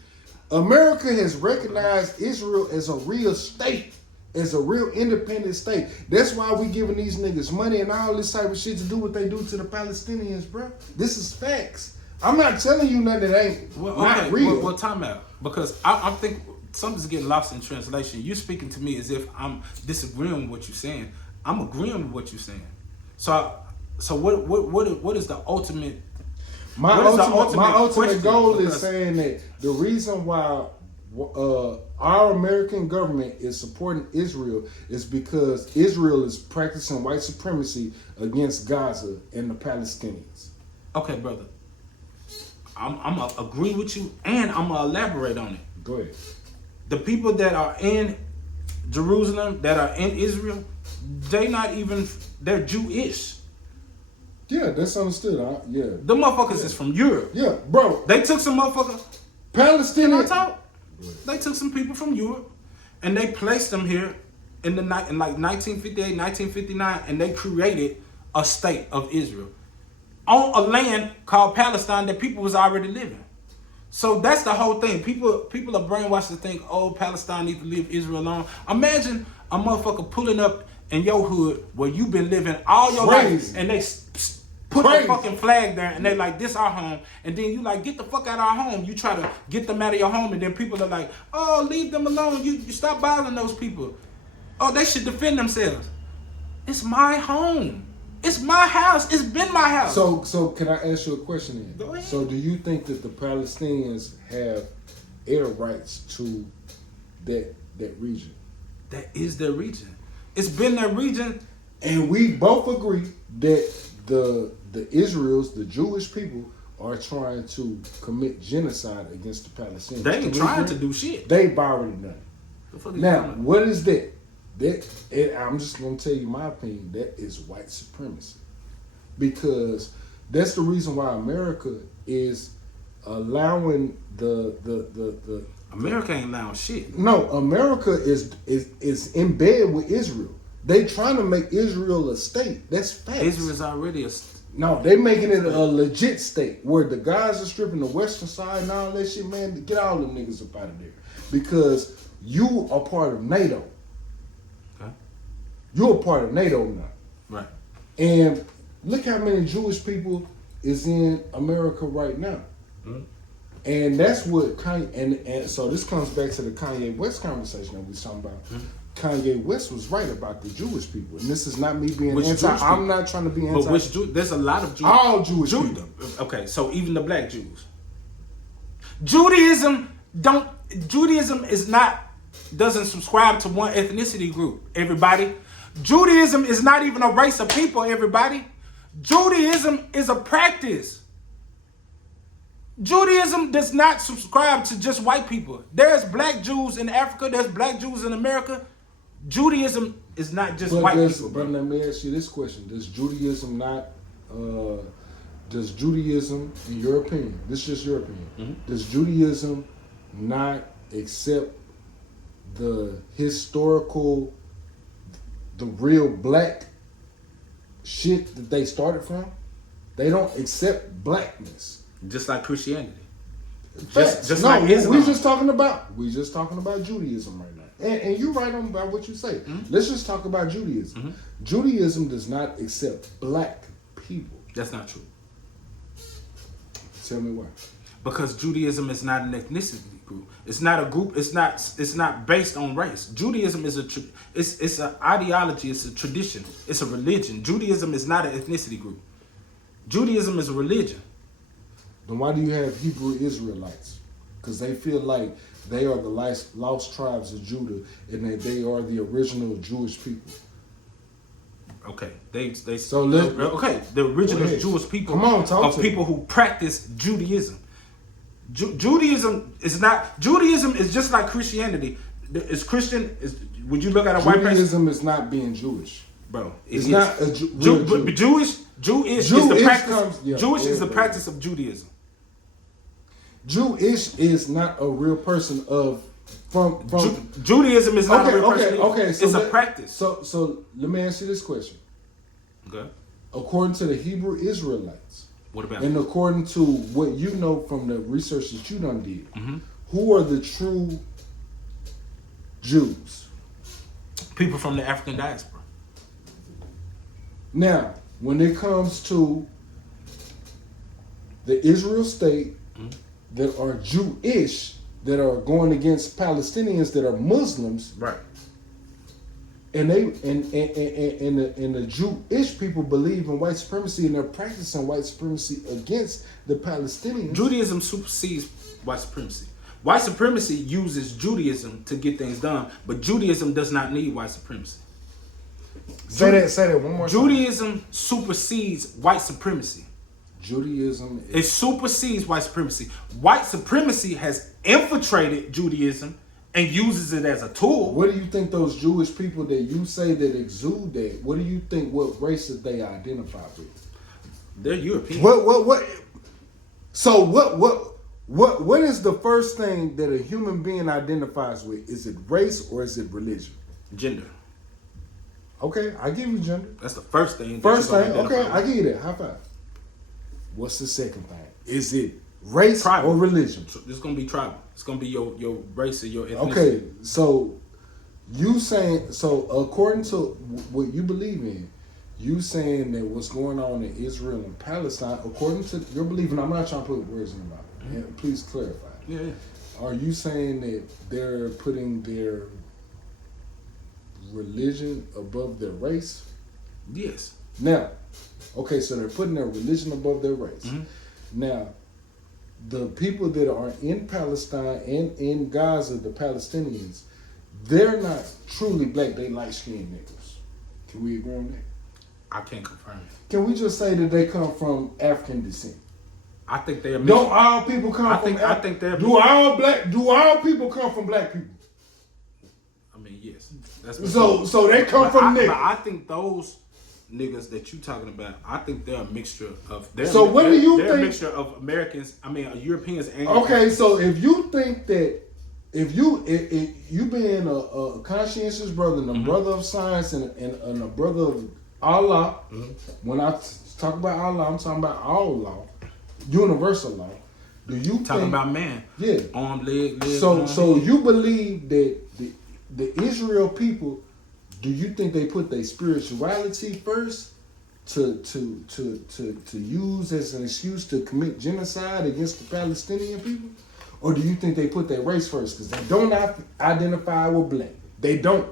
America has recognized Israel as a real state, as a real independent state. That's why we giving these niggas money and all this type of shit to do what they do to the Palestinians, bro. This is facts. I'm not telling you nothing that ain't not real. Well, time out. Because I think something's getting lost in translation. You're speaking to me as if I'm disagreeing with what you're saying. I'm agreeing with what you're saying. So what is the ultimate? My ultimate ultimate question? goal is Because- saying that the reason why our American government is supporting Israel is because Israel is practicing white supremacy against Gaza and the Palestinians. Okay, brother. I'm gonna agree with you, and I'm gonna elaborate on it. Go ahead. The people that are in Jerusalem, that are in Israel, they're Jewish. Yeah, that's understood. Yeah. The motherfuckers is from Europe. Yeah, bro. They took some motherfucker. Palestinian. Can I talk? They took some people from Europe and they placed them here in like 1958, 1959, and they created a state of Israel on a land called Palestine that people was already living. So that's the whole thing. People are brainwashed to think, oh, Palestine needs to leave Israel alone. Imagine a motherfucker pulling up in your hood where you've been living all your life, and they put the fucking flag there, and they like, this our home, and then you like, get the fuck out of our home. You try to get them out of your home, and then people are like, oh, leave them alone. You stop bothering those people. Oh, they should defend themselves. It's my home. It's my house. It's been my house. So can I ask you a question then? Go ahead. So do you think that the Palestinians have air rights to that region? That is their region. It's been their region. And we both agree that the Israels, the Jewish people, are trying to commit genocide against the Palestinians. They ain't trying to do shit. They've already done it. The fuck is Now, going on? what is that? I'm just gonna tell you my opinion. That is white supremacy, because that's the reason why America is allowing the America ain't allowing shit. No, America is in bed with Israel. They trying to make Israel a state. That's facts. Israel's already a. No, they making it a legit state where the guys are stripping the western side and all that shit, man. Get all them niggas up out of there, because you are part of NATO. Okay. You're a part of NATO now. Right. And look how many Jewish people is in America right now. Mm-hmm. And that's what Kanye, and so this comes back to the Kanye West conversation that we was talking about. Mm-hmm. Kanye West was right about the Jewish people. And this is not me being Which anti. Jewish I'm people? not trying to be anti. But there's a lot of Jews. All Jewish people. Okay, so even the black Jews. Judaism doesn't subscribe to one ethnicity group, everybody. Judaism is not even a race of people, everybody. Judaism is a practice. Judaism does not subscribe to just white people. There's black Jews in Africa, there's black Jews in America. Judaism is not just white people. But let me ask you this question: Does Judaism, in your opinion, this is just your opinion, does Judaism not accept the historical, the real black shit that they started from? They don't accept blackness. Just like Christianity. Just Just no, like Islam. we just talking about Judaism right now. And you're right on about what you say. Mm-hmm. Let's just talk about Judaism. Mm-hmm. Judaism does not accept black people. That's not true. Tell me why. Because Judaism is not an ethnicity group. It's not a group. It's not based on race. Judaism is it's an ideology. It's a tradition. It's a religion. Judaism is not an ethnicity group. Judaism is a religion. Then why do you have Hebrew Israelites? Because they feel like they are the lost tribes of Judah and that they are the original Jewish people. Okay, they So let- okay. The original Go ahead. Jewish people Come on, talk are to people who practice Judaism. Judaism is just like Christianity. Is Christian is would you look at a white person? Judaism is not being Jewish. Bro, It's is. not a real Jew. But Jewish is the Jewish practice. comes- yeah, Jewish is the yeah. practice of Judaism. Jewish is not a real person of from. Judaism is not a real person. Okay. So it's a practice. So let me answer this question. Okay. According to the Hebrew Israelites, What about and according to what you know from the research that you done did, Mm-hmm. who are the true Jews? people from the African diaspora? Now, when it comes to the Israel state that are Jewish, that are going against Palestinians that are Muslims, Right. and the Jewish people believe in white supremacy and they're practicing white supremacy against the Palestinians. Judaism supersedes white supremacy. White supremacy uses Judaism to get things done, but Judaism does not need white supremacy. Say that one more time. Judaism supersedes white supremacy. Judaism It supersedes white supremacy. White supremacy has infiltrated Judaism and uses it as a tool. What do you think those Jewish people that you say that exude that? What do you think? What race that they identify with? They're European. What? So what is the first thing that a human being identifies with? Is it race or is it religion? Gender. Okay, I give you gender. That's the first thing. that First you're thing, gonna okay, identify I with. give you that. High five. What's the second thing? Is it race Tribal. or religion? It's gonna be tribal. It's gonna be your race or your ethnicity. Okay, so you saying, so according to what you believe in, you saying that what's going on in Israel and Palestine, according to your belief, and I'm not trying to put words in your mouth, and please clarify. Yeah. Are you saying that they're putting their religion above their race? Yes. Now, okay, so they're putting their religion above their race. Mhm. Now, the people that are in Palestine and in Gaza, the Palestinians, they're not truly black. They light-skinned niggas. Can we agree on that? I can't confirm it. Can we just say that they come from African descent? I think they're Don't all people come I from? think- I think they're- Do all people come from black people? I mean, yes. That's So they come from But niggas. I think those niggas that you talking about, I think they're a mixture of. So what do you they're think- a mixture of Americans. I mean, Europeans and. Okay, so if you think that if you being a conscientious brother and a brother of science and a brother of Allah, when I talk about Allah, I'm talking about all law, universal law. Do you Talking think, about man. yeah? Arm, leg. So you believe that the Israel people? Do you think they put their spirituality first to use as an excuse to commit genocide against the Palestinian people? Or do you think they put their race first? Because they don't identify with black. They don't.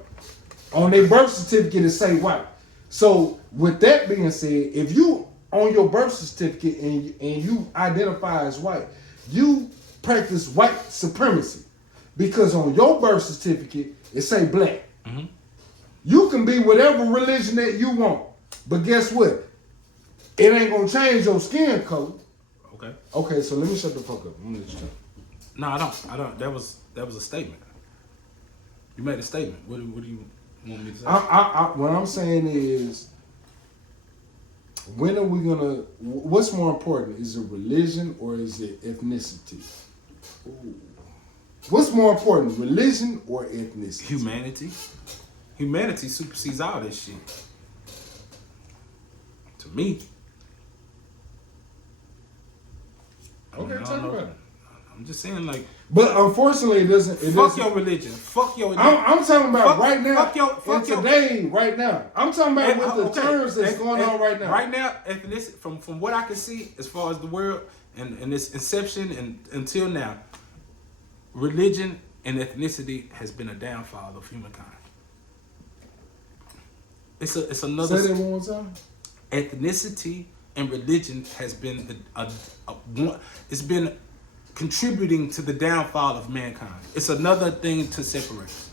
On their birth certificate it say white. So with that being said, if you on your birth certificate and you identify as white, you practice white supremacy. Because on your birth certificate it say black. You can be whatever religion that you want. But guess what? It ain't gonna change your skin color. Okay. Okay, so let me shut the fuck up. I'm gonna let you talk. No, I don't. That was a statement. You made a statement. What do you want me to say? What I'm saying is, when are we gonna? What's more important? Is it religion or is it ethnicity? Ooh. What's more important, religion or ethnicity? Humanity. Humanity supersedes all this shit. To me. I Okay, don't talk know. about it. I'm just saying, like, But unfortunately, it doesn't. fuck your religion. Fuck your. I'm talking about Fuck- right now. fuck your- today, right now. I'm talking about And, with the okay, terms that's and- going and on right now. Right now, ethnicity, from what I can see, as far as the world and its inception and until now, religion and ethnicity has been a downfall of humankind. It's another. Say that one more time. Ethnicity and religion has been it's been contributing to the downfall of mankind. It's another thing to separate us.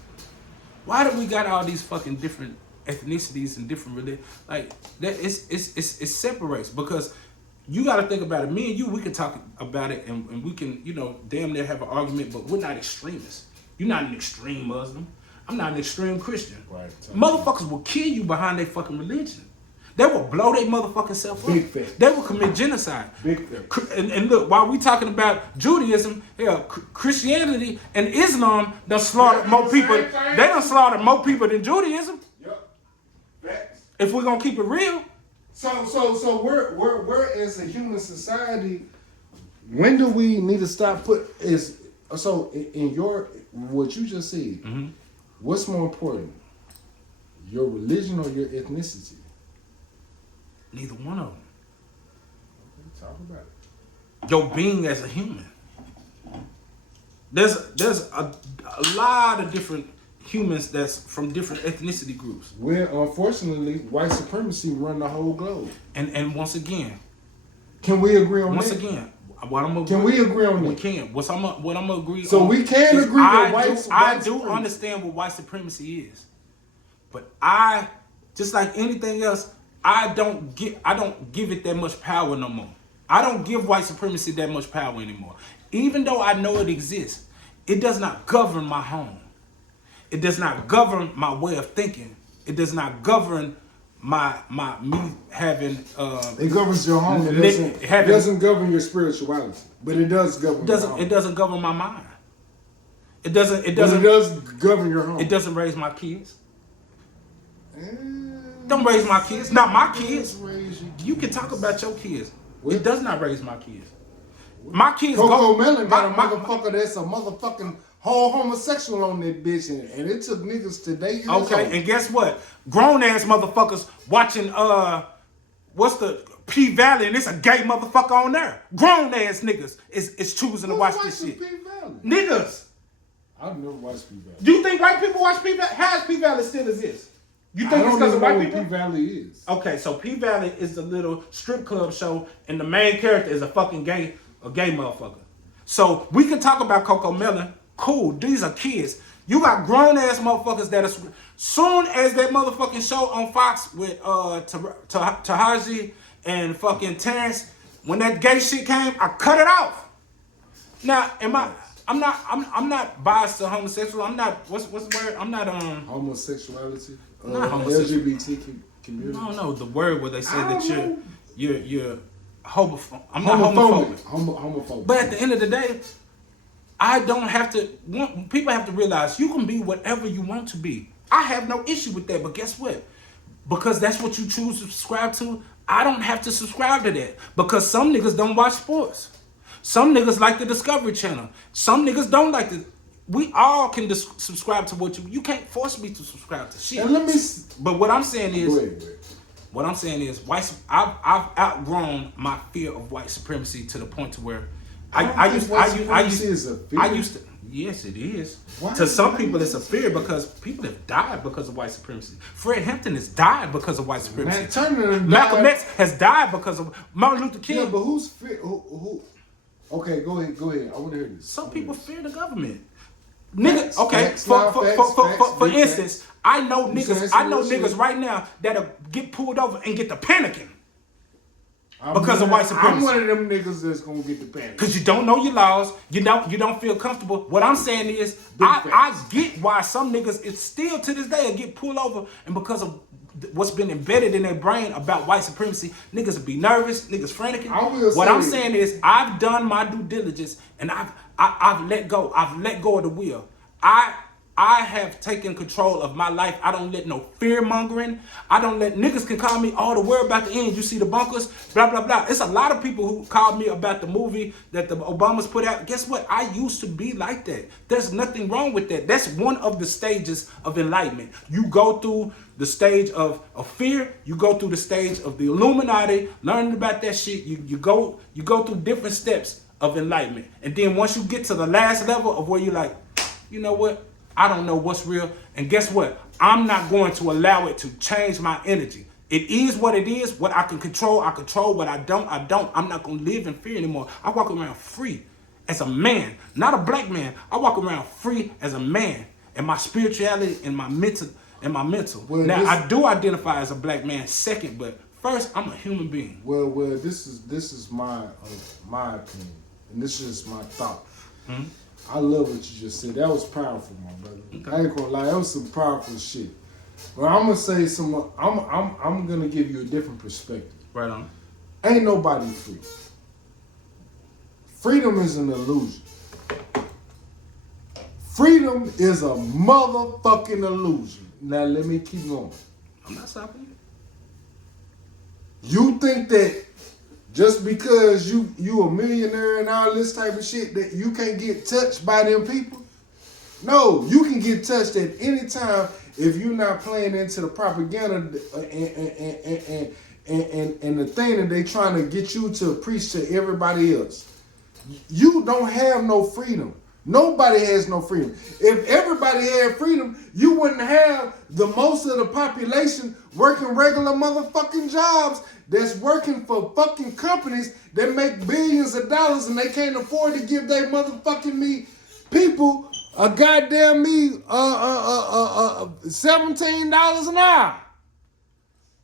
Why do we got all these fucking different ethnicities and different religions. Like that, it separates because you got to think about it. Me and you, we can talk about it and we can, damn near have an argument, but we're not extremists. You're not an extreme Muslim. I'm not an extreme Christian. Right. Motherfuckers will kill you behind their fucking religion. They will blow their motherfucking self up. Big fact. They will commit genocide. Big fact. And look, while we talking about Judaism, Christianity and Islam done slaughtered more people. They done slaughtered more people than Judaism. Yep. Facts. If we're gonna keep it real. So we're as a human society, when do we need to stop in your what you just said, Mm-hmm. what's more important? Your religion or your ethnicity? Neither one of them. Talk about it. Your being as a human. There's a lot of different humans that's from different ethnicity groups. Well, unfortunately, white supremacy run the whole globe. And once again, Can we agree on once that? again, what I'm gonna Can we agree on we that? can. What I'm gonna agree So on. we can is agree that white I do supremacy. understand what white supremacy is, but I, just like anything else, I don't give it that much power no more. I don't give white supremacy that much power anymore. Even though I know it exists, it does not govern my home. It does not govern my way of thinking. It does not govern me having. It governs your home. It doesn't govern your spirituality, but it does govern. Your home. It doesn't govern my mind. It But it does govern your home. It doesn't raise my kids. Don't raise my kids. Not my kids. You can talk about your kids. It does not raise my kids. My kids Coco Melon got a motherfucker that's a motherfucking whole homosexual on that bitch, and it took niggas today. Okay, and guess what? Grown ass motherfuckers watching what's the P Valley, and it's a gay motherfucker on there. Grown ass niggas is choosing to watch this shit. Niggas. I've never watched P Valley. Do you think white people watch P Valley? How does P Valley still exist? You think it's because of white people? P Valley is. Okay, so P Valley is the little strip club show, and the main character is a gay motherfucker. So we can talk about Coco Melon. Cool, these are kids. You got grown ass motherfuckers that are soon as that motherfucking show on Fox with Tahaji and fucking Terrence, when that gay shit came, I cut it off. Now, I'm not biased to homosexual. I'm not what's the word? I'm not homosexuality. Not homosexual. LGBT community. No, the word where they say that you're homophobic. I'm not not homophobic. Homophobic. But at the end of the day, I don't have to. People have to realize you can be whatever you want to be. I have no issue with that. But guess what? Because that's what you choose to subscribe to, I don't have to subscribe to that. Because some niggas don't watch sports. Some niggas like the Discovery Channel. Some niggas don't like the. We all can subscribe to what you can't force me to subscribe to shit. And But what I'm saying is, go ahead. I've outgrown my fear of white supremacy to the point to where yes, it is. To some people, it's a fear because people have died because of white supremacy. Fred Hampton has died because of white supremacy. Malcolm X has died because of Martin Luther King. Yeah, but who's fear? Who? Okay, go ahead. I want to hear this. Some people fear the government. Nigga, okay. For instance, I know niggas right now that'll get pulled over and get the panicking. Because of white supremacy. I'm one of them niggas that's gonna get the panic. Because you don't know your laws, you don't feel comfortable. What I'm saying is, I get why some niggas, it's still to this day, get pulled over, and because of what's been embedded in their brain about white supremacy, niggas will be nervous, niggas frantic. What I'm saying is, I've done my due diligence, and I've let go. I've let go of the wheel. I have taken control of my life. I don't let no fear mongering. I don't let niggas can call me, oh, the world about to end. You see the bunkers, blah, blah, blah. It's a lot of people who called me about the movie that the Obamas put out. Guess what? I used to be like that. There's nothing wrong with that. That's one of the stages of enlightenment. You go through the stage of fear. You go through the stage of the Illuminati, learning about that shit. You go through different steps of enlightenment. And then once you get to the last level of where you're like, you know what? I don't know what's real. And guess what? I'm not going to allow it to change my energy. It is what it is. What I can control, I control. What I don't, I don't. I'm not going to live in fear anymore. I walk around free as a man, not a black man. I walk around free as a man. And my spirituality and my mental and my mental. Well, now this- I do identify as a black man second, but first I'm a human being. Well, this is my opinion, and this is just my thought. I love what you just said. That was powerful, my brother. Okay. I ain't gonna lie, that was some powerful shit. But I'm gonna say some. I'm gonna give you a different perspective. Right on. Ain't nobody free. Freedom is an illusion. Freedom is a motherfucking illusion. Now let me keep going. I'm not stopping you. You think that just because you a millionaire and all this type of shit that you can't get touched by them people? No, you can get touched at any time if you're not playing into the propaganda and the thing that they trying to get you to preach to everybody else. You don't have no freedom. Nobody has no freedom. If everybody had freedom, you wouldn't have the most of the population working regular motherfucking jobs that's working for fucking companies that make billions of dollars and they can't afford to give their motherfucking people a goddamn $17 an hour.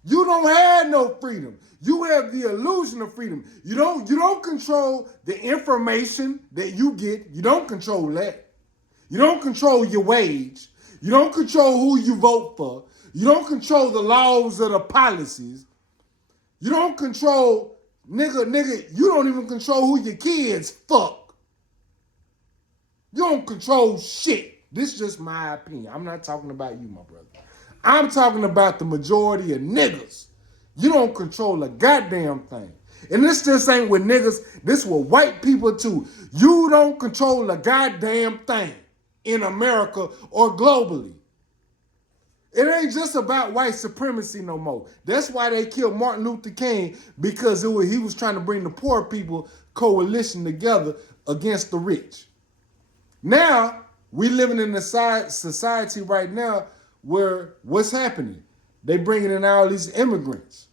You don't have no freedom. You have the illusion of freedom. You don't control the information that you get. You don't control that. You don't control your wage. You don't control who you vote for. You don't control the laws or the policies. You don't control, nigga, you don't even control who your kids fuck. You don't control shit. This is just my opinion. I'm not talking about you, my brother. I'm talking about the majority of niggas. You don't control a goddamn thing. And this just ain't with niggas. This with white people too. You don't control a goddamn thing in America or globally. It ain't just about white supremacy no more. That's why they killed Martin Luther King, because he was trying to bring the poor people coalition together against the rich. Now, we living in a society right now where what's happening? They bringing in all these immigrants.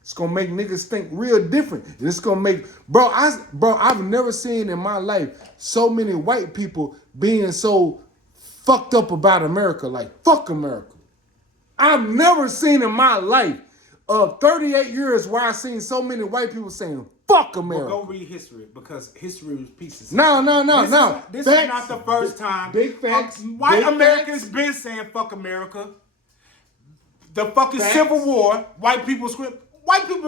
It's gonna make niggas think real different. And it's gonna make, I've never seen in my life so many white people being so fucked up about America. Like, fuck America. I've never seen in my life of 38 years where I've seen so many white people saying, fuck America. Well, go read history, because history repeats itself. No. This is not the first time. Big facts. White Big Americans facts. been saying fuck America. The fucking Facts. Civil War, white people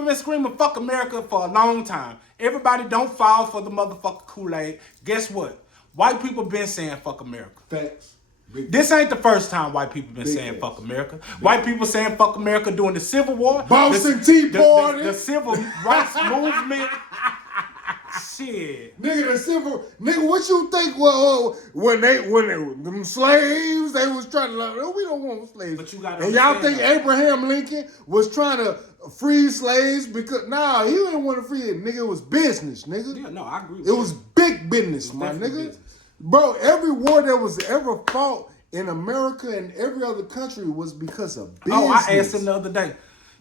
been screaming fuck America for a long time. Everybody don't fall for the motherfucking Kool-Aid. Guess what? White people been saying fuck America. Facts. This ain't the first time white people been Big saying facts. fuck America. White people saying fuck America during the Civil War. Boston Tea Party. The civil rights movement. Shit. Nigga, what you think when them slaves, they was trying to, like, oh, we don't want slaves. But you gotta and y'all understand think Abraham Lincoln was trying to free slaves because, he didn't want to free it. Nigga, it was business, nigga. Yeah, no, I agree with It you. was big business, my definitely nigga. business. Bro, every war that was ever fought in America and every other country was because of business. Oh, I asked him the other day.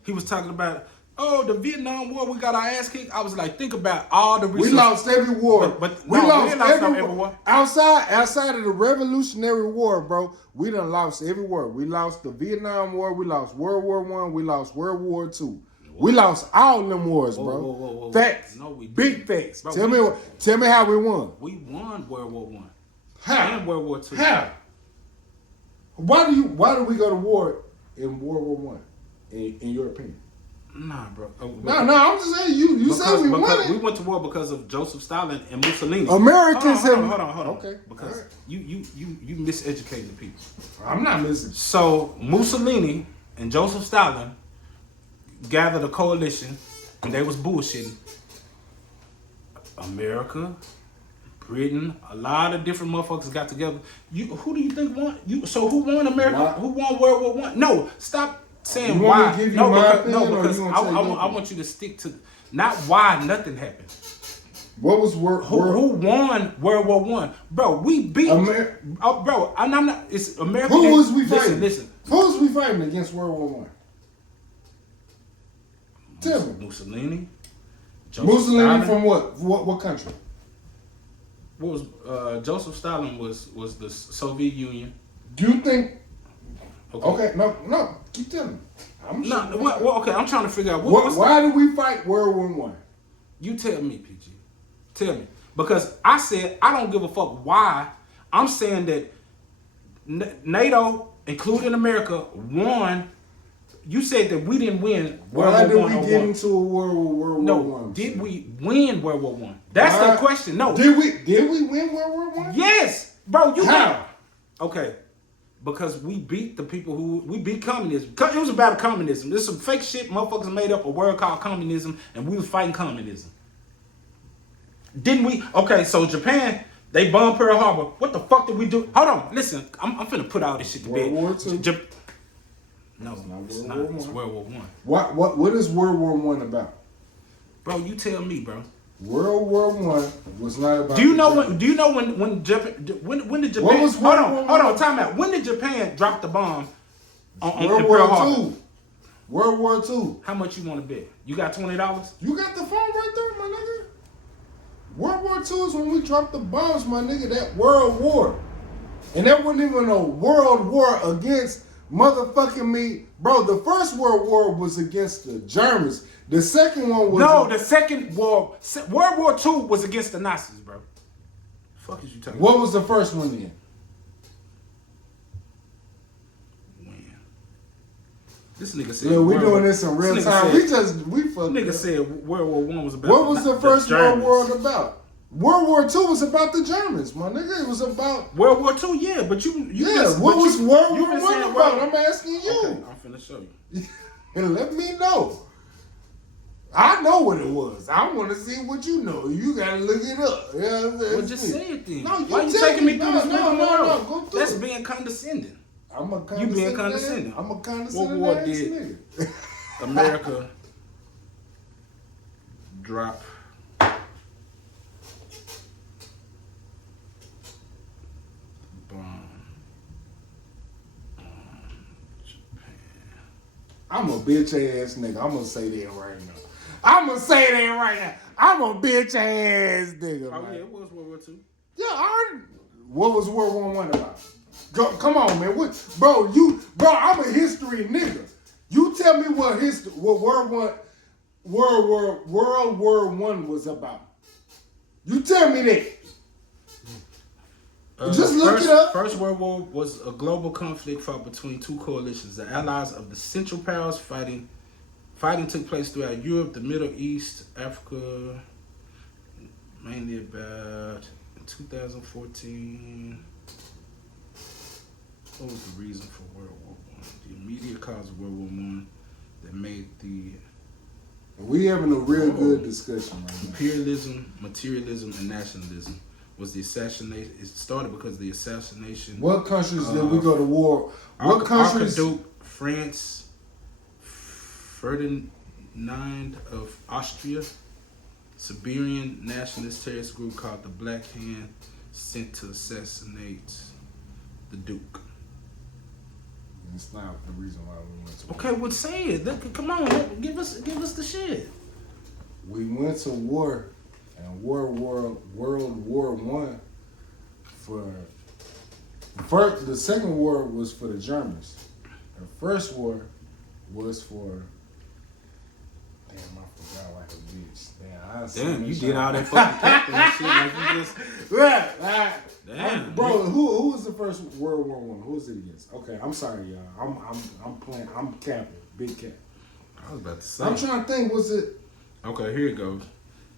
He was talking about, the Vietnam War, we got our ass kicked. I was like, think about all the We resources. lost every war. But we no, lost we didn't lost every every war. war. Outside of the Revolutionary War, bro, we done lost every war. We lost the Vietnam War. We lost World War I. We lost World War II. We lost all them wars, bro. Whoa. Facts. No, we Big didn't. facts. Bro, Tell me how we won. We won World War I. How? And World War II. How? Why do we go to war in World War I? In your opinion? Nah, bro. No, I'm just saying you said we won it. We went to war because of Joseph Stalin and Mussolini. Americans hold have. on. Okay. Because All right. you miseducating the people. I'm not missing. So Mussolini and Joseph Stalin gathered a coalition, and they was bullshitting. America, Britain, a lot of different motherfuckers got together. Who do you think won? So who won America? Why? Who won World War I? No, stop saying You want me why. to give you No, my because, opinion, or because you I, gonna tell your I opinion? want you to stick to not why nothing happened. What was Who won World War One, bro? We beat. Bro, I'm not. It's America. Who was we fighting? Listen. Who was we fighting against World War One? Tell me. Mussolini. Joseph Mussolini Stalin. from what? What country? What was Joseph Stalin was the Soviet Union. Do you think Okay, no, keep telling me. Okay, I'm trying to figure out why did we fight World War One? You tell me, PG. Tell me. Because I said I don't give a fuck why. I'm saying that NATO, including America, won. You said that we didn't win World Why War did One. we get into a war with World No, War One? did we win World War One? That's the question. No. Did we win World War One? Yes, bro. How? Okay. Because we beat the people we beat communism. It was about communism. There's some fake shit motherfuckers made up a word called communism, and we was fighting communism. Didn't we? Okay, so Japan, they bombed Pearl Harbor. What the fuck did we do? Hold on, listen. I'm finna put all this shit to bed. World War II? No, it's it's not not. World War It's One. World War One. What is World War One about? Bro, you tell me, bro. World War One was not about. Do you know Germans. when? Do you know when Japan? When did Japan? What was hold World on, War hold on. One? Time out. When did Japan drop the bomb on World Pearl War Harbor? Two. World War Two. How much you want to bet? You got $20? You got the phone right there, my nigga. World War II is when we dropped the bombs, my nigga. That World War, and that wasn't even a World War against motherfucking me, bro. The first World War was against the Germans. The second one was No, the second war, World War II was against the Nazis, bro. Fuck is you talking What was the first one then? When? This nigga said. Yeah, we World doing War- this in real nigga time. Said, We fucked nigga up. said World War One was about. What was the first World Germans. War about? World War II was about the Germans, my nigga. It was about World War II, yeah, but you yeah. been- What but was you- World you War been One saying about? World- I'm asking you. Okay, I'm finna show you. And let me know. I know what it was. I want to see what you know. You gotta look it up. Yeah, Well, just say it then. No, Why you tell taking me through this No, rigmarole? go through That's it. being condescending. I'm a You condescending. being condescending. I'm a condescending What war ass did- nigga. America drop bomb on Japan. I'm a bitch ass nigga. I'm gonna say that right now. I'm a bitch ass nigga. Oh man. yeah, it was World War II. Yeah, I heard. What was World War One about? Come on, man. I'm a history nigga. You tell me what World War One was about. You tell me that. Just look it up. First World War was a global conflict fought between two coalitions. The allies of the Central Powers fighting took place throughout Europe, the Middle East, Africa, mainly about 2014. What was the reason for World War One? The immediate cause of World War One that made the We having a real good discussion right now. imperialism, materialism, and nationalism was the assassination. It started because of the assassination. What countries did we go to war? What countries? Archduke France Ferdinand of Austria, Siberian nationalist terrorist group called the Black Hand, sent to assassinate the Duke. It's not the reason why we went to war. Okay, well say it. Look, come on, give us the shit. We went to war, and World War One the second war was for the Germans. The first war was for. Damn, I forgot like a bitch. Damn, you did all that fucking capping and shit like you just. Right. Damn, Bro, who was the first World War One? Who was it against? Okay, I'm sorry, y'all. I'm playing. I'm capping. Big cap. I was about to say. I'm trying to think. Was it? Okay, here it goes.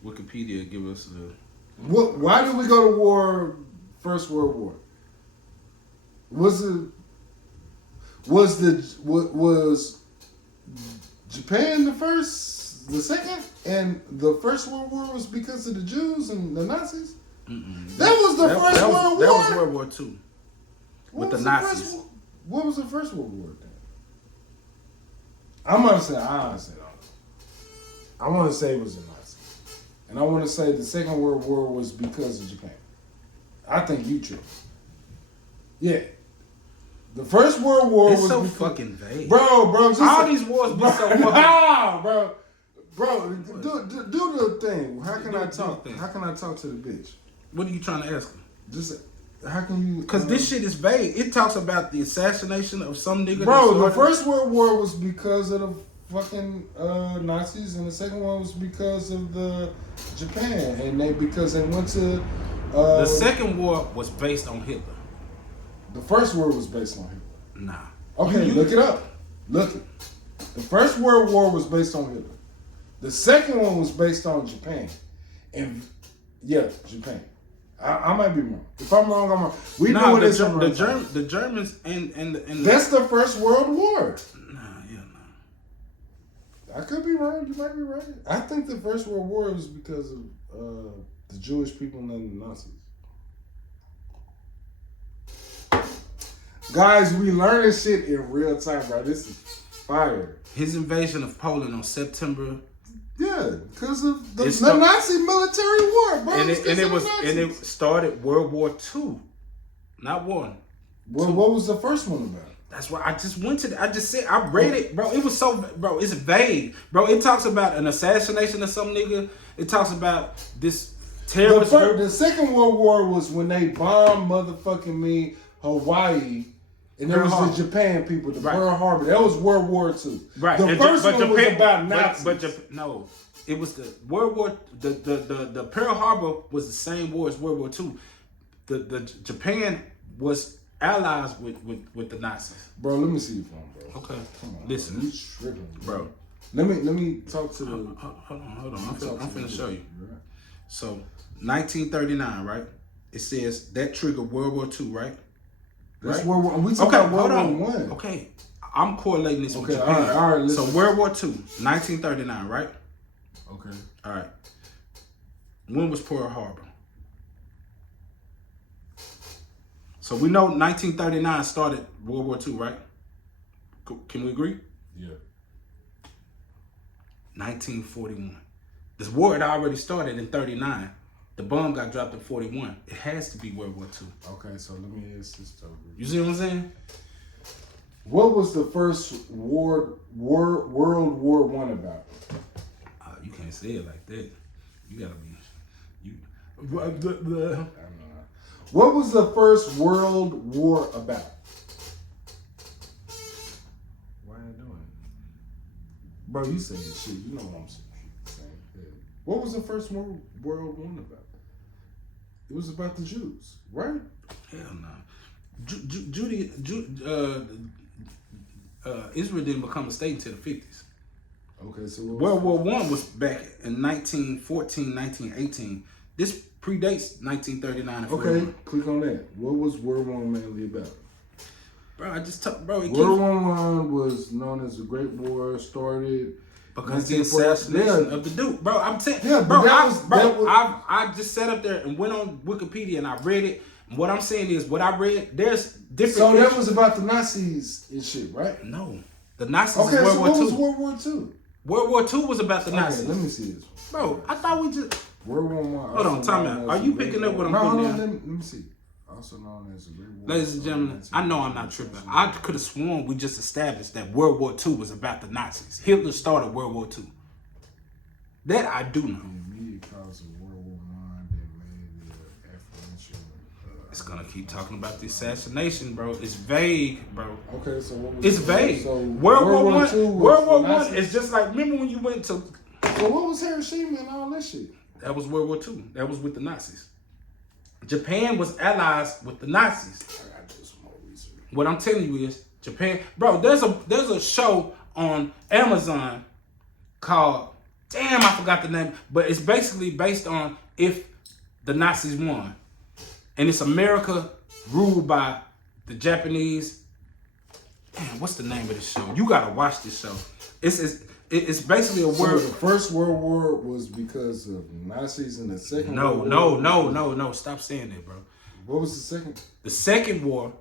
Wikipedia give us the. What? Why did we go to war? First World War. Was Japan the first, the second, and the First World War was because of the Jews and the Nazis? Mm-mm. That was the first World War. That was World War II. What with the was Nazis. What was the First World War then? I honestly don't know. I want to say it was the Nazis, and I want to say the Second World War was because of Japan. I think you true. Yeah. The First World War It's was so because, fucking vague. bro. All these wars be so fucking. Nah, bro. Do the thing. How can Do I the talk? thing. How can I talk to the bitch? What are you trying to ask him? Just how can you? Because this shit is vague. It talks about the assassination of some nigga. Bro, the First World War was because of the fucking Nazis, and the second one was because of the Japan, and because they went to. The second war was based on Hitler. The First War was based on Hitler. Nah. Okay, look it up. Look it. The First World War was based on Hitler. The second one was based on Japan, and yeah, Japan. I might be wrong. If I'm wrong, I'm wrong. We doing this on the Germans and that's the First World War. Nah, yeah, nah. I could be wrong. You might be right. I think the First World War was because of the Jewish people and the Nazis. Guys, we learning shit in real time, bro. This is fire. His invasion of Poland on September. Yeah, because of the Nazi military war, bro. And it started World War II, not one. Well, what was the first one about? That's why I just went to. I read it, bro. It was so, bro. It's vague, bro. It talks about an assassination of some nigga. It talks about this terrorist. The Second World War was when they bombed motherfucking Hawaii. And there was the Japan people, the Pearl Harbor. That was World War II. Right. The first one was about Nazis. No, it was the World War. The Pearl Harbor was the same war as World War II. The Japan was allies with the Nazis. Bro, let me see your phone, bro. Okay. Come on, listen, you tripping, bro. Let me talk to the. Hold on. I'm finna show you. So, 1939, right? It says that triggered World War II, right? That's World War. We talking about World War I. Okay, I'm correlating this with Japan. All right. So World War II, 1939, right? Okay. All right. When was Pearl Harbor? So we know 1939 started World War II, right? Can we agree? Yeah. 1941. This war had already started in 39. The bomb got dropped in 41. It has to be World War II. Okay, so let me ask this to you. You see what I'm saying? What was the first World War I about? You can't say it like that. You gotta be. I don't know. What was the first World War about? Why are you doing it? Bro, you saying shit. You know what I'm saying. What was the first World War about? It was about the Jews, right? Hell no. Israel didn't become a state until the 50s. Okay, so World War I was back in 1914, 1918. This predates 1939 and 41. Okay, click on that. What was World War I mainly about? Bro, I just talked, bro. World War I was known as the Great War, started because the assassination of the Duke, bro. I'm saying, bro. I just sat up there and went on Wikipedia and I read it. And what I'm saying is, what I read, there's different. So that was about the Nazis and shit, right? No, the Nazis. Okay, was so World what War was II. World War II? World War II was about the Nazis. Let me see this one. Bro, I thought we just. World War I. Hold on, time out. Are you picking up what I'm putting down? Let me see. Also known as the Great War. Ladies and gentlemen, I know I'm not tripping. I could have sworn we just established that World War II was about the Nazis. Hitler started World War II. That I do know. The immediate cause of World War I that made the aforementioned. It's gonna keep talking about the assassination, bro. It's vague, bro. Okay, so what was it's vague. So World War I. World War I is just like, remember when you went to. So what was Hiroshima and all that shit? That was World War II. That was with the Nazis. Japan was allies with the Nazis. I gotta do some more research. What I'm telling you is Japan, bro. There's a show on Amazon called, damn, I forgot the name, but it's basically based on if the Nazis won, and it's America ruled by the Japanese. Damn, what's the name of this show? You gotta watch this show. It's basically a word. So the first World War was because of Nazis, and the second. No. Stop saying that, bro. What was the second? The second war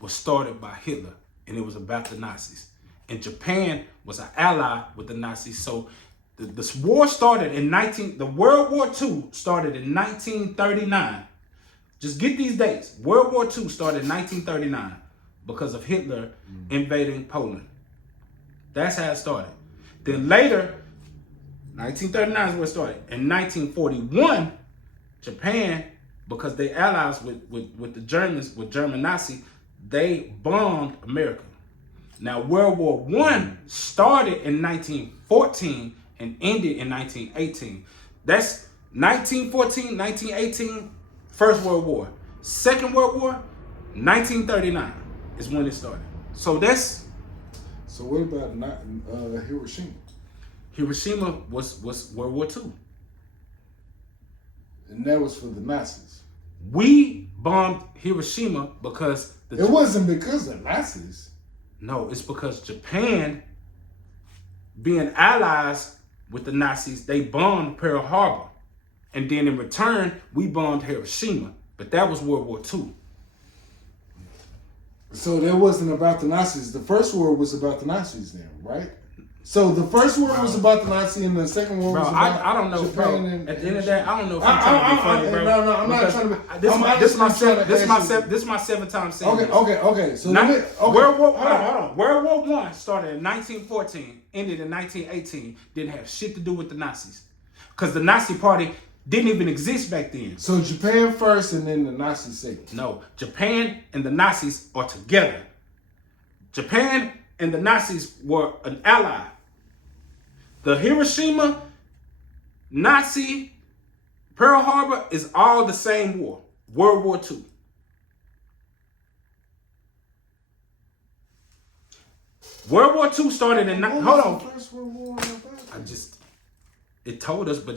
was started by Hitler, and it was about the Nazis. And Japan was an ally with the Nazis. So this war started in the World War II started in 1939. Just get these dates. World War II started in 1939 because of Hitler invading Poland. That's how it started. Then later, 1939 is where it started. In 1941, Japan because they allies with the Germans, with German Nazi, they bombed America. Now, World War One started in 1914 and ended in 1918. That's 1914, 1918, First World War. Second World War, 1939 is when it started. So that's... So what about not Hiroshima? Hiroshima was World War II. And that was for the Nazis. We bombed Hiroshima because... It wasn't because of Nazis. No, it's because Japan, being allies with the Nazis, they bombed Pearl Harbor. And then in return, we bombed Hiroshima. But that was World War II. So that wasn't about the Nazis. The first war was about the Nazis then, right? So the first war was about the Nazi and the second war was about I don't know, Japan. Bro. And at the end of that, I don't know if I'm trying to be funny, bro. No, I'm not trying to be. This is my seventh time saying this. Okay. So World War, hold on. World War One started in 1914, ended in 1918. Didn't have shit to do with the Nazis, because the Nazi Party didn't even exist back then. So Japan first, and then the Nazis second. No, Japan and the Nazis are together. Japan and the Nazis were an ally. The Hiroshima, Nazi, Pearl Harbor is all the same war. World War II. World War II started in... Hold on. First World War It told us, but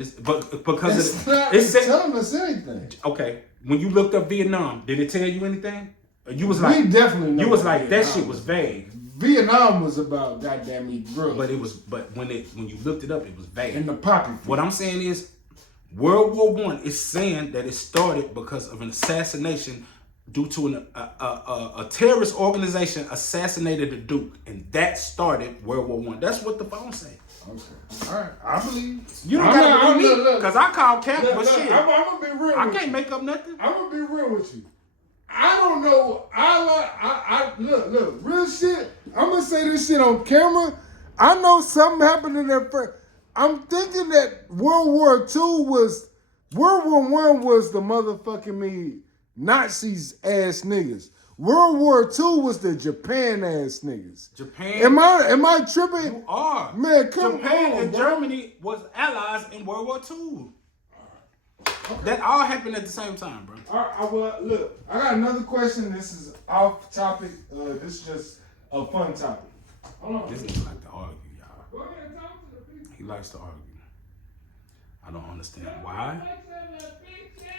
because it's not telling us anything. Okay, when you looked up Vietnam, did it tell you anything? You was like, we definitely know. You was like, that shit was vague. Vietnam was about goddamn eating drugs. But when you looked it up, it was vague. In the poppy. What I'm saying is, World War One is saying that it started because of an assassination due to a terrorist organization assassinated the Duke, and that started World War One. That's what the phone say. Okay. All right. I believe. You don't gotta believe me, because I call cap, but shit. I'm gonna be real. I can't make up nothing. I'm gonna be real with you. I don't know. I look, real shit. I'm gonna say this shit on camera. I know something happened in that first. I'm thinking that World War I was the motherfucking Nazis ass niggas. World War II was the Japan ass niggas. Japan. Am I tripping? You are. Man, come Japan on, and bro. Germany was allies in World War II. Okay. That all happened at the same time, bro. All right, well, look, I got another question. This is off topic. This is just a fun topic. Hold on. This nigga like to argue, y'all. Go ahead and talk to the people. He likes to argue. I don't understand why.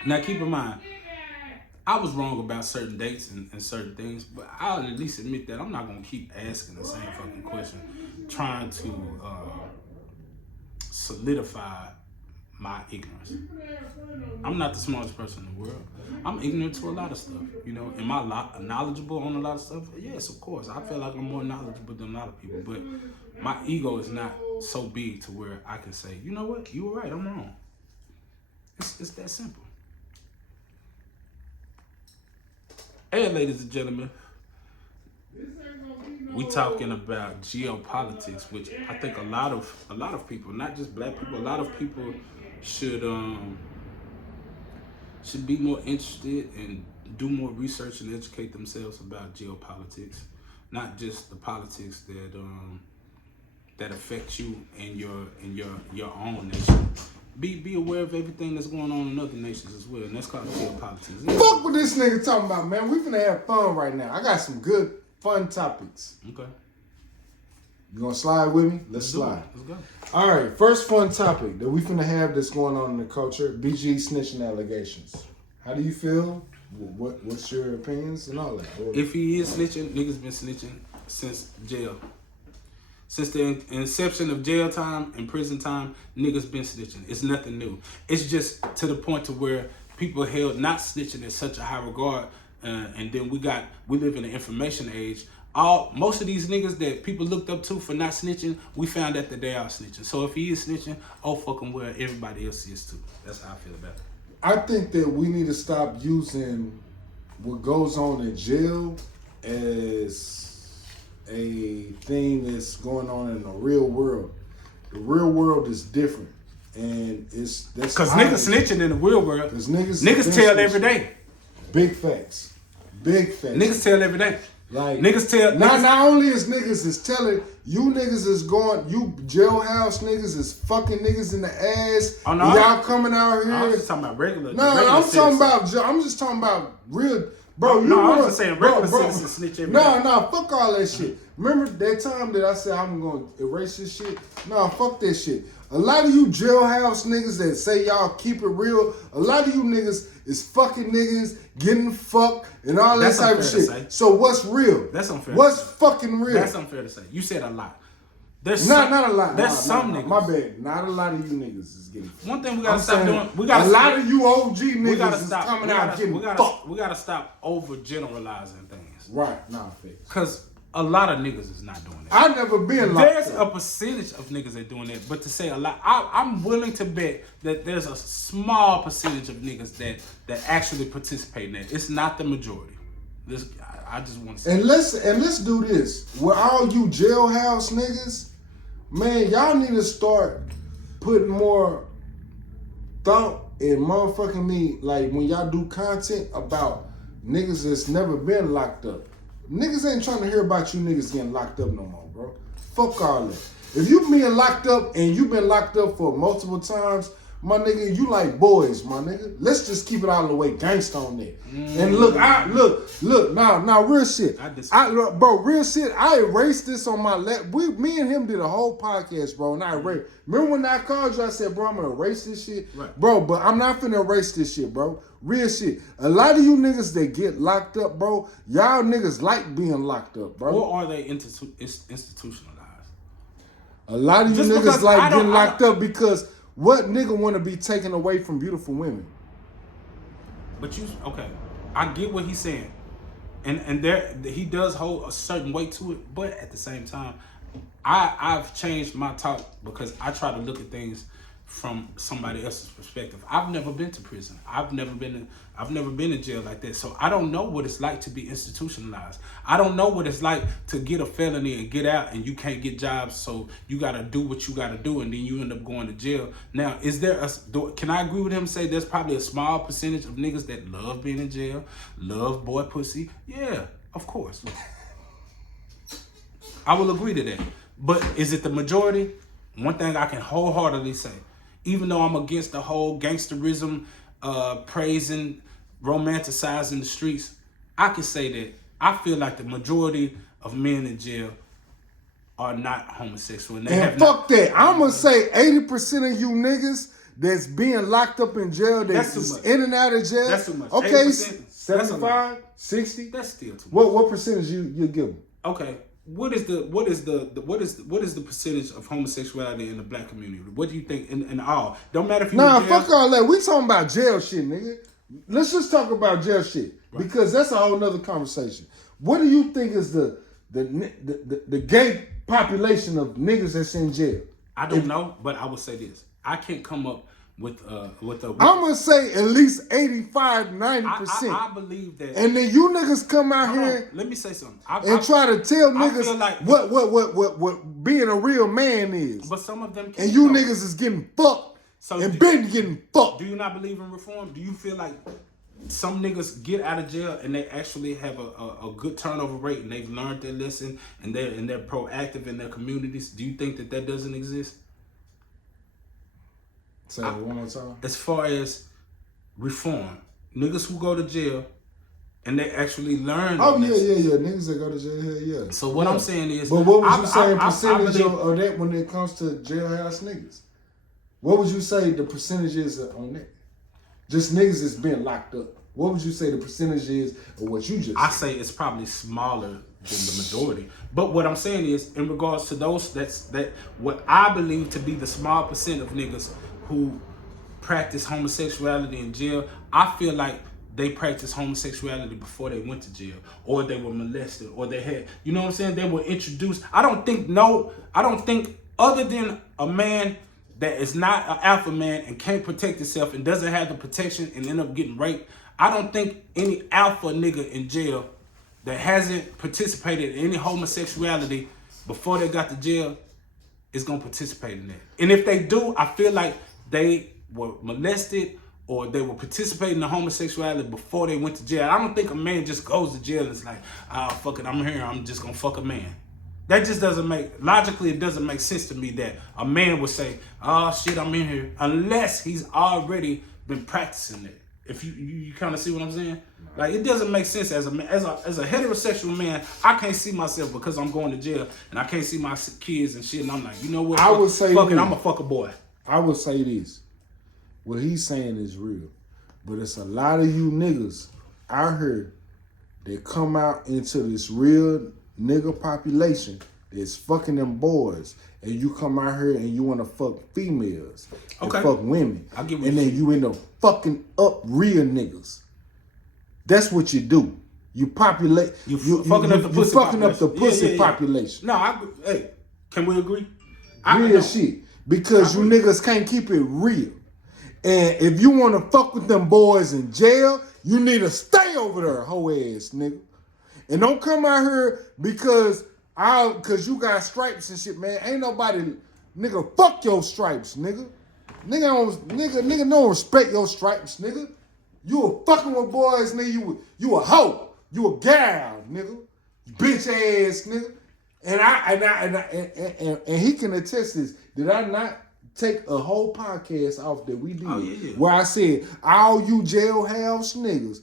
Now, keep in mind, I was wrong about certain dates and certain things, but I'll at least admit that I'm not going to keep asking the same fucking question, trying to solidify my ignorance. I'm not the smartest person in the world. I'm ignorant to a lot of stuff. You know, am I knowledgeable on a lot of stuff? Yes, of course. I feel like I'm more knowledgeable than a lot of people, but my ego is not so big to where I can say, you know what, you were right, I'm wrong. It's that simple. Hey, ladies and gentlemen, we talking about geopolitics, which I think a lot of people, not just black people, a lot of people should be more interested and do more research and educate themselves about geopolitics, not just the politics that affect you and your own nation. Be aware of everything that's going on in other nations as well, and that's called geopolitics. Fuck what this nigga talking about, man. We finna have fun right now. I got some good, fun topics. Okay. You gonna slide with me? Let's slide. Let's go. All right, first fun topic that we finna have that's going on in the culture: BG snitching allegations. How do you feel? What's your opinions and all that? If he is snitching, niggas been snitching since jail. Since the inception of jail time and prison time, niggas been snitching. It's nothing new. It's just to the point to where people held not snitching in such a high regard, and then we live in an information age. Most of these niggas that people looked up to for not snitching, we found out that they are snitching. So if he is snitching, oh fucking well, everybody else is too. That's how I feel about it. I think that we need to stop using what goes on in jail as a thing that's going on in the real world. The real world is different. And that's Cause niggas snitching in the real world. Cause niggas tell every day. Big facts. Big facts. Niggas tell every day. Like niggas tell. Not only is niggas is telling you niggas is going, you jailhouse niggas is fucking niggas in the ass. Oh, no. Y'all coming out here. I'm just talking about regular. No, I'm just talking about real. Bro, I was just saying regular citizens snitch every day. No, fuck all that shit. Remember that time that I said I'm gonna erase this shit? No, fuck that shit. A lot of you jailhouse niggas that say y'all keep it real, a lot of you niggas is fucking niggas, getting fucked, and all that type of shit. So what's real? That's unfair. What's fucking real? That's unfair to say. You said a lot. There's not a lot. There's some niggas. My bad. Not a lot of you niggas is getting fucked. One thing we gotta stop doing. A lot of you OG niggas is coming out getting fucked. We gotta stop overgeneralizing things. Right. Nah, fix. Cause a lot of niggas is not doing that. I've never been like There's a percentage of niggas that doing that, but to say a lot, I'm willing to bet that there's a small percentage of niggas that actually participate in that. It's not the majority. I just want to say. And let's do this. With all you jailhouse niggas, man, y'all need to start putting more thought in motherfucking me. Like when y'all do content about niggas that's never been locked up. Niggas ain't trying to hear about you niggas getting locked up no more, bro. Fuck all that. If you being locked up and you been locked up for multiple times, my nigga, you like boys, my nigga. Let's just keep it all the way gangsta on that. And look, now, real shit. Bro, real shit. I erased this on my lap. Me and him did a whole podcast, bro, and I erased. Remember when I called you? I said, bro, I'm gonna erase this shit, right. Bro. But I'm not finna erase this shit, bro. Real shit. A lot of you niggas that get locked up, bro, y'all niggas like being locked up, bro. Or are they institutionalized? A lot of you Just niggas like getting locked up because what nigga want to be taken away from beautiful women? But okay, I get what he's saying, and there he does hold a certain weight to it. But at the same time, I've changed my talk because I try to look at things from somebody else's perspective. I've never been to prison. I've never been in jail like that. So I don't know what it's like to be institutionalized. I don't know what it's like to get a felony and get out and you can't get jobs. So you got to do what you got to do and then you end up going to jail. Now, can I agree with him and say there's probably a small percentage of niggas that love being in jail, love boy pussy? Yeah, of course. I will agree to that. But is it the majority? One thing I can wholeheartedly say, even though I'm against the whole gangsterism, praising, romanticizing the streets, I can say that I feel like the majority of men in jail are not homosexual. And fuck that. I'm going to say 80% of you niggas that's being locked up in jail, that's in and out of jail. That's too much. Okay, 75, 60? That's still too much. What percentage you give them? Okay. What is the percentage of homosexuality in the black community? What do you think in all? Don't matter if you fuck all that. We talking about jail shit, nigga. Let's just talk about jail shit because that's a whole nother conversation. What do you think is the gay population of niggas that's in jail? I don't know, but I will say this: I can't come up with a. I'm gonna say at least 85-90%. I believe that. And then you niggas come out here. Let me say something. Try to tell niggas like what being a real man is. But some of them can't. And you niggas is getting fucked. Been getting fucked. Do you not believe in reform? Do you feel like some niggas get out of jail and they actually have a good turnover rate and they've learned their lesson and they're proactive in their communities? Do you think that doesn't exist? Say it one more time. As far as reform, niggas who go to jail and they actually learn. Oh yeah. Niggas that go to jail, yeah. So what I'm saying is, but what would you say percentage of that when it comes to jailhouse niggas? What would you say the percentage is on that? Just niggas that's been locked up. What would you say the percentage is of what you just said? I say it's probably smaller than the majority. But what I'm saying is, in regards to those that what I believe to be the small percent of niggas who practice homosexuality in jail, I feel like they practiced homosexuality before they went to jail, or they were molested, or they had, you know what I'm saying? They were introduced. I don't think other than a man that is not an alpha man and can't protect himself and doesn't have the protection and end up getting raped, I don't think any alpha nigga in jail that hasn't participated in any homosexuality before they got to jail is gonna participate in that. And if they do, I feel like they were molested or they were participating in homosexuality before they went to jail. I don't think a man just goes to jail and is like, fuck it, I'm here, I'm just gonna fuck a man. That just doesn't logically, it doesn't make sense to me that a man would say, oh shit, I'm in here, unless he's already been practicing it. If you kind of see what I'm saying? Like, it doesn't make sense as a heterosexual man. I can't see myself because I'm going to jail and I can't see my kids and shit. And I'm like, you know what? I would say, fuck it, I'm a fuck a boy. I would say this. What he's saying is real, but it's a lot of you niggas out here that come out into this real nigga population that's fucking them boys, and you come out here and you want to fuck females and fuck women, and then you end up fucking up real niggas. That's what you do. You populate. You fucking up the pussy population. No, hey, can we agree? Real shit, because you niggas can't keep it real. And if you want to fuck with them boys in jail, you need to stay over there, hoe ass nigga. And don't come out here because you got stripes and shit, man. Ain't nobody, nigga, fuck your stripes, nigga. Nigga don't respect your stripes, nigga. You a fucking with boys, nigga. You a hoe. You a gal, nigga. Bitch ass nigga. And he can attest this. Did I not take a whole podcast off that we did where I said all you jailhouse niggas,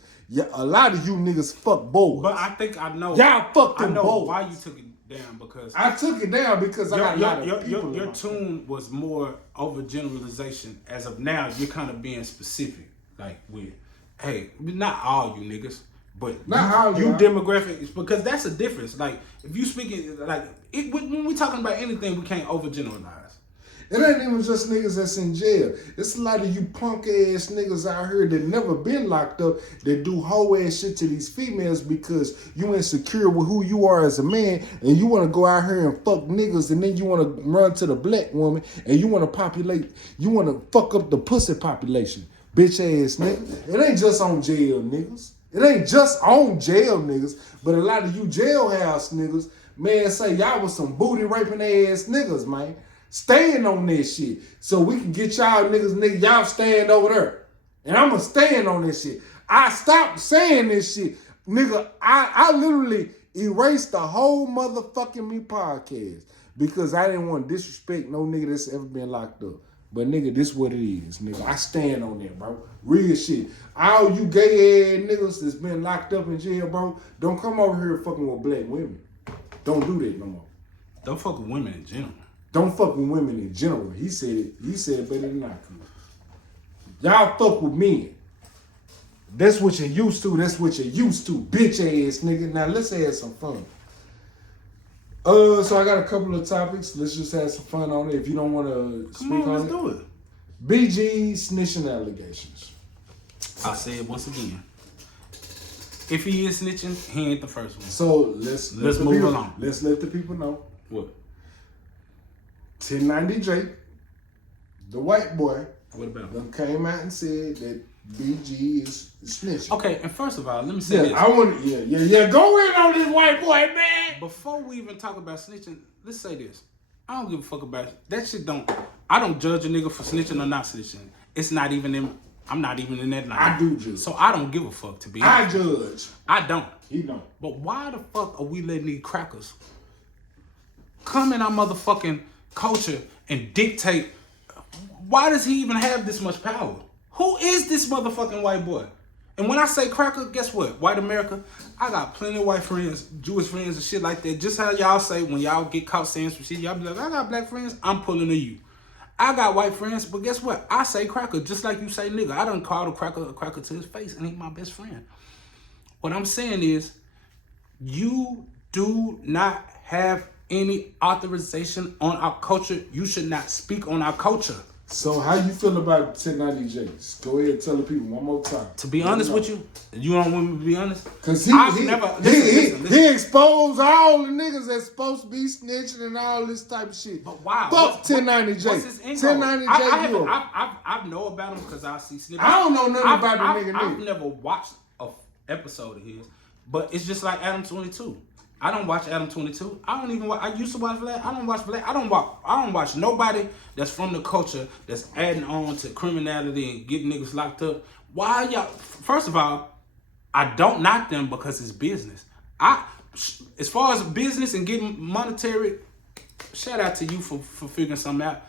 a lot of you niggas fuck boys. But I think I know. Y'all fuck them boys. Why you took it down, because I took it down because I got a lot of people. Your tune was more overgeneralization. As of now, you're kind of being specific, like with, hey, not all you niggas, but not all you demographics, because that's a difference. Like if you speaking like when we talking about anything, we can't overgeneralize. It ain't even just niggas that's in jail. It's a lot of you punk ass niggas out here that never been locked up that do hoe ass shit to these females because you insecure with who you are as a man and you want to go out here and fuck niggas and then you want to run to the black woman and you want to fuck up the pussy population. Bitch ass nigga. It ain't just on jail niggas. It ain't just on jail niggas, but a lot of you jailhouse niggas, man, say y'all was some booty raping ass niggas, man. Stand on this shit so we can get y'all niggas, y'all stand over there. And I'ma stand on this shit. I stopped saying this shit. Nigga, I literally erased the whole motherfucking me podcast because I didn't want to disrespect no nigga that's ever been locked up. But nigga, this what it is, nigga. I stand on that, bro. Real shit. All you gay ass niggas that's been locked up in jail, bro, don't come over here fucking with black women. Don't do that no more. Don't fuck with women in general. Don't fuck with women in general. He said it better than I could. Y'all fuck with men. That's what you're used to. That's what you're used to. Bitch ass nigga. Now let's have some fun. So I got a couple of topics. Let's just have some fun on it. If you don't want to speak on it. Let's do it. BG snitching allegations. I'll say it once again. If he is snitching, he ain't the first one. So let's move along. Let's let the people know. What? 1090J, the white boy, what about them came out and said that BG is snitching. Okay, and first of all, let me say this. I want to, go in on this white boy, man. Before we even talk about snitching, let's say this. I don't give a fuck about it. That shit I don't judge a nigga for snitching or not snitching. It's not even I'm not even in that line. I do judge. So I don't give a fuck, to be honest. I judge. I don't. He don't. But why the fuck are we letting these crackers come in our motherfucking culture and dictate? Why does he even have this much power? Who is this motherfucking white boy? And when I say cracker, guess what? White America, I got plenty of white friends, Jewish friends and shit like that. Just how y'all say when y'all get caught saying some shit, y'all be like, I got black friends, I'm pulling to you. I got white friends, but guess what? I say cracker just like you say nigga. I done called a cracker to his face and he's my best friend. What I'm saying is, you do not have any authorization on our culture. You should not speak on our culture. So how you feel about 1090J? Go ahead and tell the people one more time. To be honest with you, you don't want me to be honest? Because he exposed all the niggas that's supposed to be snitching and all this type of shit. But why? Fuck 1090J. What's his info? 1090J. I know about him because I see snippets. I don't know nothing about the nigga. I've never watched an episode of his, but it's just like Adam 22. I don't watch Adam 22. I don't even watch. I used to watch Vlad. I don't watch Vlad. I don't watch nobody that's from the culture that's adding on to criminality and getting niggas locked up. Why y'all? First of all, I don't knock them because it's business. As far as business and getting monetary, shout out to you for figuring something out.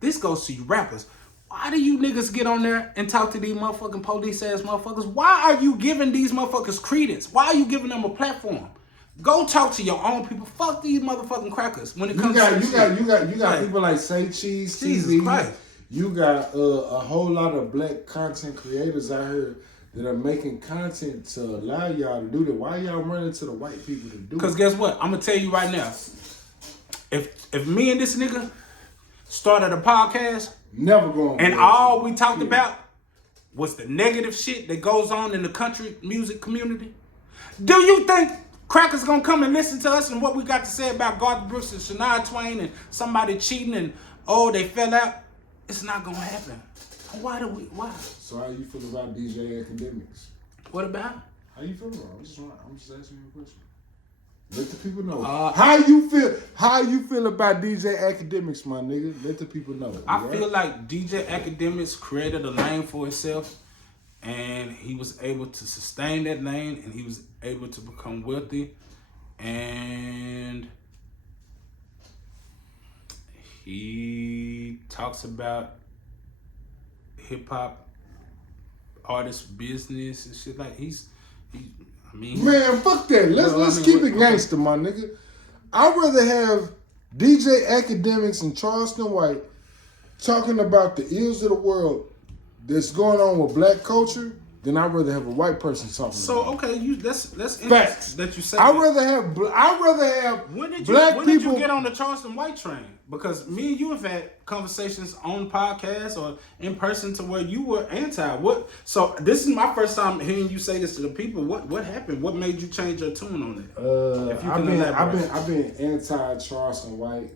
This goes to you rappers. Why do you niggas get on there and talk to these motherfucking police ass motherfuckers? Why are you giving these motherfuckers credence? Why are you giving them a platform? Go talk to your own people. Fuck these motherfucking crackers. When it comes you got people like Say Cheese Jesus TV. Christ. You got a whole lot of black content creators out here that are making content to allow y'all to do that. Why y'all running to the white people to do it? Because guess what? I'm gonna tell you right now. If me and this nigga started a podcast, never going. And all we talked about was the negative shit that goes on in the country music community, do you think crackers gonna come and listen to us and what we got to say about Garth Brooks and Shania Twain and somebody cheating and they fell out? It's not gonna happen. Why? So how you feel about DJ Academics? What about? How you feel about it? I'm just asking you a question. Let the people know. How you feel about DJ Academics, my nigga? Let the people know. I feel like DJ Academics created a lane for himself, and he was able to sustain that lane, and he was able to become wealthy, and he talks about hip hop artist business and shit. Like man, fuck that. Let's keep it gangster, my nigga. I'd rather have DJ Academics and Charleston White talking about the ills of the world that's going on with black culture than I'd rather have a white person talking. So about okay, that's facts that you say. I'd rather have black when people. did you get on the Charleston White train? Because me and you have had conversations on podcasts or in person to where you were anti. What? So this is my first time hearing you say this to the people. What happened? What made you change your tune on it? If you can elaborate. I've been anti Charleston White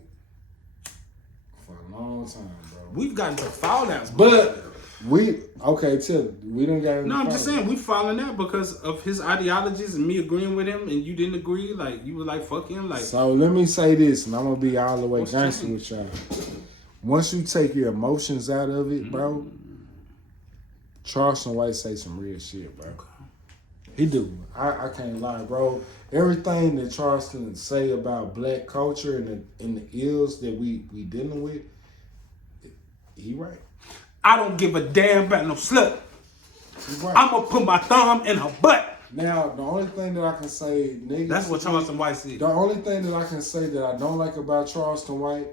for a long time, bro. We've gotten to fallouts, but we don't got. No, I'm just saying we falling out because of his ideologies and me agreeing with him, and you didn't agree. Like you were like, "Fuck him." Like so. Let me say this, and I'm gonna be all the way gangster with y'all. Once you take your emotions out of it, bro, Charleston White say some real shit, bro. He do. I can't lie, bro. Everything that Charleston say about black culture and the ills that we dealing with, he right. I don't give a damn about no slut. Right. I'm gonna put my thumb in her butt. Now, the only thing that I can say, nigga. That's what Charleston White said. The only thing that I can say that I don't like about Charleston White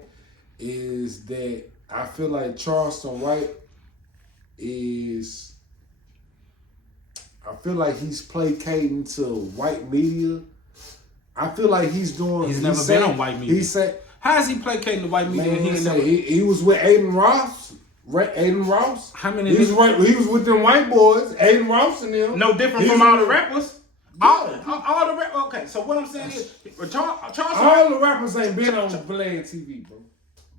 is that I feel like Charleston White is. I feel like he's placating to white media. I feel like he's doing. He's never been on white media. He said, "How is he placating to white media?" He was with Aiden Ross. Aiden Ross. How many? He was with them white boys. Aiden Ross and them. No different from all the rappers. All the rappers. Okay, so what I'm saying is, Charleston. All the rappers ain't been on Vlad TV, bro.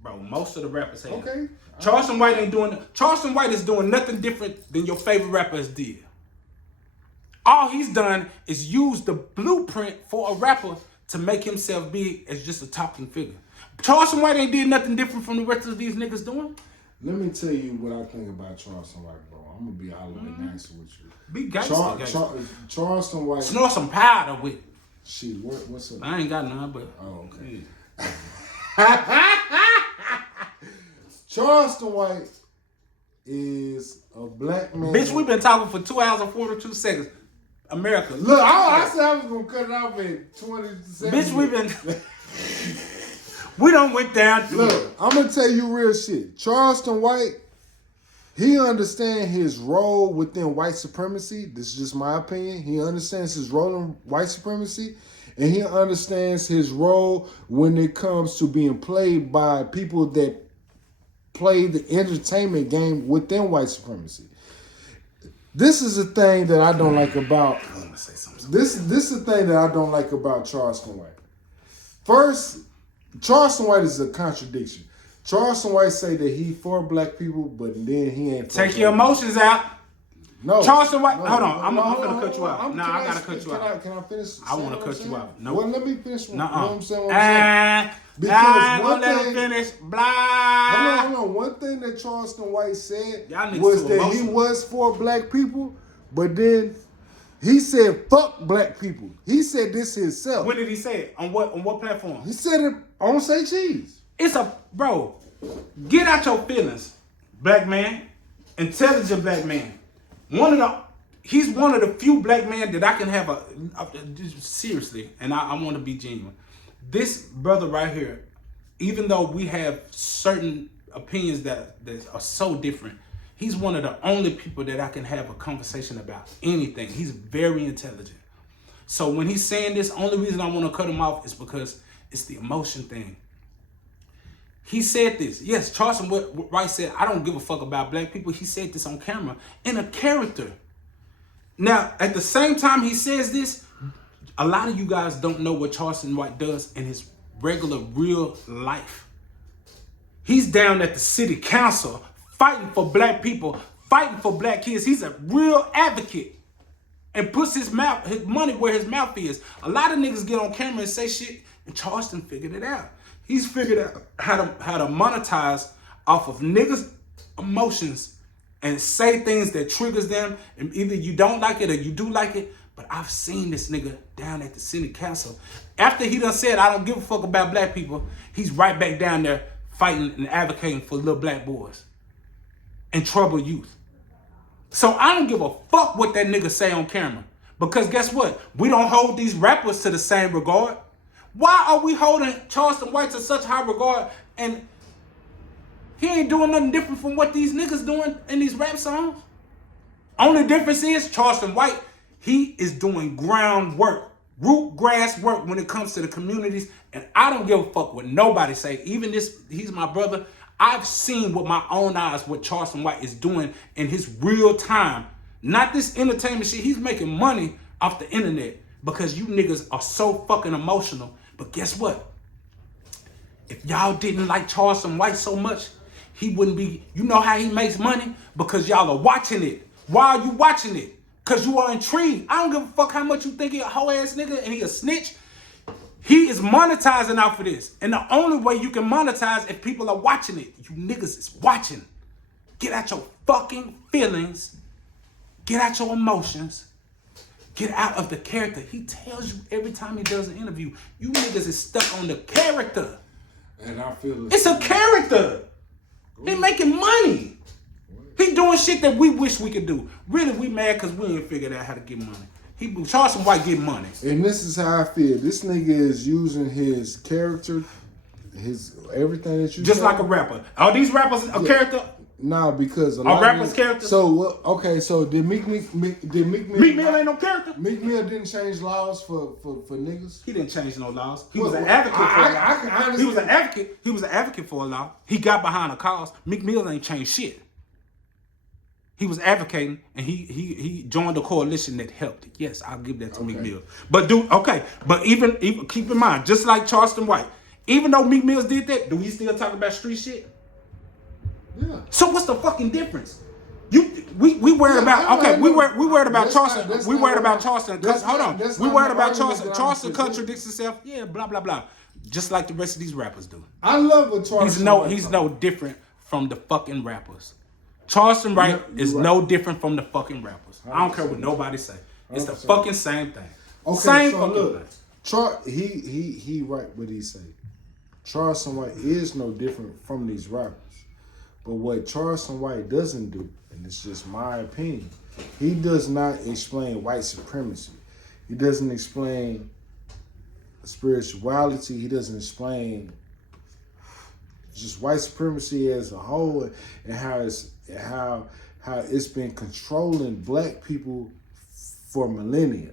Bro, most of the rappers have. Okay. Charleston White ain't doing. Charleston White is doing nothing different than your favorite rappers did. All he's done is use the blueprint for a rapper to make himself big as just a talking figure. Charleston White ain't did nothing different from the rest of these niggas doing. Let me tell you what I think about Charleston White, bro. I'm gonna be all the way nice with you. Be gangster. Charleston White. Snore some powder with it. Shit, what's up? I ain't got none, but. Oh, okay. Yeah. Charleston White is a black man. Bitch, we've been talking for 2 hours and 42 seconds. America. Look, I said I was gonna cut it off in 27 Bitch, we've been. We done went down through. Look, I'm gonna tell you real shit. Charleston White, he understands his role within white supremacy. This is just my opinion. He understands his role in white supremacy, and he understands his role when it comes to being played by people that play the entertainment game within white supremacy. This is the thing that I don't like about. This is the thing that I don't like about Charleston White. First, Charleston White is a contradiction. Charleston White say that he for black people, but then he ain't. Take your emotions out. No. Charleston White. No, hold on. I'm no, gonna cut you out. Nah, I gotta cut you out. Can I finish? I want to cut you out. No. Well, let me finish. Nuh-uh. You know what I'm saying? Because one thing. Let him finish. Blah. Hold on. One thing that Charleston White said Y'all niggas was too that emotional. he was for black people, but then he said fuck black people. He said this himself. When did he say it? On what platform? He said it on Say Cheese. It's a bro. Get out your feelings, black man, intelligent black man. He's one of the few black men that I can have seriously, and I want to be genuine. This brother right here, even though we have certain opinions that are so different, he's one of the only people that I can have a conversation about anything. He's very intelligent. So when he's saying this, only reason I want to cut him off is because it's the emotion thing. He said this. Yes, Charleston White said, I don't give a fuck about black people. He said this on camera in a character. Now, at the same time he says this, a lot of you guys don't know what Charleston White does in his regular, real life. He's down at the city council fighting for black people, fighting for black kids. He's a real advocate and puts his money where his mouth is. A lot of niggas get on camera and say shit, and Charleston figured it out. He's figured out how to monetize off of niggas' emotions and say things that triggers them, and either you don't like it or you do like it. But I've seen this nigga down at the city council. After he done said, I don't give a fuck about black people, he's right back down there fighting and advocating for little black boys and troubled youth. So I don't give a fuck what that nigga say on camera. Because guess what? We don't hold these rappers to the same regard. Why are we holding Charleston White to such high regard, and he ain't doing nothing different from what these niggas doing in these rap songs? Only difference is Charleston White, he is doing groundwork, root grass work when it comes to the communities, and I don't give a fuck what nobody say. Even this, he's my brother. I've seen with my own eyes what Charleston White is doing in his real time. Not this entertainment shit. He's making money off the internet because you niggas are so fucking emotional. But guess what? If y'all didn't like Charleston White so much, he wouldn't be, you know how he makes money? Because y'all are watching it. Why are you watching it? Because you are intrigued. I don't give a fuck how much you think he a hoe ass nigga and he a snitch. He is monetizing out for this. And the only way you can monetize if people are watching it. You niggas is watching. Get out your fucking feelings. Get out your emotions. Get out of the character. He tells you every time he does an interview, you niggas is stuck on the character. And I feel it's a character. He making money. He doing shit that we wish we could do. Really, we mad because we ain't figured out how to get money. Charleston White get money. And this is how I feel. This nigga is using his character, his everything that you just say. Like a rapper. Are these rappers a character? Nah, because a rapper's character. So okay, so did Meek Mill ain't no character? Meek Mill didn't change laws for niggas. He didn't change no laws. He was an advocate for a law. He was an advocate. He was an advocate for a law. He got behind a cause. Meek Mill ain't changed shit. He was advocating, and he joined a coalition that helped. Yes, I'll give that to Meek Mill. But even keep in mind, just like Charleston White, even though Meek Mill did that, do we still talk about street shit? Yeah. So what's the fucking difference? We worried about we worried about Charleston. We worried about Charleston. Hold on. We worried about Charleston. Charleston contradicts himself. Yeah, blah blah blah. Just like the rest of these rappers do. I love what Charleston. He's no different from the fucking rappers. Charleston White is no different from the fucking rappers. I don't care what nobody say. It's the fucking same thing. Okay, same so fucking look, thing. He right what he say. Charleston White is no different from these rappers. But what Charleston White doesn't do, and it's just my opinion, he does not explain white supremacy. He doesn't explain spirituality. He doesn't explain just white supremacy as a whole and how it's been controlling black people for millennia.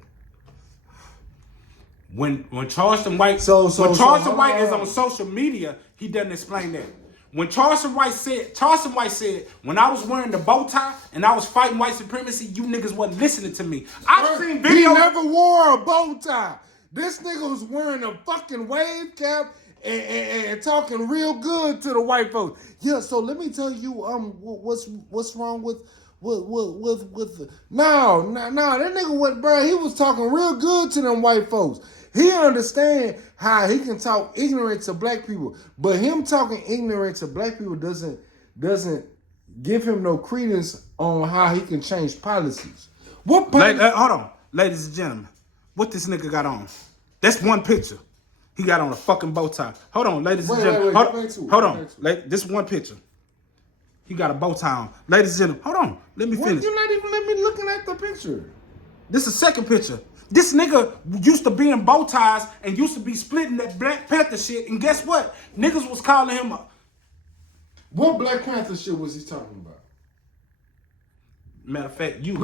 When Charleston White is on social media, he doesn't explain that. When Charleston White said, when I was wearing the bow tie and I was fighting white supremacy, you niggas wasn't listening to me. I've seen videos. He never wore a bow tie. This nigga was wearing a fucking wave cap and talking real good to the white folks. Yeah, so let me tell you, what's wrong with with the no, that nigga was, bro, he was talking real good to them white folks. He understand how he can talk ignorant to black people, but him talking ignorant to black people doesn't give him no credence on how he can change policies. What policy? Hold on, ladies and gentlemen, what this nigga got on? That's one picture. He got on a fucking bow tie. Hold on, ladies and gentlemen. Hold on. This one picture. He got a bow tie on. Ladies and gentlemen, hold on. Let me finish. You're not even let me looking at the picture. This is the second picture. This nigga used to be in bow ties and used to be splitting that Black Panther shit. And guess what? Niggas was calling him a... What Black Panther shit was he talking about? Matter of fact, no.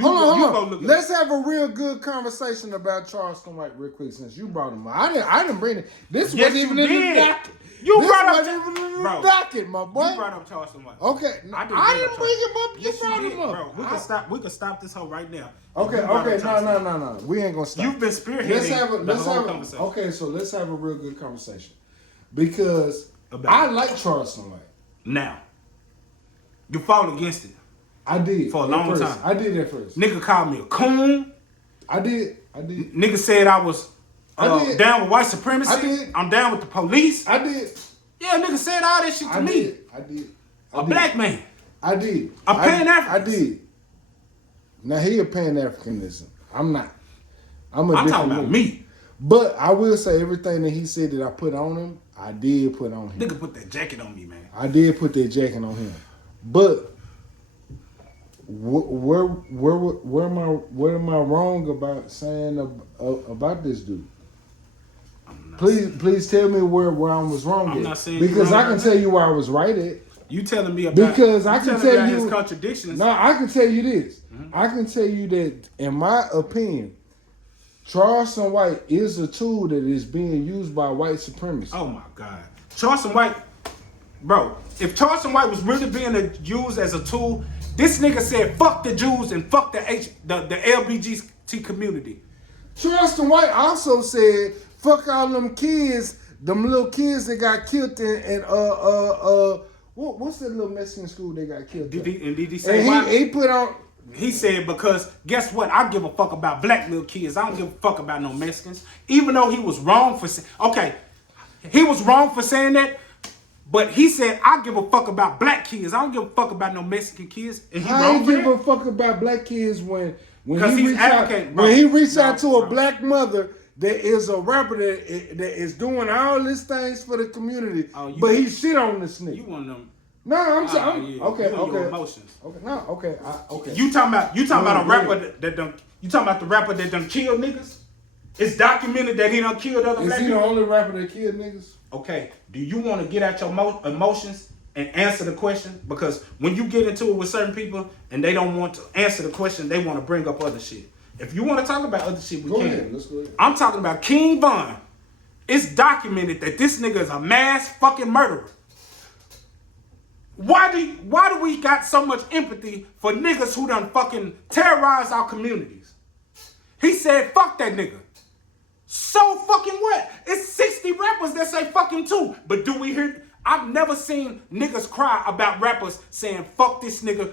Hold on. Let's have a real good conversation about Charleston White real quick since you brought him up. I didn't bring it. This wasn't even in the docket. You brought up docket, my boy. You brought up Charleston White. Okay, I didn't bring him up. You brought him up. Bro, we can stop this hoe right now. Okay, no. We ain't gonna stop. You've been spearheading the whole conversation. Okay, so let's have a real good conversation because I like Charleston White. Now, you fought against it. I did for a long time. I did at first. Nigga called me a coon. I did. Nigga said I was down with white supremacy. I did. I'm down with the police. I did. Yeah, nigga said all that shit to me. I did. A black man. I did. A Pan-African. I did. Now he a Pan-Africanism. I'm not. I'm talking about me. But I will say everything that he said that I put on him, I did put on him. Nigga put that jacket on me, man. I did put that jacket on him. But where am I wrong about saying about this dude? Please tell me where I was wrong I'm at. not saying because I can tell you where I was right at. You telling me about because I can tell you his contradictions. No, I can tell you this. Mm-hmm. I can tell you that in my opinion, Charleston White is a tool that is being used by white supremacists. Oh my God, Charleston White, bro. If Charleston White was really being used as a tool, this nigga said fuck the Jews and fuck the LGBT community. Charleston White also said fuck all them kids, them little kids that got killed in what's that little Mexican school they got killed? Did he say why? He put on. He said because guess what? I give a fuck about black little kids. I don't give a fuck about no Mexicans. Even though he was wrong for he was wrong for saying that. But he said, I give a fuck about black kids. I don't give a fuck about no Mexican kids. And he don't give a fuck about black kids when he reached out to a black mother that is a rapper that is doing all these things for the community. But he shit on this nigga. You want them? No, I'm yeah. okay. Emotions. Okay, no, okay, okay. You talking about a rapper that done? You talking about the rapper that done killed niggas? It's documented that he done killed other black people. Is he the only rapper that killed niggas? Okay, do you want to get out your emotions and answer the question? Because when you get into it with certain people and they don't want to answer the question, they want to bring up other shit. If you want to talk about other shit, we can. Ahead. Let's go ahead. I'm talking about King Von. It's documented that this nigga is a mass fucking murderer. Why do we got so much empathy for niggas who done fucking terrorized our communities? He said, fuck that nigga. So fucking what? It's 60 rappers that say fucking too. But do we hear? I've never seen niggas cry about rappers saying fuck this nigga.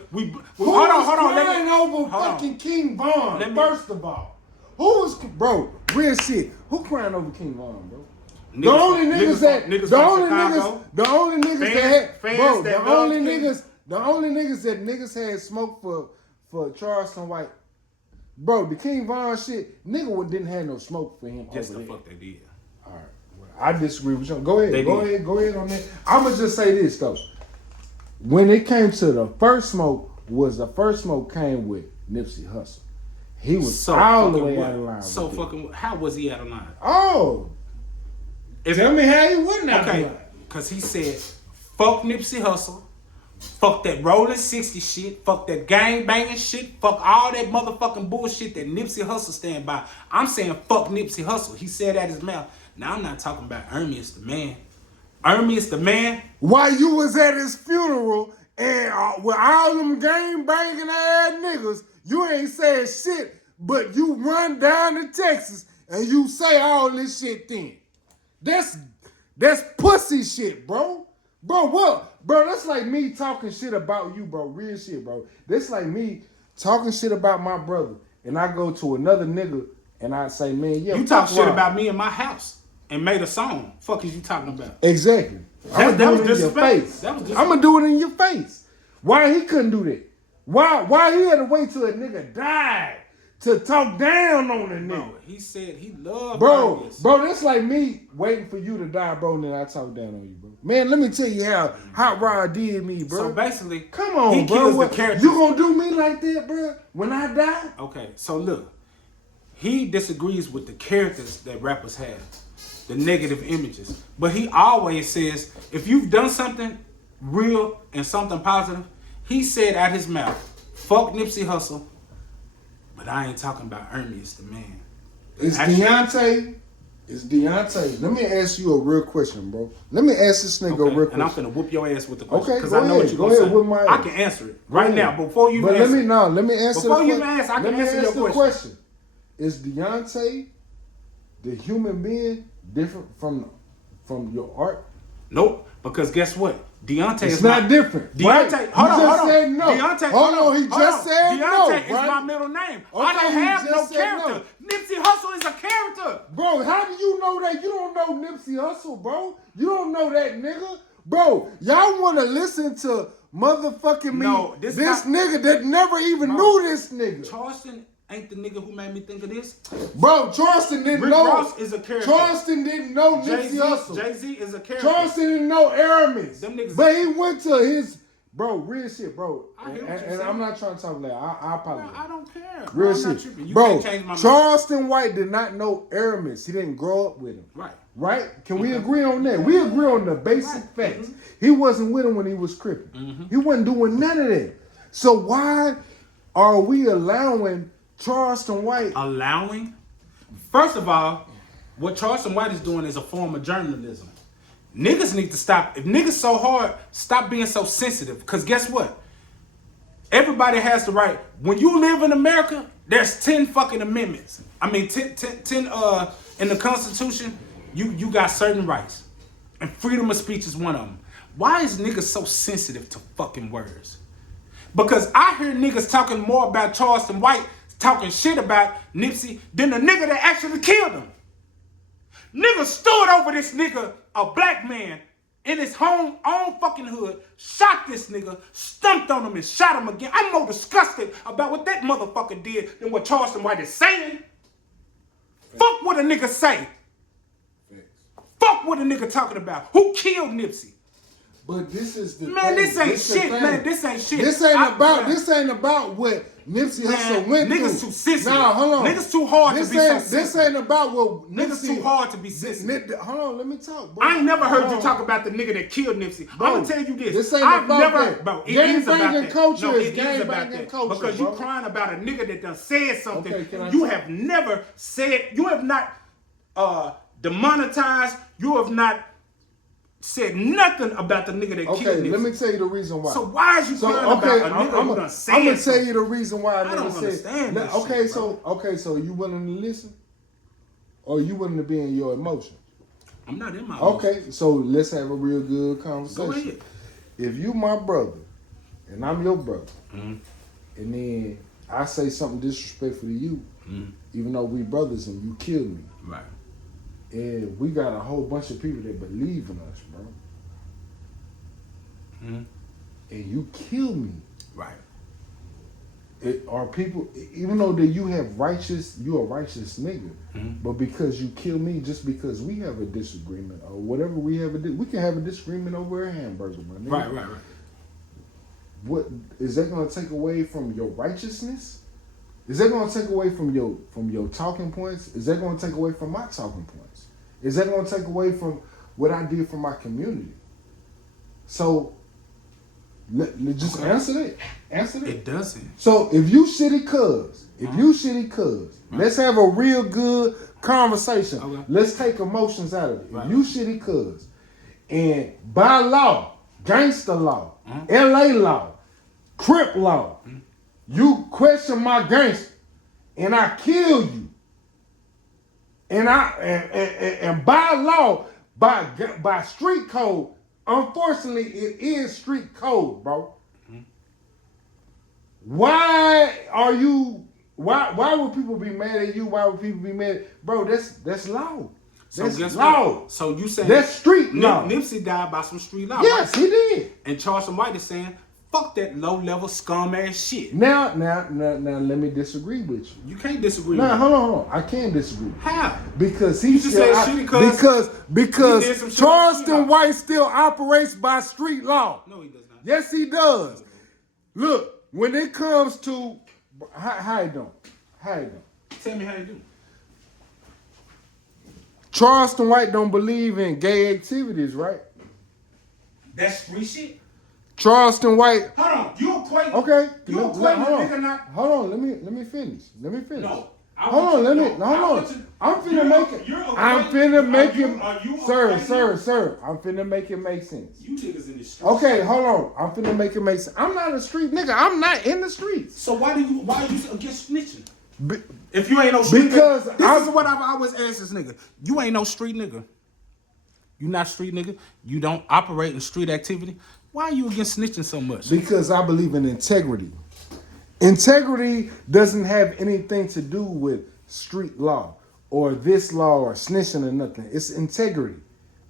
Hold on. Crying over fucking King Von. First of all, who was real shit? Who crying over King Von, bro? The only niggas that niggas had smoke for Charleston White. Bro, the King Von shit, nigga didn't have no smoke for him. Just the fuck they did. All right. Well, I disagree with you. Go ahead on that. I'ma just say this though. When it came to the first smoke came with Nipsey Hussle. He was all the way out of line. How was he out of line? Oh. Tell me how he wasn't out of line. Because he said, fuck Nipsey Hussle. Fuck that rolling 60 shit. Fuck that gang banging shit. Fuck all that motherfucking bullshit that Nipsey Hussle stand by. I'm saying fuck Nipsey Hussle. He said out his mouth. Now I'm not talking about Ermias the man. Ermias the man. While you was at his funeral and with all them gang banging ass niggas, you ain't saying shit, but you run down to Texas and you say all this shit then. That's pussy shit, bro. Bro, what? Bro, that's like me talking shit about you, bro. Real shit, bro. That's like me talking shit about my brother, and I go to another nigga and I say, man, yeah, You talk shit Rob. about me in my house and made a song. Fuck is you talking about? Exactly. I'm That gonna was do it in your disrespect. face. That was I'm disrespect. gonna do it in your face. Why he couldn't do that? Why he had to wait till a nigga died to talk down on a nigga? Bro, he said he loved Bro, Ernest. that's like me waiting for you to die, bro, and then I talk down on you, bro. Man, let me tell you how Hot Rod did me, bro. So basically, come on, he bro. kills What, the characters. you gonna do me like that, bro? When I die? Okay, so look, he disagrees with the characters that rappers have, the negative images. But he always says, if you've done something real and something positive, he said out his mouth, fuck Nipsey Hussle, but I ain't talking about Ernest the man. It's Deontay. It's Deontay. Let me ask you a real question, bro. Let me ask this nigga a real question. And I'm finna whoop your ass with the question. Okay, Because go I know ahead. what you're Go gonna ahead say. with my I ass. can answer it Go right ahead. now before you but answer. let me answer Before the you question. answer, I can Let me answer your ask the question. question. Is Deontay, the human being, different from your art? Nope. Because guess what? Deontay It's is not my, different. Deontay, Right? hold on, He just hold on. said no. Deontay, Hold on, he just said no, Deontay is right? my middle name. I Okay, don't he have no just said character. Nipsey Hussle is a character. Bro, how do you know that? You don't know Nipsey Hussle, bro. You don't know that nigga. Bro, y'all want to listen to motherfucking me. No, this nigga that never even knew this nigga. Charleston ain't the nigga who made me think of this. Bro, Charleston didn't Rick know. Ross is a character. Charleston didn't know Nipsey Hussle. Jay-Z is a character. Charleston didn't know Aramis. Them niggas- But he went to his, bro, real shit, bro. I hear what And you're saying. I'm not trying to talk loud. I apologize. I don't care. Real I'm not shit. tripping. You Bro, can't change my mind. Charleston White did not know Aramis. He didn't grow up with him. Right. Right? Can we agree on that? We agree on the basic facts. He wasn't with him when he was crippin'. He wasn't doing none of that. So why are we allowing Charleston White? Allowing? First of all, what Charleston White is doing is a form of journalism. Niggas need to stop. If niggas so hard, stop being so sensitive. Because guess what? Everybody has the right. When you live in America, there's 10 fucking amendments. I mean, 10 in the Constitution, you got certain rights. And freedom of speech is one of them. Why is niggas so sensitive to fucking words? Because I hear niggas talking more about Charleston White, talking shit about Nipsey, than the nigga that actually killed him. Niggas stood over this nigga, a black man, in his own fucking hood, shot this nigga, stumped on him and shot him again. I'm more disgusted about what that motherfucker did than what Charleston White is saying. Fuck what a nigga say. Fuck what a nigga talking about. Who killed Nipsey? But this is the Man, thing. this ain't the shit, thing. man. This ain't shit. This ain't about what Nipsey Hussle went through. Niggas too sensitive. Nah, hold on. Niggas too hard to be so sensitive. This ain't about what Niggas too hard to be sensitive. Hold on, let me talk, bro. I ain't never heard Hold you on. talk about the nigga that killed Nipsey. Bro, I'm gonna tell you this. This ain't I've about never, that. Bro, it Gang is about banging that. culture No, is it gang is about banging that. culture, Because bro. you crying about a nigga that done said something. Okay, can I you talk? have never said, you have not demonetized, you have not said nothing about the nigga that killed Okay, Nipsey. let me tell you the reason why. So why is you crying about a nigga who done said I'm gonna tell something? you the reason why I I never don't said. understand this Okay, shit, bro. so you willing to listen, or you willing to be in your emotions? I'm not in my Okay, so let's have a real good conversation. Go ahead. If you my brother, and I'm your brother, Mm-hmm. and then I say something disrespectful to you, even though we brothers and you kill me, Right. and we got a whole bunch of people that believe in us, bro, and you kill me. Right. Are people, even though that you a righteous nigga, but because you kill me, just because we have a disagreement or whatever we can have a disagreement over a hamburger, my nigga. Right. What is that going to take away from your righteousness? Is that going to take away from your talking points? Is that going to take away from my talking points? Is that going to take away from what I did for my community? So, just answer that. Answer that. It doesn't. So if you shitty cuz, let's have a real good conversation. Okay. Let's take emotions out of it. Right. If you shitty cuz, and by law, gangster law, LA law, Crip law, you question my gangster, and I kill you, and by law, by street code, unfortunately, it is street code, bro. Why are you? Why would people be mad at you? Why would people be mad, bro? That's law. So That's guess law. what? So you saying That's street law. Nipsey died by some street law. Yes, right? he did. And Charleston White is saying, fuck that low level scum ass shit. Now, let me disagree with you. You can't disagree Nah, with hold on. I can't disagree. How? Because he just still said shitty because he did some shit on street Charleston law. White still operates by street law. No, he does not. Yes, he does. Look, when it comes to how you doing? How you doing? Tell me how you do. Charleston White don't believe in gay activities, right? That's street shit? Charleston White. Hold on. You equate. Okay. You equate the hold nigga on. not. Hold on. Let me finish. No. Hold on. Hold on. I'm finna make it. I'm finna make it. Sir. I'm finna make it make sense. You niggas in the street. Okay, hold on. I'm finna make it make sense. I'm not a street nigga. I'm not in the streets. So why are you against snitching? If you ain't no street Because nigga, this is what I've always asked this nigga. You ain't no street nigga. You not street nigga. You don't operate in street activity. Why are you against snitching so much? Because I believe in integrity. Integrity doesn't have anything to do with street law or this law or snitching or nothing. It's integrity.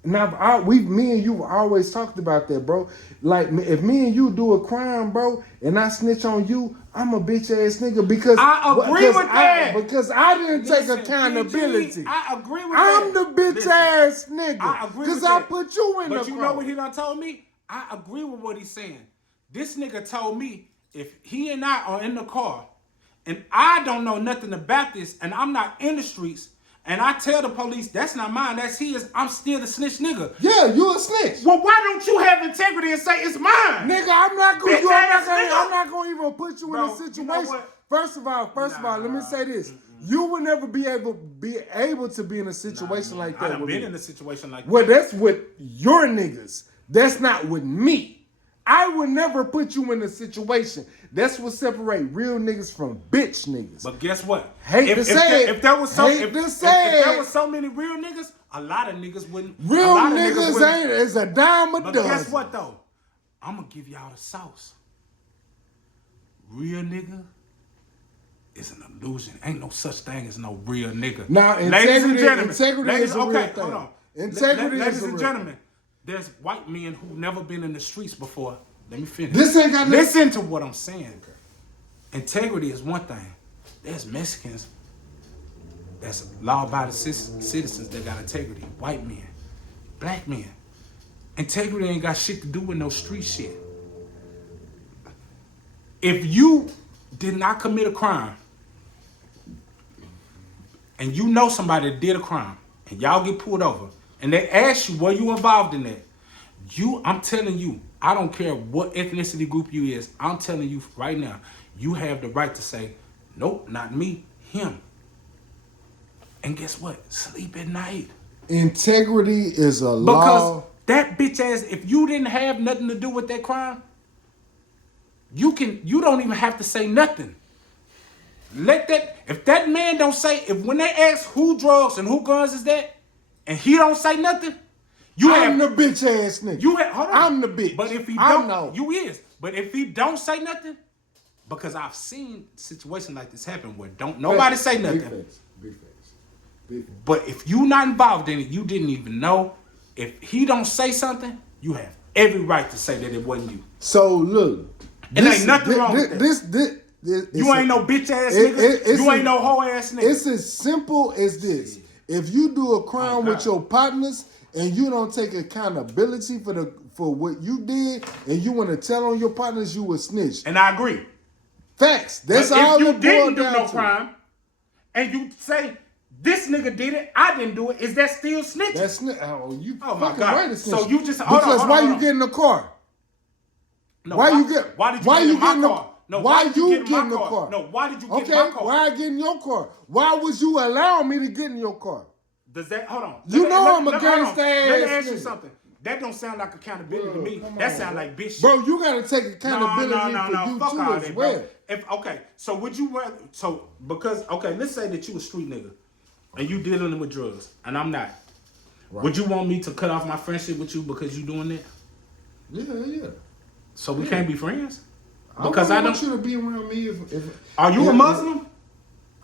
Now, me and you always talked about that, bro. Like, if me and you do a crime, bro, and I snitch on you, I'm a bitch ass nigga because I agree with that. Because I didn't take Listen, accountability. PG, I agree with I'm that. the bitch Listen, ass nigga. I agree because with I that. put you in but the you crime. know what he done told me? I agree with what he's saying. This nigga told me if he and I are in the car and I don't know nothing about this and I'm not in the streets and I tell the police that's not mine, that's his, I'm still the snitch nigga. Yeah, you a snitch. Well, why don't you have integrity and say it's mine? Nigga, I'm not Bitch ass nigga. gonna even put you Bro, in a situation. you know what? First of all, let me say this. You will never be able to be in a situation like that. I done with been me. in a situation like Well, that. that's with your niggas. That's not with me. I would never put you in a situation. That's what separate real niggas from bitch niggas. But guess what? If there was so so many real niggas, a lot of niggas wouldn't. real niggas ain't is a dime a But dozen. guess what though? I'm gonna give y'all the sauce. Real nigga is an illusion. Ain't no such thing as no real nigga. Now, ladies and gentlemen, integrity is a real thing. hold on. Integrity is ladies a and real gentlemen, there's white men who've never been in the streets before. Let me finish. This ain't got nothing. Listen to what I'm saying. Integrity is one thing. There's Mexicans that's law-abiding citizens that got integrity. White men, black men. Integrity ain't got shit to do with no street shit. If you did not commit a crime and you know somebody that did a crime and y'all get pulled over and they ask you, were you involved in that? I'm telling you, I don't care what ethnicity group you is, I'm telling you right now, you have the right to say, nope, not me, him. And guess what? Sleep at night. Integrity is a law. Because that bitch ass, if you didn't have nothing to do with that crime, you don't even have to say nothing. If that man don't say, when they ask who drugs and who guns is that, and he don't say nothing, I'm the bitch ass nigga. Hold on. I'm the bitch. But if he I don't, know. you is. But if he don't say nothing, because I've seen situations like this happen where don't nobody say nothing. Big facts. But if you not involved in it, you didn't even know. If he don't say something, you have every right to say that it wasn't you. So look, And ain't nothing wrong with that. You ain't no bitch ass nigga. You ain't no hoe ass nigga. It's as simple as this. If you do a crime with your partners and you don't take accountability for what you did and you want to tell on your partners, you a snitch. And I agree. Facts. That's but all if you it didn't boiled do down no to. crime and you say this nigga did it, I didn't do it, is that still snitching? That's you Oh my fucking God. right to snitch. So you just because why you get in the car? No, why you get in the car? No, why you get get in the car? No, why did you get in Okay, my car? why I get in your car? Why would you allow me to get in your car? Does that hold on? You know I'm a hold on. gangsta Let me ass ask you nigga. something. That don't sound like accountability to me. Come That on, sound bro. like bitch shit. Bro, you gotta take accountability for you Fuck too all as that, well. bro. Okay, so would you rather? So because let's say that you a street nigga and you dealing with drugs and I'm not. Right. Would you want me to cut off my friendship with you because you doing that? Yeah. So we can't be friends? Because I want you to be around me. If Are you a Muslim?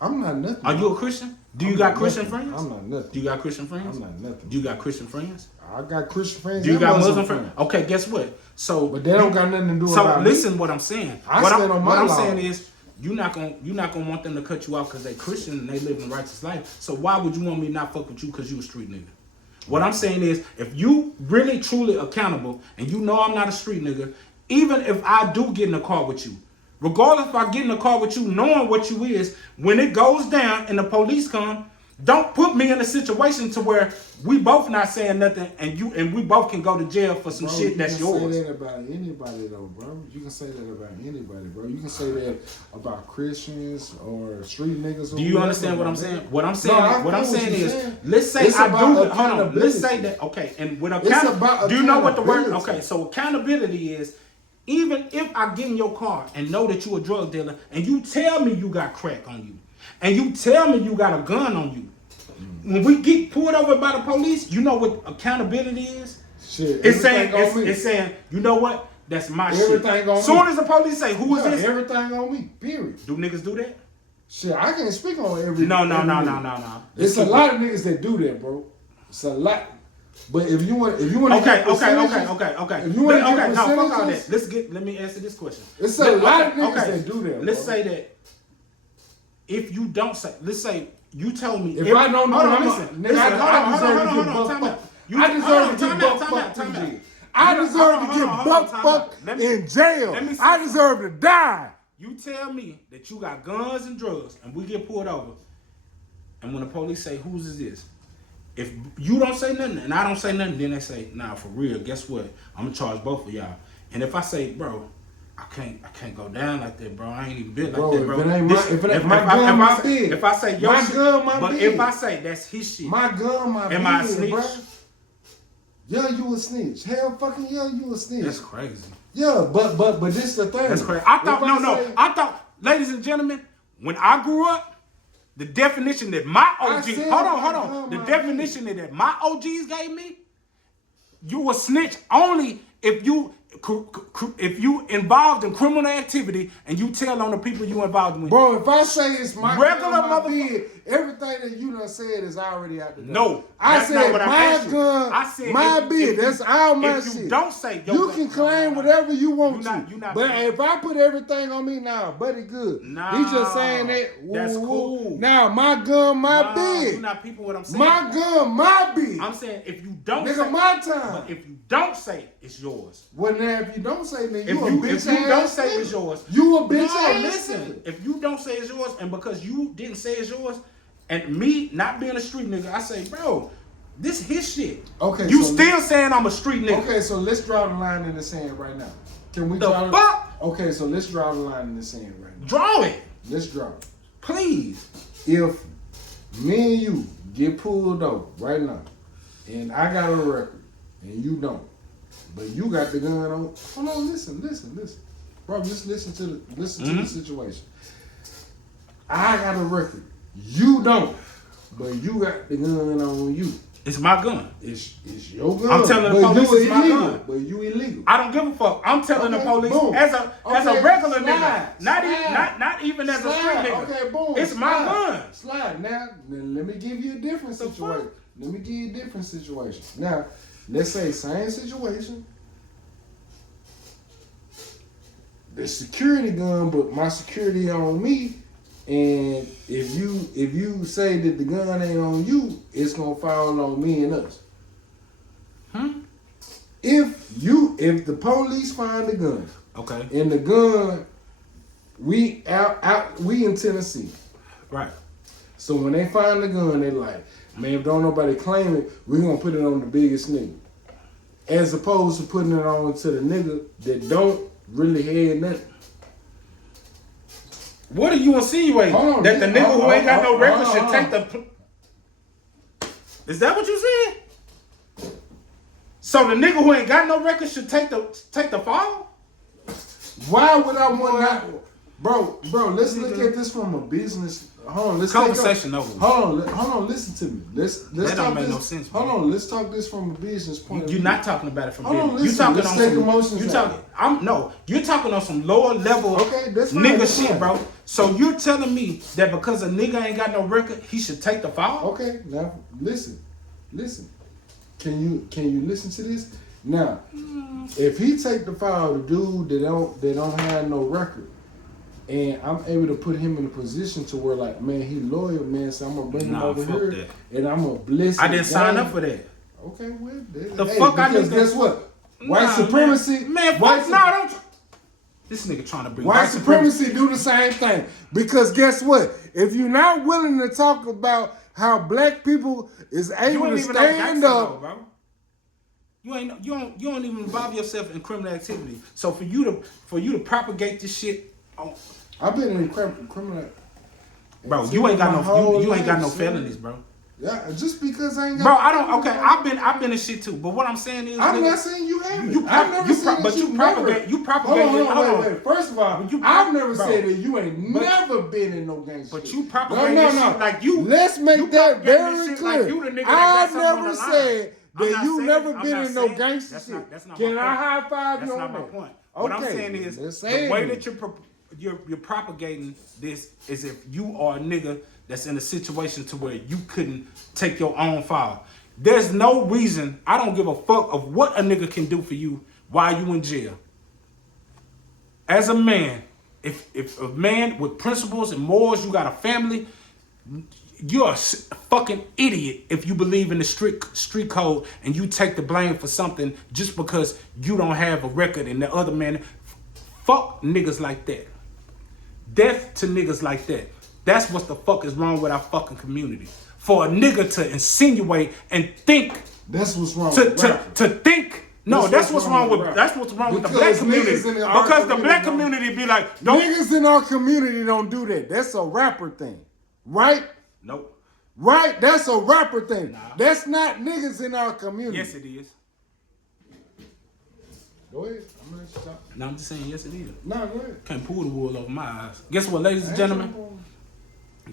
I'm not nothing. Are you a Christian? Do you got Christian friends? I'm not nothing. Do you got Christian friends? I'm not nothing. Do you got Christian friends? I got Christian friends. Do you and got Muslim friends? Okay, guess what? So, but they don't got nothing to do about me. So listen, me. what I'm saying. What I'm saying is, you're not gonna want them to cut you out because they Christian and they live a righteous life. So why would you want me to not fuck with you because you a street nigga? What I'm saying is, if you really truly accountable and you know I'm not a street nigga, even if I do get in a car with you, regardless if I get in a car with you knowing what you is, when it goes down and the police come, don't put me in a situation to where we both not saying nothing and we both can go to jail for some shit that's yours. You can say that about anybody though, bro. You can say that about anybody, bro. You can say that about Christians or street niggas. Or do you understand what I'm saying? What I'm saying, is, let's say it's I do. Hold on. Let's Let's say that. Okay, and with accountability, do you know what the word? Okay, so accountability is. Even if I get in your car and know that you a drug dealer and you tell me you got crack on you and you tell me you got a gun on you, when we get pulled over by the police, you know what accountability is? Shit, it's saying, you know what? That's my everything shit. On Soon me. as the police say, who is this? Everything on me, period. Do niggas do that? Shit, I can't speak on every. No. It's a lot of niggas that do that, bro. It's a lot. But if you want, okay. If you want to fuck all that. Let me answer this question. It's a lot of niggas that do that. Let's say that if you don't say, let's say you told me if I don't know, listen, I deserve to get buck. I deserve to get buck. I deserve to get buck in jail. I deserve to die. You tell me that you got guns and drugs, and we get pulled over, and when the police say, "Whose is this?" If you don't say nothing and I don't say nothing, then they say, "Nah, for real. Guess what? I'm gonna charge both of y'all." And if I say, "Bro, I can't go down like that, bro. I ain't even built like that, bro." If I say your shit, but if I say that's his shit, my gun, my am I a snitch? Bro. Yeah, you a snitch. Hell, fucking yeah, you a snitch. That's crazy. Yeah, but this the thing. That's crazy. I thought, ladies and gentlemen, when I grew up. The definition that my OG, hold on. The definition that my OGs gave me, you a snitch only if you involved in criminal activity and you tell on the people you involved with. Bro, if I say it's my regular gun, my bid, everything that you done said is already out the door. No, I said my gun, I said my bid. That's all my shit. If you shit. Don't say you can claim whatever you want to. You're not but if I put everything on me now, buddy, good. Nah, he's just saying that. That's cool. Now my gun, my bid. You're not people what I'm saying. My gun, my bid. I'm saying if you don't, nigga, my time. But if you don't say it's yours. Well, now if you don't say, then you a bitch ass. If you don't say it's yours, you a bitch ass. Listen, if you don't say it's yours, and because you didn't say it's yours, and me not being a street nigga, I say, bro, this his shit. Okay, you so still saying I'm a street nigga. Okay, so let's draw the line in the sand right now. Can we draw fuck? Okay, so let's draw the line in the sand right now. Draw it. Let's draw it. Please. If me and you get pulled over right now, and I got a record, and you don't, but you got the gun on. Hold on, listen. Bro, just listen to the situation. I got a record. You don't, but you got the gun on you. It's my gun. It's your gun. I'm telling the police it's my gun. But you illegal. I don't give a fuck. I'm telling the police as a regular nigga. Not even as a street nigga. Okay, boom. It's my gun. Slide. Now, let me give you a different situation. Let me give you a different situation. Now, let's say same situation. The security gun, but my security on me. And if you say that the gun ain't on you, it's gonna fall on me and us. If the police find the gun, okay, and the gun, we in Tennessee, right? So when they find the gun, they like, man, if don't nobody claim it, we're gonna put it on the biggest nigga, as opposed to putting it on to the nigga that don't really have nothing. What are you insinuating? That the nigga who ain't got no record should take the... Is that what you said? So the nigga who ain't got no record should take the fall? Why would I want not... Bro, let's look at this from a business. Hold on, let's Conversation over. Hold on, listen to me. Let's That talk don't make this. no sense, Hold bro. on, let's talk this from a business point of You're view. not talking about it from Hold on, business. You listen, talking let's on take some. emotions You out. talking. You're talking on some lower level. Okay, that's fine, nigga that's shit, fine. bro. So you're telling me that because a nigga ain't got no record, he should take the fall? Okay, now listen. Can you listen to this? Now, if he take the file, the dude that don't have no record, and I'm able to put him in a position to where like, man, he loyal, man, so I'm gonna bring him over fuck here that. and I'm gonna bless. I didn't sign up for that. Okay, well, The fuck I because need guess that- what? White supremacy, Man, white fuck no, don't. This nigga trying to bring White supremacy do the same thing. Because guess what? If you're not willing to talk about how black people is You able ain't to even no stand gangster, up, though, bro. You don't even involve yourself in criminal activity. So for you to propagate this shit, I've been in criminal. bro, you ain't got my whole no you ain't got no life, son. felonies, bro. Yeah, just because I ain't got. Bro, I don't. Okay, I've been in shit too. But what I'm saying is, I'm nigga, not saying you haven't. You I've never said but that you propagate. You propagate. Hold on, Hold wait. First of all, you I've never bro. said that you ain't But- never been in no gangster. But shit. you propagate this shit like you. Let's make you that propagate this very shit clear. like you the nigga that got I've something on never the line. said I'm that not you saying- never I'm been not in no saying- gangster that's shit. not- that's not Can my I point. high five you That's on not my that? point. Okay, What I'm saying is let's the say way it. that you're propagating this is if you are a nigga that's in a situation to where you couldn't take your own file. There's no reason. I don't give a fuck of what a nigga can do for you while you in jail. As a man, if a man with principles and morals, you got a family, you're a fucking idiot if you believe in the street code and you take the blame for something just because you don't have a record and the other man. Fuck niggas like that. Death to niggas like that. That's what the fuck is wrong with our fucking community. For a nigga to insinuate and think That's what's wrong to with rappers. to think. No, that's what's wrong with rap. that's what's wrong with the Because black community. niggas in our Because the black community community be like, don't. Niggas in our community don't do that. That's a rapper thing, right? Nope. Right? That's a rapper thing. Nah. That's not niggas in our community. Yes, it is. Go ahead. I'm gonna let you talk. No, I'm just saying, yes, it is. No, go ahead. Can't pull the wool over my eyes. Guess what, ladies and gentlemen?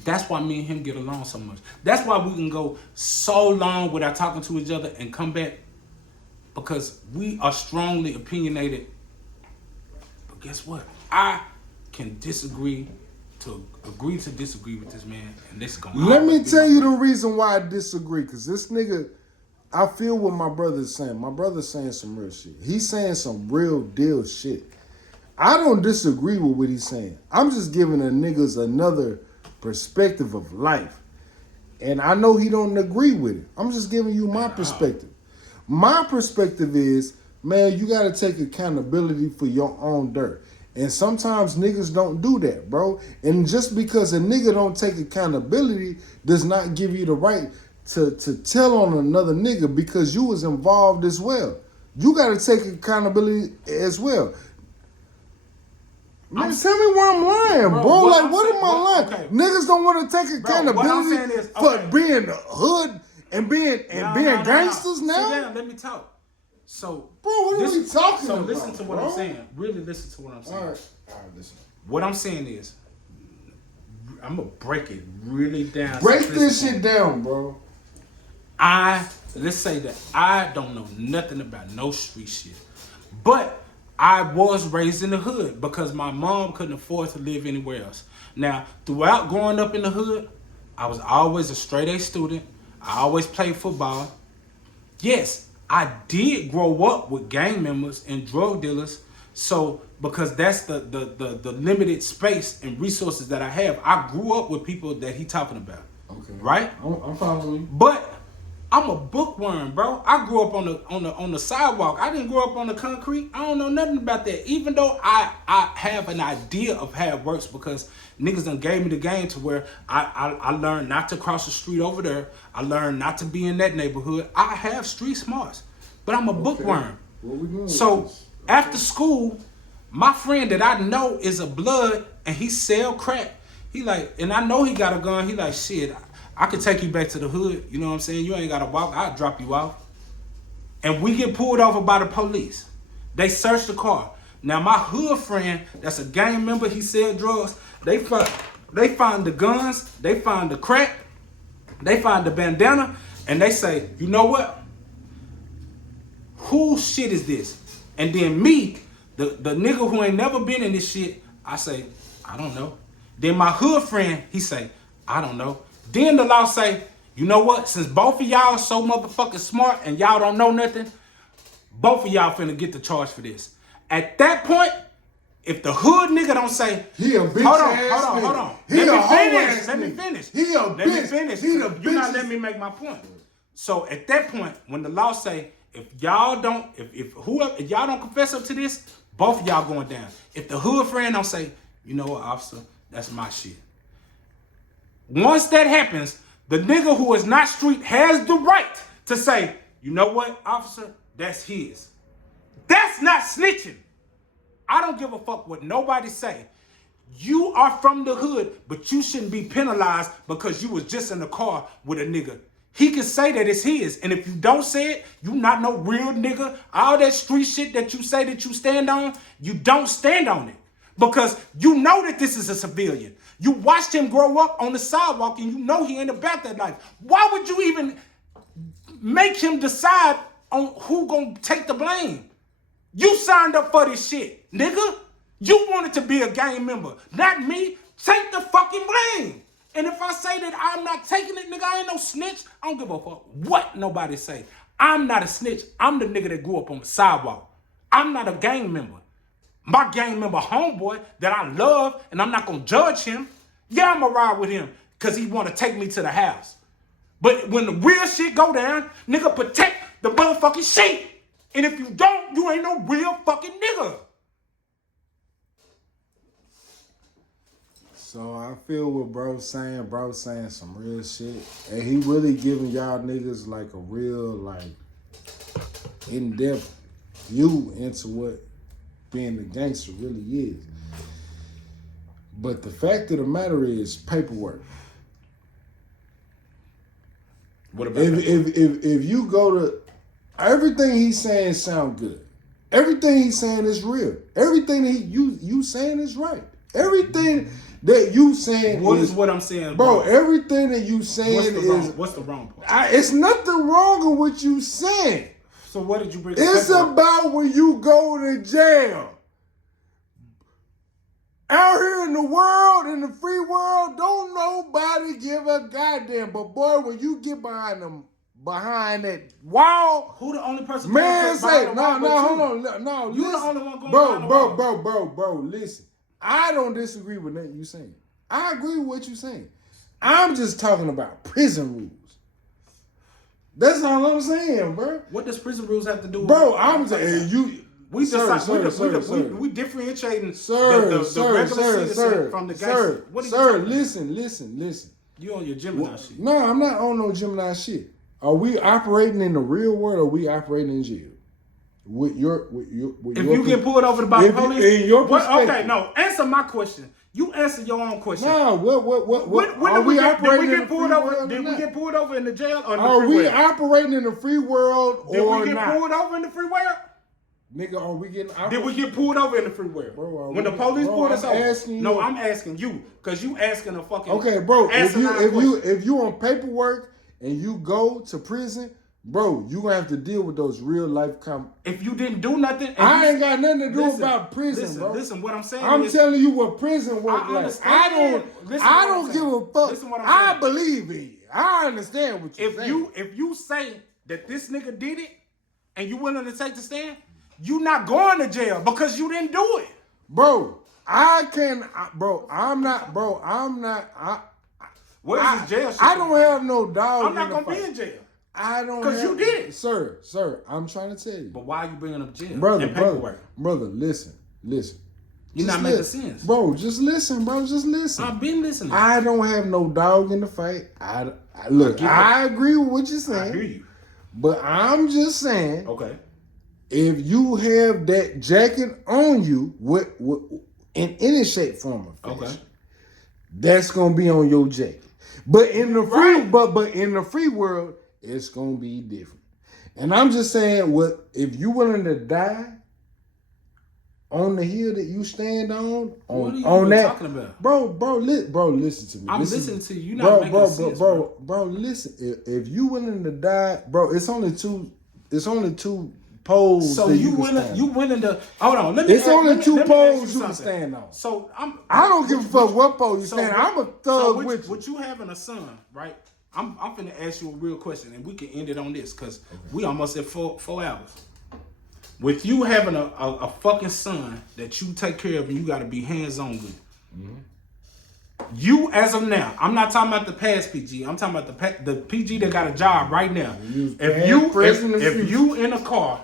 That's why me and him get along so much. That's why we can go so long without talking to each other and come back. Because we are strongly opinionated. But guess what? I can disagree to agree to disagree with this man. And this is going to Let me tell you the reason why I disagree. Because this nigga, I feel what my brother's saying. My brother's saying some real shit. He's saying some real deal shit. I don't disagree with what he's saying. I'm just giving a niggas another perspective of life. And I know he don't agree with it. I'm just giving you my perspective. My perspective is, man, you got to take accountability for your own dirt. And sometimes niggas don't do that, bro. And just because a nigga don't take accountability does not give you the right to tell on another nigga because you was involved as well. You got to take accountability as well. Man, tell me where I'm lying, bro. Like, what am I lying? Okay. Niggas don't want to take what I'm accountability saying is, for okay. being the hood and being gangsters Sit now. down, let me talk. So, Bro, what are we talking so about? listen to what bro? I'm saying. Really listen to what I'm saying. All right, listen. What I'm saying is, I'm gonna break it really down. Break this simplistic. shit down, bro. Let's say that I don't know nothing about no street shit, but I was raised in the hood because my mom couldn't afford to live anywhere else. Now, throughout growing up in the hood, I was always a straight A student. I always played football. Yes, I did grow up with gang members and drug dealers. So, because that's the limited space and resources that I have, I grew up with people that he talking about. Okay. Right? I'm following you. But I'm a bookworm, bro. I grew up on the sidewalk. I didn't grow up on the concrete. I don't know nothing about that. Even though I have an idea of how it works because niggas done gave me the game to where I learned not to cross the street over there. I learned not to be in that neighborhood. I have street smarts, but I'm a bookworm. What we doing So with this? after school, my friend that I know is a blood and he sell crack. He like, and I know he got a gun. He like, shit, I could take you back to the hood. You know what I'm saying? You ain't gotta walk. I'll drop you off. And we get pulled over by the police. They search the car. Now my hood friend, that's a gang member, he sell drugs. They find the guns, they find the crack, they find the bandana, and they say, you know what? Whose shit is this? And then me, the nigga who ain't never been in this shit, I say, I don't know. Then my hood friend, he say, I don't know. Then the law say, you know what? Since both of y'all so motherfucking smart and y'all don't know nothing, both of y'all finna get the charge for this. At that point, if the hood nigga don't say, he a bitch hold ass on. Let me finish. He a Let me bitch. finish. He the You're not bitch. letting me make my point. So at that point, when the law say, if y'all don't, if y'all don't confess up to this, both of y'all going down. If the hood friend don't say, you know what, officer, that's my shit. Once that happens, the nigga who is not street has the right to say, you know what, officer, that's his. That's not snitching. I don't give a fuck what nobody say. You are from the hood, but you shouldn't be penalized because you was just in the car with a nigga. He can say that it's his, and if you don't say it, you not no real nigga. All that street shit that you say that you stand on, you don't stand on it. Because you know that this is a civilian. You watched him grow up on the sidewalk and you know he ain't about that life. Why would you even make him decide on who gonna take the blame? You signed up for this shit, nigga. You wanted to be a gang member, not me. Take the fucking blame. And if I say that I'm not taking it, nigga, I ain't no snitch. I don't give a fuck what nobody say. I'm not a snitch. I'm the nigga that grew up on the sidewalk. I'm not a gang member. My gang member homeboy that I love, and I'm not gonna judge him. Yeah, I'm gonna ride with him because he wanna take me to the house. But when the real shit go down, nigga, protect the motherfucking sheep. And if you don't, you ain't no real fucking nigga. So I feel what bro's saying. Bro's saying some real shit. And he really giving y'all niggas like a real, like, in-depth view into what being a gangster really is. But the fact of the matter is paperwork. What about if you go to everything he's saying sound good. Everything he's saying is real. Everything you saying is right. Everything that you saying what is what I'm saying, bro. Everything that you saying what's the wrong part? It's nothing wrong with what you saying. So what did you bring? It's about when you go to jail. Out here in the world, in the free world, don't nobody give a goddamn. But boy, when you get behind that wall, who the only person? Man, say hold on, You listen. the only one going behind the wall. bro. Listen, I don't disagree with nothing you saying. I agree with what you saying. I'm just talking about prison rules. That's all I'm saying, bro. What does prison rules have to do with Bro, I'm saying you. We Sir. we differentiating the regular citizen from the gangster. Sir, listen. You on your Gemini shit. No, I'm not on no Gemini shit. Are we operating in the real world or are we operating in jail? With your if you get pulled over by the police, in your perspective. Okay, no, answer my question. You answer your own question. No, what are we operating did we in get the pulled free over? world Did or we not? get pulled over in the jail or in the Are free we world? operating in the free world Did or we get not? pulled over in the free world? Nigga, are we getting Did we get pulled over in the free world? Bro, when the police pulled us over? No, I'm asking you because you asking a fucking okay, bro. If question. you on paperwork and you go to prison, bro, you gonna have to deal with those real life If you didn't do nothing, I ain't got nothing to do about prison, bro. Listen, what I'm saying I'm is, telling you what prison work like. understand. I don't give a fuck. Listen what I'm I saying. believe in you. I understand what you're saying. If you say that this nigga did it and you willing to take the stand, you not going to jail because you didn't do it. Bro, I'm not. Where's this jail shit? I don't have no dog. I'm not gonna be in jail. I don't. Because you did it. Sir, I'm trying to tell you. But why are you bringing up jail? Brother, and paperwork? brother, listen. You're not making sense. Bro, just listen, bro. Just listen. I've been listening. I don't have no dog in the fight. I agree with what you're saying. I hear you. But I'm just saying, okay, if you have that jacket on you with in any shape, form, or fashion, that's gonna be on your jacket. But in the free, but in the free world, it's gonna be different. And I'm just saying, if you willing to die on the hill that you stand on What are you on even that, talking about? bro, listen to me. I'm Listen listening to you. You're not making sense, bro. Listen, if you willing to die, bro, it's only two poles. So that you willing to hold on? Let me. It's only two let me ask poles you can something. stand on. So I don't give a fuck what pole you stand. I'm a thug with you. With you having a son, right? I'm finna ask you a real question, and we can end it on this because we almost at 4 hours. With you having a fucking son that you take care of and you got to be hands on with. Mm-hmm. You as of now, I'm not talking about the past PG. I'm talking about the PG that got a job right now. If you in a car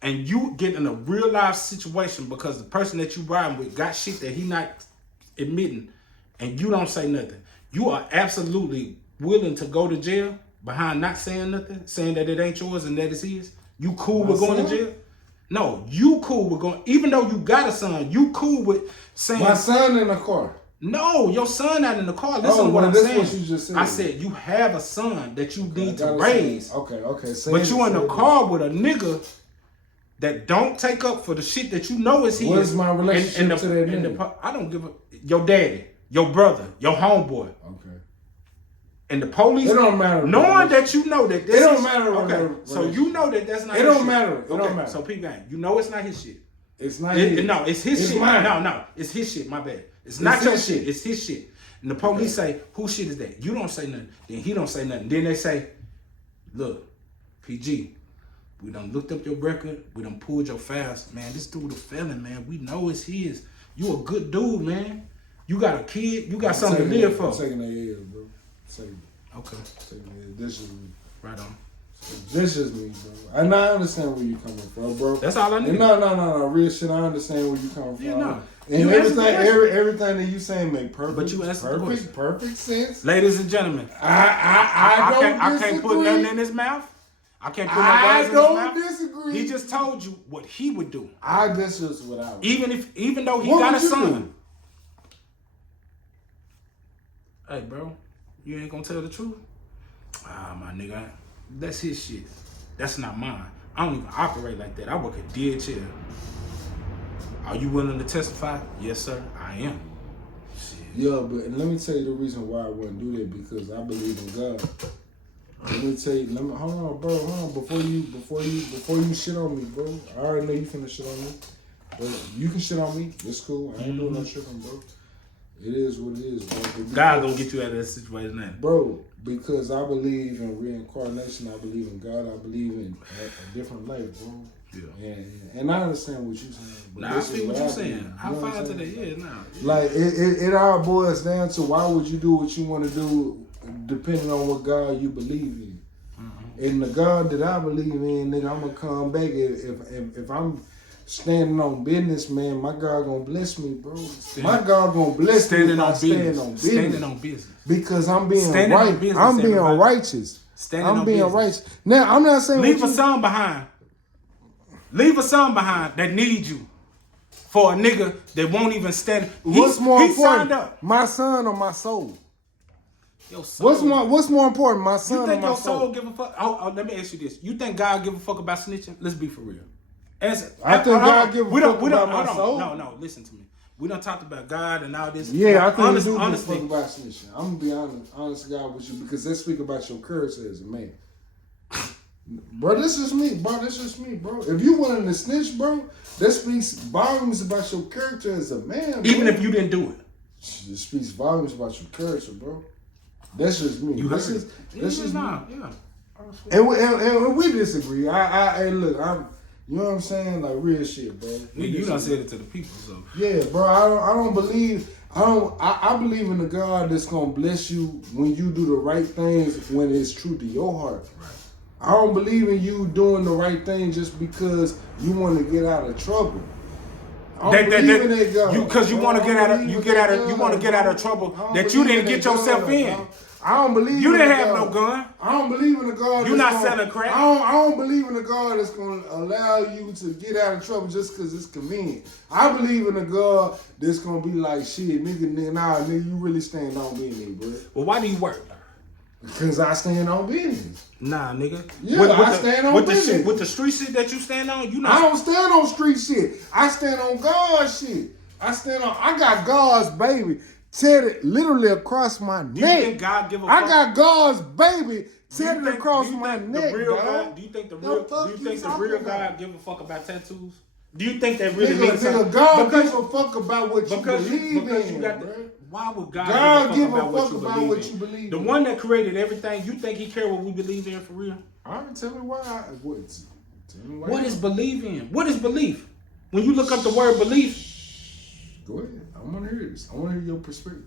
and you get in a real life situation because the person that you riding with got shit that he not admitting, and you don't say nothing, you are absolutely willing to go to jail behind not saying nothing, saying that it ain't yours and that it's his. You cool with going to jail? No, you cool with going, even though you got a son, you cool with saying my son in the car. No, your son not in the car. Listen to what I'm saying. What you just said. I said you have a son that you need to raise. Okay. But you in the car with a nigga that don't take up for the shit that you know is his. What is my relationship to that nigga? I don't give a, your daddy, your brother, your homeboy. Okay. And the police, it don't matter. Knowing that you know that this it don't matter. Okay, so you know that that's not. It his don't shit. matter. It okay. don't matter. So P Gang, you know it's not his shit. It's not his. No, it's his shit. Mine. No, it's his shit. My bad. It's not your shit. It's his shit. And the police say, "Whose shit is that?" You don't say nothing. Then he don't say nothing. Then they say, "Look, PG, we done looked up your record. We done pulled your files. Man, this dude a felon, man. We know it's his. You a good dude, man. You got a kid. You got something to live for." I'm taking that L, bro. Okay. This is me. Right on. This is me, bro. And I understand where you coming from, bro. That's all I need. No. Real shit. I understand where you coming from. Yeah, no. And everything that you saying make perfect sense. Ladies and gentlemen, I can't put nothing in his mouth. I can't put no words in his mouth. I don't disagree. He just told you what he would do. This is what I would. Even though he got a son. Hey, bro, you ain't gonna tell the truth? My nigga, that's his shit. That's not mine. I don't even operate like that. I work at DHL. Are you willing to testify? Yes, sir, I am. Shit. Yeah, but let me tell you the reason why I wouldn't do that, because I believe in God. Hold on, bro. Before you shit on me, bro. I already know you finna shit on me. But you can shit on me. It's cool. I ain't doing no tripping, bro. It is what it is, bro. God gonna get you out of that situation now. Bro, because I believe in reincarnation, I believe in God, I believe in a different life, bro. Yeah. And I understand what you're saying. But I feel what you're saying. How far to that? Yeah, nah. Like, it all boils down to why would you do what you want to do depending on what God you believe in. Mm-hmm. And the God that I believe in, nigga, I'm going to come back. If I'm standing on business, man, my God gonna bless me, bro. My God gonna bless me if I stand on business. Standing on business. Because I'm being right. I'm being righteous. I'm being righteous. Now, I'm not saying leave a son behind. Leave a son behind that needs you for a nigga that won't even stand. What's more important, signed up. My son or my soul? Your soul. What's more important, my son or my soul? You think your soul give a fuck? Oh, let me ask you this. You think God give a fuck about snitching? Let's be for real. I think God give a fuck about my soul. No, listen to me. We done talked about God and all this. Yeah, I think you do give a fuck about snitching. I'm gonna be honest God with you, because let's speak about your character as a man. Bro, this is me, bro. If you willing to snitch, bro, that speaks volumes about your character as a man, bro. Even if you didn't do it. It speaks volumes about your character, bro. That's just me. You That's just me. Yeah. And we disagree. Look, you know what I'm saying? Like, real shit, bro. You done said it to the people, so. Yeah, bro. I believe in the God that's gonna bless you when you do the right things when it's true to your heart. Right. I don't believe in you doing the right thing just because you want to get out of trouble. Because you want to get out of trouble that you didn't get yourself in. I don't believe you didn't have no gun. I don't believe in a God. You're not selling crack. I don't believe in a God that's going to allow you to get out of trouble just because it's convenient. I believe in a God that's going to be like, shit, nigga, you really stand on me, bro. Well, why do you work? Because I stand on business. Nah, nigga. Yeah, I stand on business. With the street shit that you stand on, you I not. don't stand on street shit. I stand on God's shit. I got God's baby tatted literally across my neck. Do you think God give a fuck? I got God's baby tatted across my neck, real dog. God, do you think the The real fuck do you you think the talking real about? God give a fuck about tattoos? Do you think that really means Nigga, something? God gives a fuck about what you because believe because in, you got bro. why would God give give a fuck about what you believe in. The one that created everything, you think he care what we believe in for real? All right, tell me why. Tell me why. What is believe in? What is belief? When you look up the word belief, Go ahead. I want to hear this. I want to hear your perspective.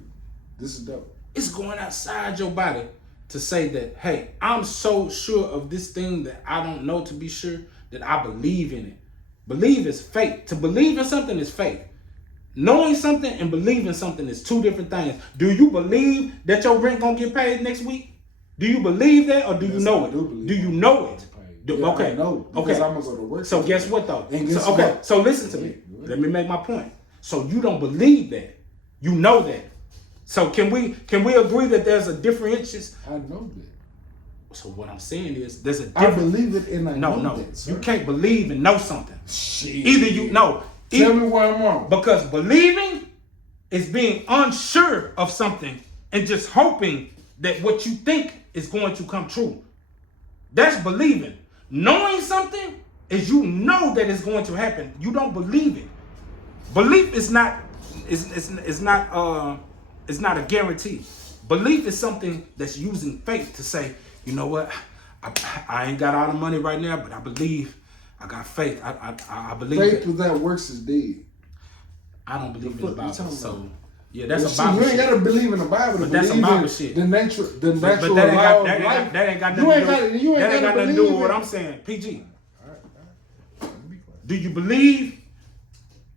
This is dope. it's going outside your body to say that, hey, I'm so sure of this thing that I don't know to be sure that I believe in it. Believe is faith. To believe in something is faith. Knowing something and believing something is two different things. Do you believe that your rent gonna get paid next week? Do you believe that, or do you know it? Do you know it? Okay. I know, okay. I'm gonna go to work. So guess what though? And guess okay. what? So listen to me. Let me make my point. So you don't believe that. You know that. So can we agree that there's a difference? I know that. So what I'm saying is there's a I difference. believe it and I know that, sir. You can't believe and know something. Shit. Either you know. Tell me where I'm wrong. Because believing is being unsure of something and just hoping that what you think is going to come true. That's believing. Knowing something is you know that it's going to happen. You don't believe it. Belief is not a guarantee. Belief is something that's using faith to say, you know what, I ain't got all the money right now, but I believe. I got faith. I believe faith that. without works is dead. I don't believe in the Bible. So yeah, Well, that's a Bible you ain't shit. gotta believe in the Bible. But that's a Bible shit. The natural But law that of life. ain't got You ain't got to nothing to do with what I'm saying. PG. Do you believe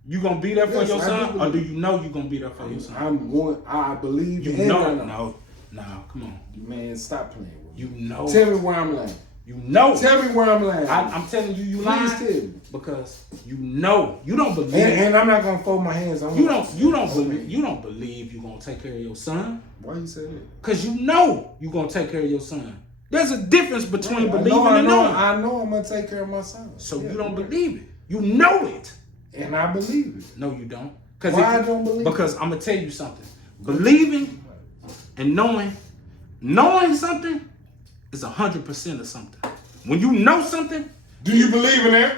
you gonna be there for Yes, your I son, do or do believe. you know you gonna be there for your son? I believe You and know, I know. no, come on. Man, stop playing with me. You know. Tell me where I'm lying. You know. Tell me where I'm lying. I'm telling you, Please lying tell me. because you know you don't believe. And I'm not gonna fold my hands on You don't believe you gonna take care of your son. Why you say that? Cause you know you gonna take care of your son. There's a difference between Right, believing and knowing. I know I'm gonna take care of my son. So Yeah, you don't right. believe it. You know it. And I believe it. No, you don't. Why I don't believe Because I'm gonna tell you something. Believing and knowing something is 100% of something. When you know something, Do you believe in that?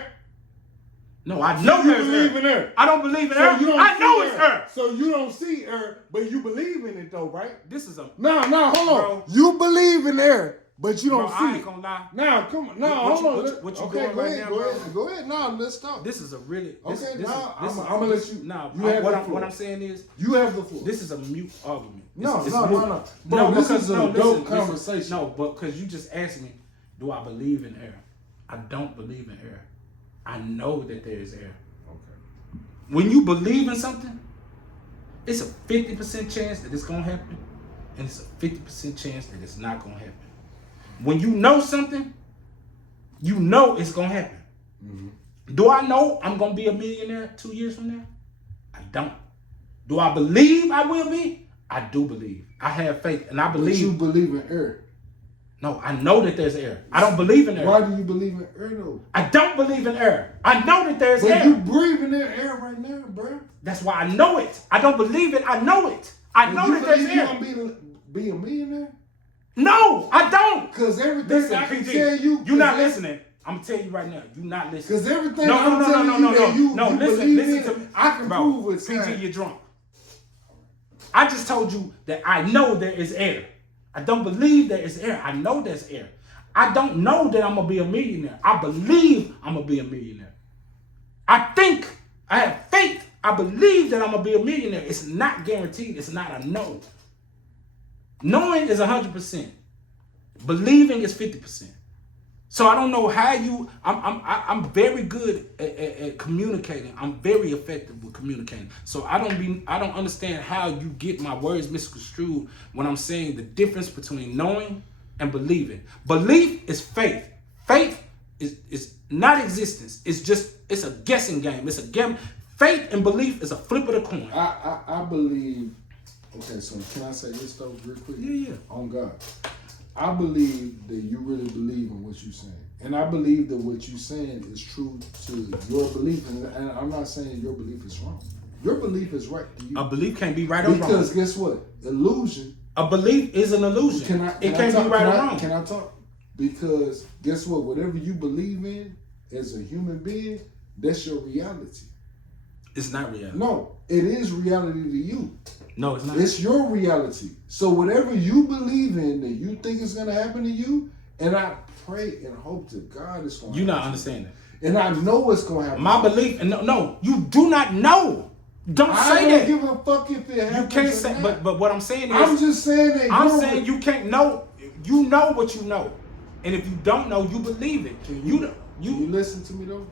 no, I know You there's believe her. in her. I don't believe in So her. you don't I see know it's her. So you don't see her, but you believe in it though, right? This is a No, hold on. Bro. You believe in her, but you don't bro, I see ain't it. gonna lie. Now, come on. No, What hold on. you Okay, doing go right ahead. now, Go bro? ahead. Go ahead. No, let's talk. This is a really Okay, now this I'm gonna let you. No, you have the floor. what I'm saying is You have the floor. this is a mute argument. No. It's Bro, no, this because is a dope conversation. No, but because you just asked me, do I believe in error? I don't believe in error. I know that there is error. Okay. When you believe in something, it's a 50% chance that it's gonna happen, and it's a 50% chance that it's not gonna happen. When you know something, you know it's gonna happen. Mm-hmm. Do I know I'm gonna be a millionaire 2 years from now? I don't. Do I believe I will be? I do believe. I have faith, and I But believe. you believe in her. No, I know that there's error. I don't believe in error. Why do you believe in her though? I don't believe in error. I know that there's But error. you breathing in air right now, bro. That's why I know it. I don't believe it. I know it. I know that there's you error. gonna be a millionaire? No, I don't. Cause everything Listen, I can PG, tell you, you're not listening. I'm gonna tell you right now, you're not listening. Cause everything No, I'm no, no, telling no, you no, that no, you no. Listen believe to in, me. I can Bro, prove with PG, time. you're drunk. I just told you that I know there is error. I don't believe there is error. I know there's error. I don't know that I'm gonna be a millionaire. I believe I'm gonna be a millionaire. I think, I have faith. I believe that I'm gonna be a millionaire. It's not guaranteed. It's not a no. Knowing is 100%. Believing is 50%. So I don't know how you. I'm very good at communicating. I'm very effective with communicating. So I don't understand how you get my words misconstrued when I'm saying the difference between knowing and believing. Belief is faith. Faith is not existence. It's a guessing game. It's a game. Faith and belief is a flip of the coin. I believe. Okay, so can I say this though real quick? Yeah. On God, I believe that you really believe in what you're saying. And I believe that what you're saying is true to your belief. And I'm not saying your belief is wrong. Your belief is right to you. A belief can't be right or wrong. Because guess what? Illusion. A belief is an illusion. It can't be right or wrong. Can I talk? Because guess what? Whatever you believe in as a human being, that's your reality. It's not reality. No, it is reality to you. No, it's not. It's your reality. So whatever you believe in that you think is going to happen to you, and I pray and hope to God it's going to happen. You're not understanding. And I know it's going to happen. My belief, and no, you do not know. Don't say that. I don't give a fuck if it happens. You can't say, but what I'm saying is, I'm just saying that. I'm saying you can't know. You know what you know, and if you don't know, you believe it. Can you listen to me though?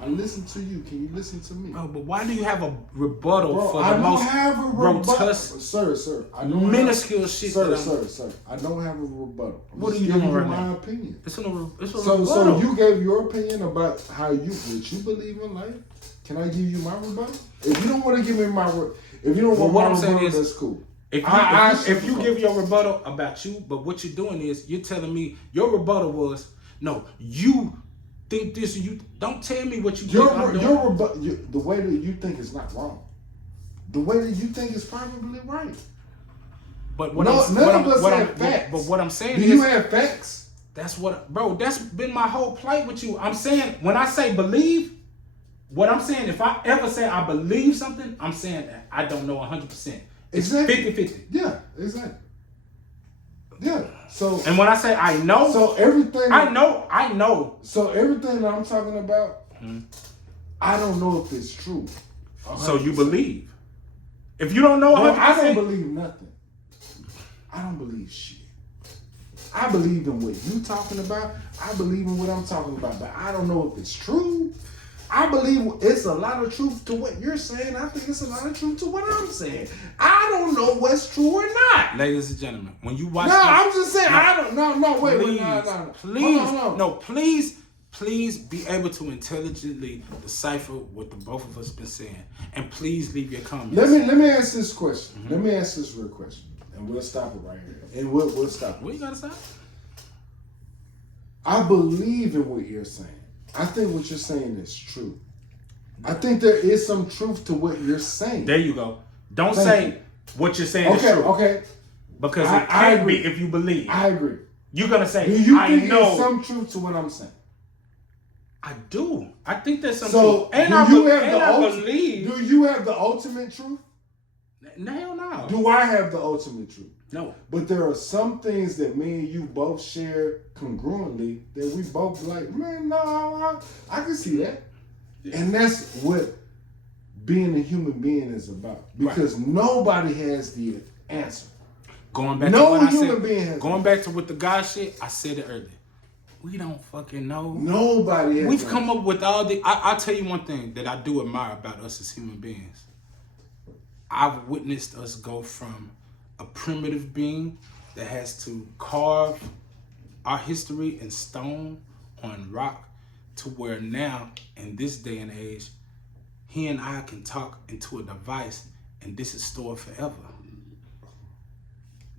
I listen to you. Can you listen to me? Oh, but why do you have a rebuttal for I the don't most have a grotesque, sir? I don't minuscule shit. Sir. I don't have a rebuttal. What are you doing right now? My opinion. It's a rebuttal. So you gave your opinion about what you believe in life. Can I give you my rebuttal? If you don't want to give me if you don't want what my I'm saying rebuttal, is, that's cool. If you give your rebuttal about you, but what you're doing is you're telling me your rebuttal was no, you think this and you don't tell me what you think I'm doing. The way that you think is not wrong. The way that you think is probably right. But none of us have facts. But what I'm saying is, do you have facts? That's bro. That's been my whole plight with you. I'm saying when I say believe, what I'm saying, if I ever say I believe something, I'm saying that I don't know 100%. It's exactly 50-50. Yeah, exactly. Yeah. So and when I say I know, so everything I know. So everything that I'm talking about, I don't know if it's true. 100%. So you believe. If you don't know 100%, I don't believe nothing. I don't believe shit. I believe in what you talking about. I believe in what I'm talking about, but I don't know if it's true. I believe it's a lot of truth to what you're saying. I think it's a lot of truth to what I'm saying. I don't know what's true or not. Ladies and gentlemen, when you watch I'm just saying, please be able to intelligently decipher what the both of us been saying. And please leave your comments. Let me ask this question. Mm-hmm. Let me ask this real question. And we'll stop it right here. And we'll stop it. What you gotta stop? I believe in what you're saying. I think what you're saying is true. I think there is some truth to what you're saying. There you go. Don't say what you're saying is true. Okay. Because it can't be if you believe. I agree. You're going to say, do you think there's some truth to what I'm saying? I do. I think there's some truth. And I believe. Do you have the ultimate truth? Hell no. Do I have the ultimate truth? No. But there are some things that me and you both share congruently that we both like, man, no, I can see that. Yeah. And that's what being a human being is about. Because nobody has the answer. Going back to what the God shit, I said it earlier. We don't fucking know. Nobody has We've come up with all the... I'll tell you one thing that I do admire about us as human beings. I've witnessed us go from a primitive being that has to carve our history in stone on rock to where now, in this day and age, he and I can talk into a device and this is stored forever.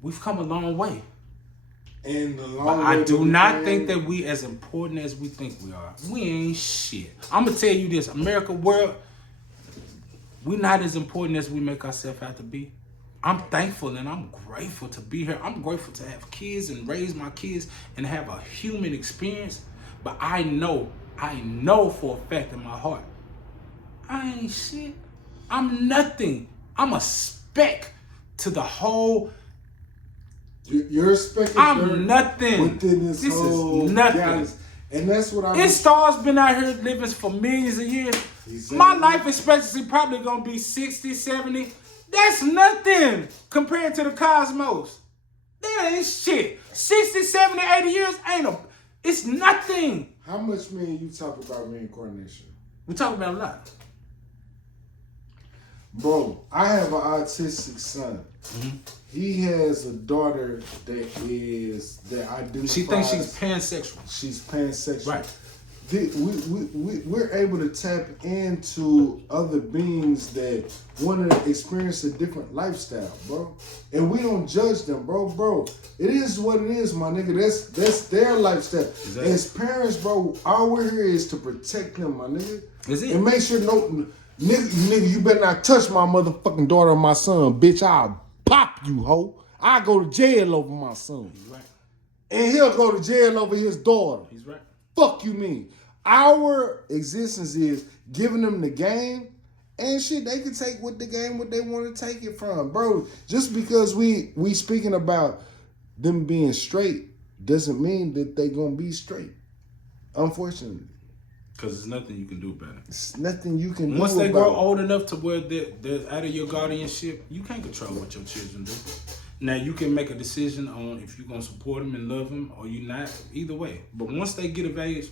We've come a long way. But I do not think that we as important as we think we are. We ain't shit. I'm going to tell you this, America, world, we not as important as we make ourselves out to be. I'm thankful and I'm grateful to be here. I'm grateful to have kids and raise my kids and have a human experience. But I know for a fact in my heart, I ain't shit. I'm nothing. I'm a speck to the whole. You're a speck. I'm nothing. Within this whole is nothing. Galaxy. And that's what I. This star's been out here living for millions of years. Exactly. My life expectancy probably gonna be 60, 70. That's nothing compared to the cosmos. That ain't shit. 60, 70, 80 years it's nothing. How much, man, you talk about reincarnation? We talk about a lot. Bro, I have an autistic son. Mm-hmm. He has a daughter that identifies. She thinks she's pansexual. She's pansexual. Right. we're able to tap into other beings that want to experience a different lifestyle, bro. And we don't judge them, bro. Bro, it is what it is, my nigga. That's their lifestyle. Exactly. As parents, bro, all we're here is to protect them, my nigga. Is it? And make sure nigga, you better not touch my motherfucking daughter or my son, bitch. I'll pop you, hoe. I go to jail over my son. He's right. And he'll go to jail over his daughter. He's right. Fuck you mean. Our existence is giving them the game and shit, they can take what they want to take it from. Bro, just because we speaking about them being straight doesn't mean that they gonna be straight. Unfortunately. Because there's nothing you can do about it. It's nothing you can do Once they about grow it. old enough to where they're out of your guardianship, you can't control what your children do. Now, you can make a decision on if you're going to support them and love them or you not, either way. But once they get of age,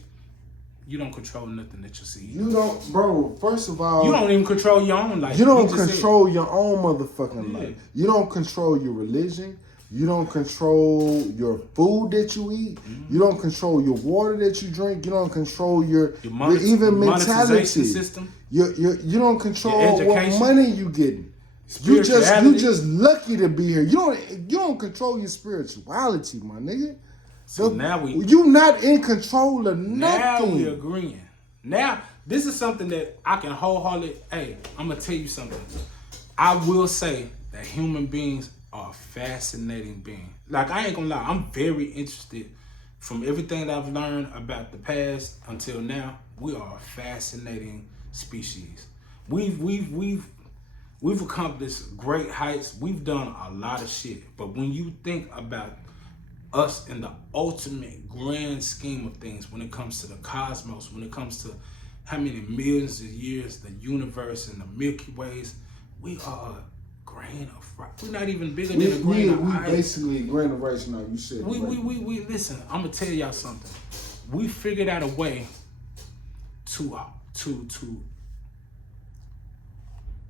you don't control nothing that you see. You don't, bro, first of all, You don't even control your own life. you don't just control your own motherfucking Yeah. life. You don't control your religion. You don't control your food that you eat. Mm-hmm. You don't control your water that you drink. You don't control your Your even monetization mentality. system. You don't control Your what education. money you getting. You just lucky to be here. You don't control your spirituality, my nigga. So now you not in control of Now nothing. we agreeing. Now, this is something that I can wholeheartedly, hey, I'm going to tell you something. I will say that human beings are a fascinating being. Like, I ain't going to lie, I'm very interested from everything that I've learned about the past until now. We are a fascinating species. We've accomplished great heights. We've done a lot of shit. But when you think about us in the ultimate grand scheme of things, when it comes to the cosmos, when it comes to how many millions of years, the universe and the Milky Ways, we are a grain of rock. We're not even bigger than a grain of we ice. basically a grain of rice now. You said We listen, I'm gonna tell y'all something. We figured out a way to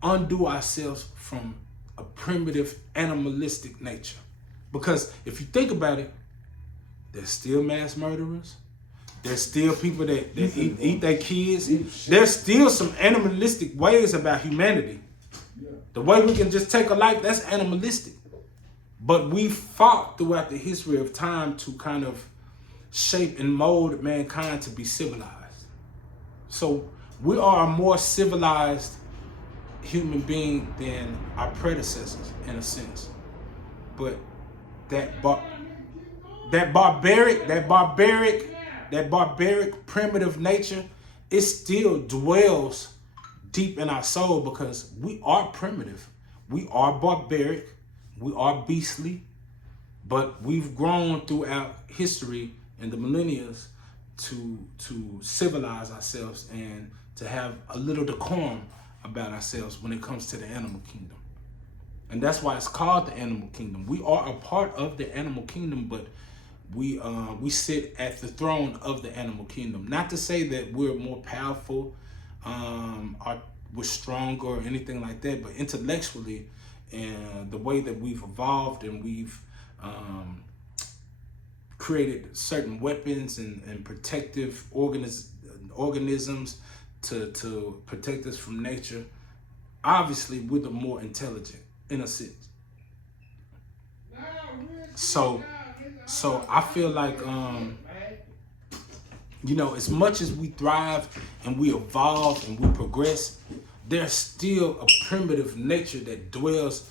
undo ourselves from a primitive animalistic nature. Because if you think about it, there's still mass murderers. There's still people that eat their kids. There's still some animalistic ways about humanity. The way we can just take a life, that's animalistic. But we fought throughout the history of time to kind of shape and mold mankind to be civilized. So we are a more civilized human being than our predecessors in a sense. But that barbaric primitive nature, it still dwells deep in our soul because we are primitive. We are barbaric. We are beastly. But we've grown throughout history and the millennia to civilize ourselves and to have a little decorum about ourselves when it comes to the animal kingdom. And that's why it's called the animal kingdom. We are a part of the animal kingdom, but we sit at the throne of the animal kingdom. Not to say that we're more powerful, or we're stronger or anything like that, but intellectually and the way that we've evolved and we've created certain weapons and protective organisms to protect us from nature, obviously we're the more intelligent in a sense. So I feel like, as much as we thrive and we evolve and we progress, there's still a primitive nature that dwells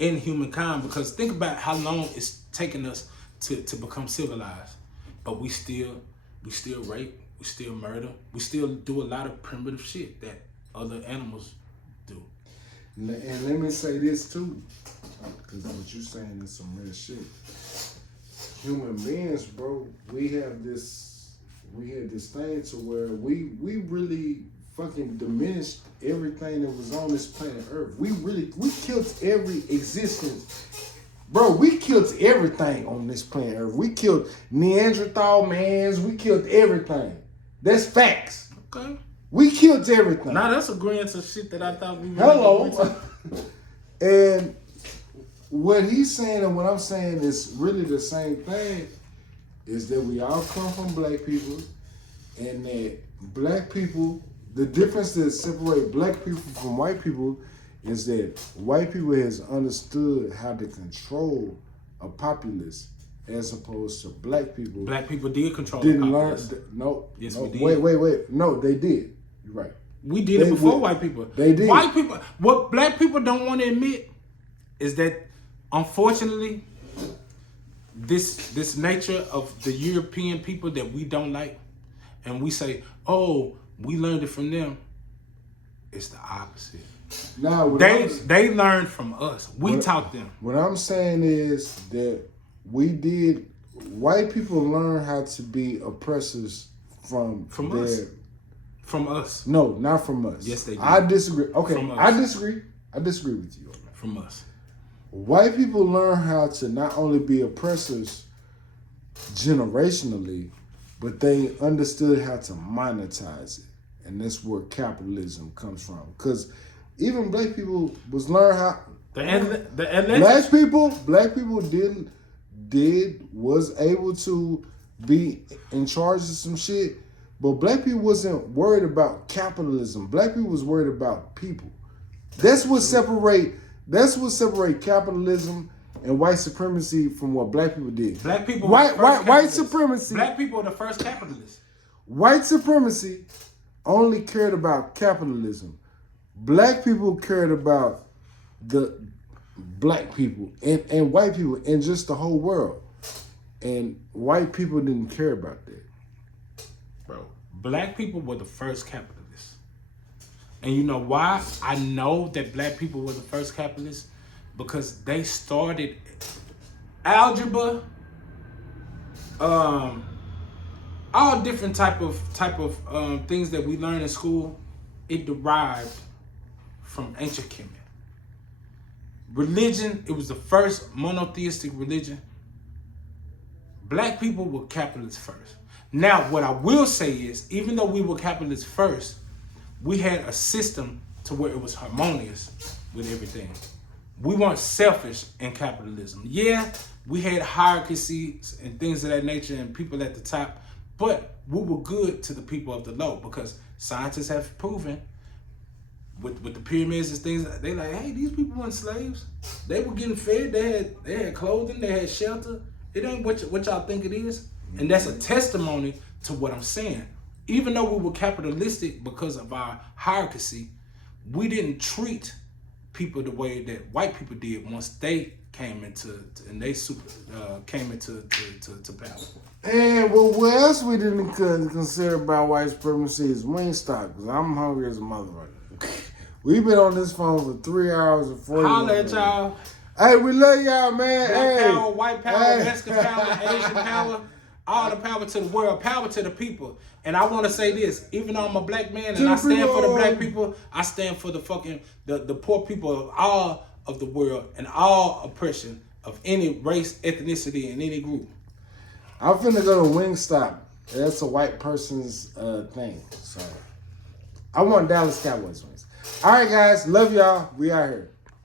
in humankind, because think about how long it's taken us to become civilized. But we still rape, we still murder, we still do a lot of primitive shit that other animals do. And let me say this too, because what you're saying is some real shit. Human beings, bro, we had this thing to where we really fucking diminished everything that was on this planet Earth. We killed every existence. Bro, we killed everything on this planet Earth. We killed Neanderthal mans, we killed everything. That's facts. Okay. We killed everything. Now that's agreeing to shit that I thought we were. Hello. And what he's saying and what I'm saying is really the same thing, is that we all come from black people and that black people, the difference that separate black people from white people is that white people has understood how to control a populace as opposed to black people. Black people did control Didn't the learn. populace. No. Yes, no, we did. Wait. No, they did. You're right. We did They it before would- white people. they did. White people, what black people don't want to admit is that, unfortunately, this nature of the European people that we don't like, and we say, oh, we learned it from them. It's the opposite. Now, They learned from us. We taught them. What I'm saying is that white people learn how to be oppressors from us. From us. No, not from us. Yes, they did. I disagree. Okay, From us. I disagree. I disagree with you on that. From us. White people learn how to not only be oppressors generationally, but they understood how to monetize it. And that's where capitalism comes from. Because even black people was learn how black people was able to be in charge of some shit, but black people wasn't worried about capitalism. Black people was worried about people. That's what separate capitalism and white supremacy from what black people did. Black people white supremacy. Black people are the first capitalists. White supremacy only cared about capitalism. Black people cared about the black people and white people and just the whole world. And white people didn't care about that. Bro, black people were the first capitalists. And you know why I know that black people were the first capitalists? Because they started algebra, all different type of things that we learn in school. It derived from ancient Kemet. Religion, it was the first monotheistic religion. Black people were capitalists first. Now, what I will say is, even though we were capitalists first, we had a system to where it was harmonious with everything. We weren't selfish in capitalism. Yeah, we had hierarchies and things of that nature and people at the top, but we were good to the people of the low because scientists have proven with the pyramids and things, they like, hey, these people weren't slaves. They were getting fed. They had clothing. They had shelter. It ain't what y'all think it is. And that's a testimony to what I'm saying. Even though we were capitalistic because of our hierarchy, we didn't treat people the way that white people did once they came into power. And what else we didn't consider about white supremacy is Wingstop, because I'm hungry as a mother right now. We've been on this phone for 3 hours and 40 minutes. Holla at y'all. Hey, we love y'all, man. Black hey. power, white power, Mexican power, Asian power, all the power to the world, power to the people. And I want to say this, even though I'm a black man and I stand for the black people, I stand for the poor people of all of the world and all oppression of any race, ethnicity, and any group. I'm finna go to Wingstop. That's a white person's thing. So I want Dallas Cowboys wings. All right, guys. Love y'all. We out here.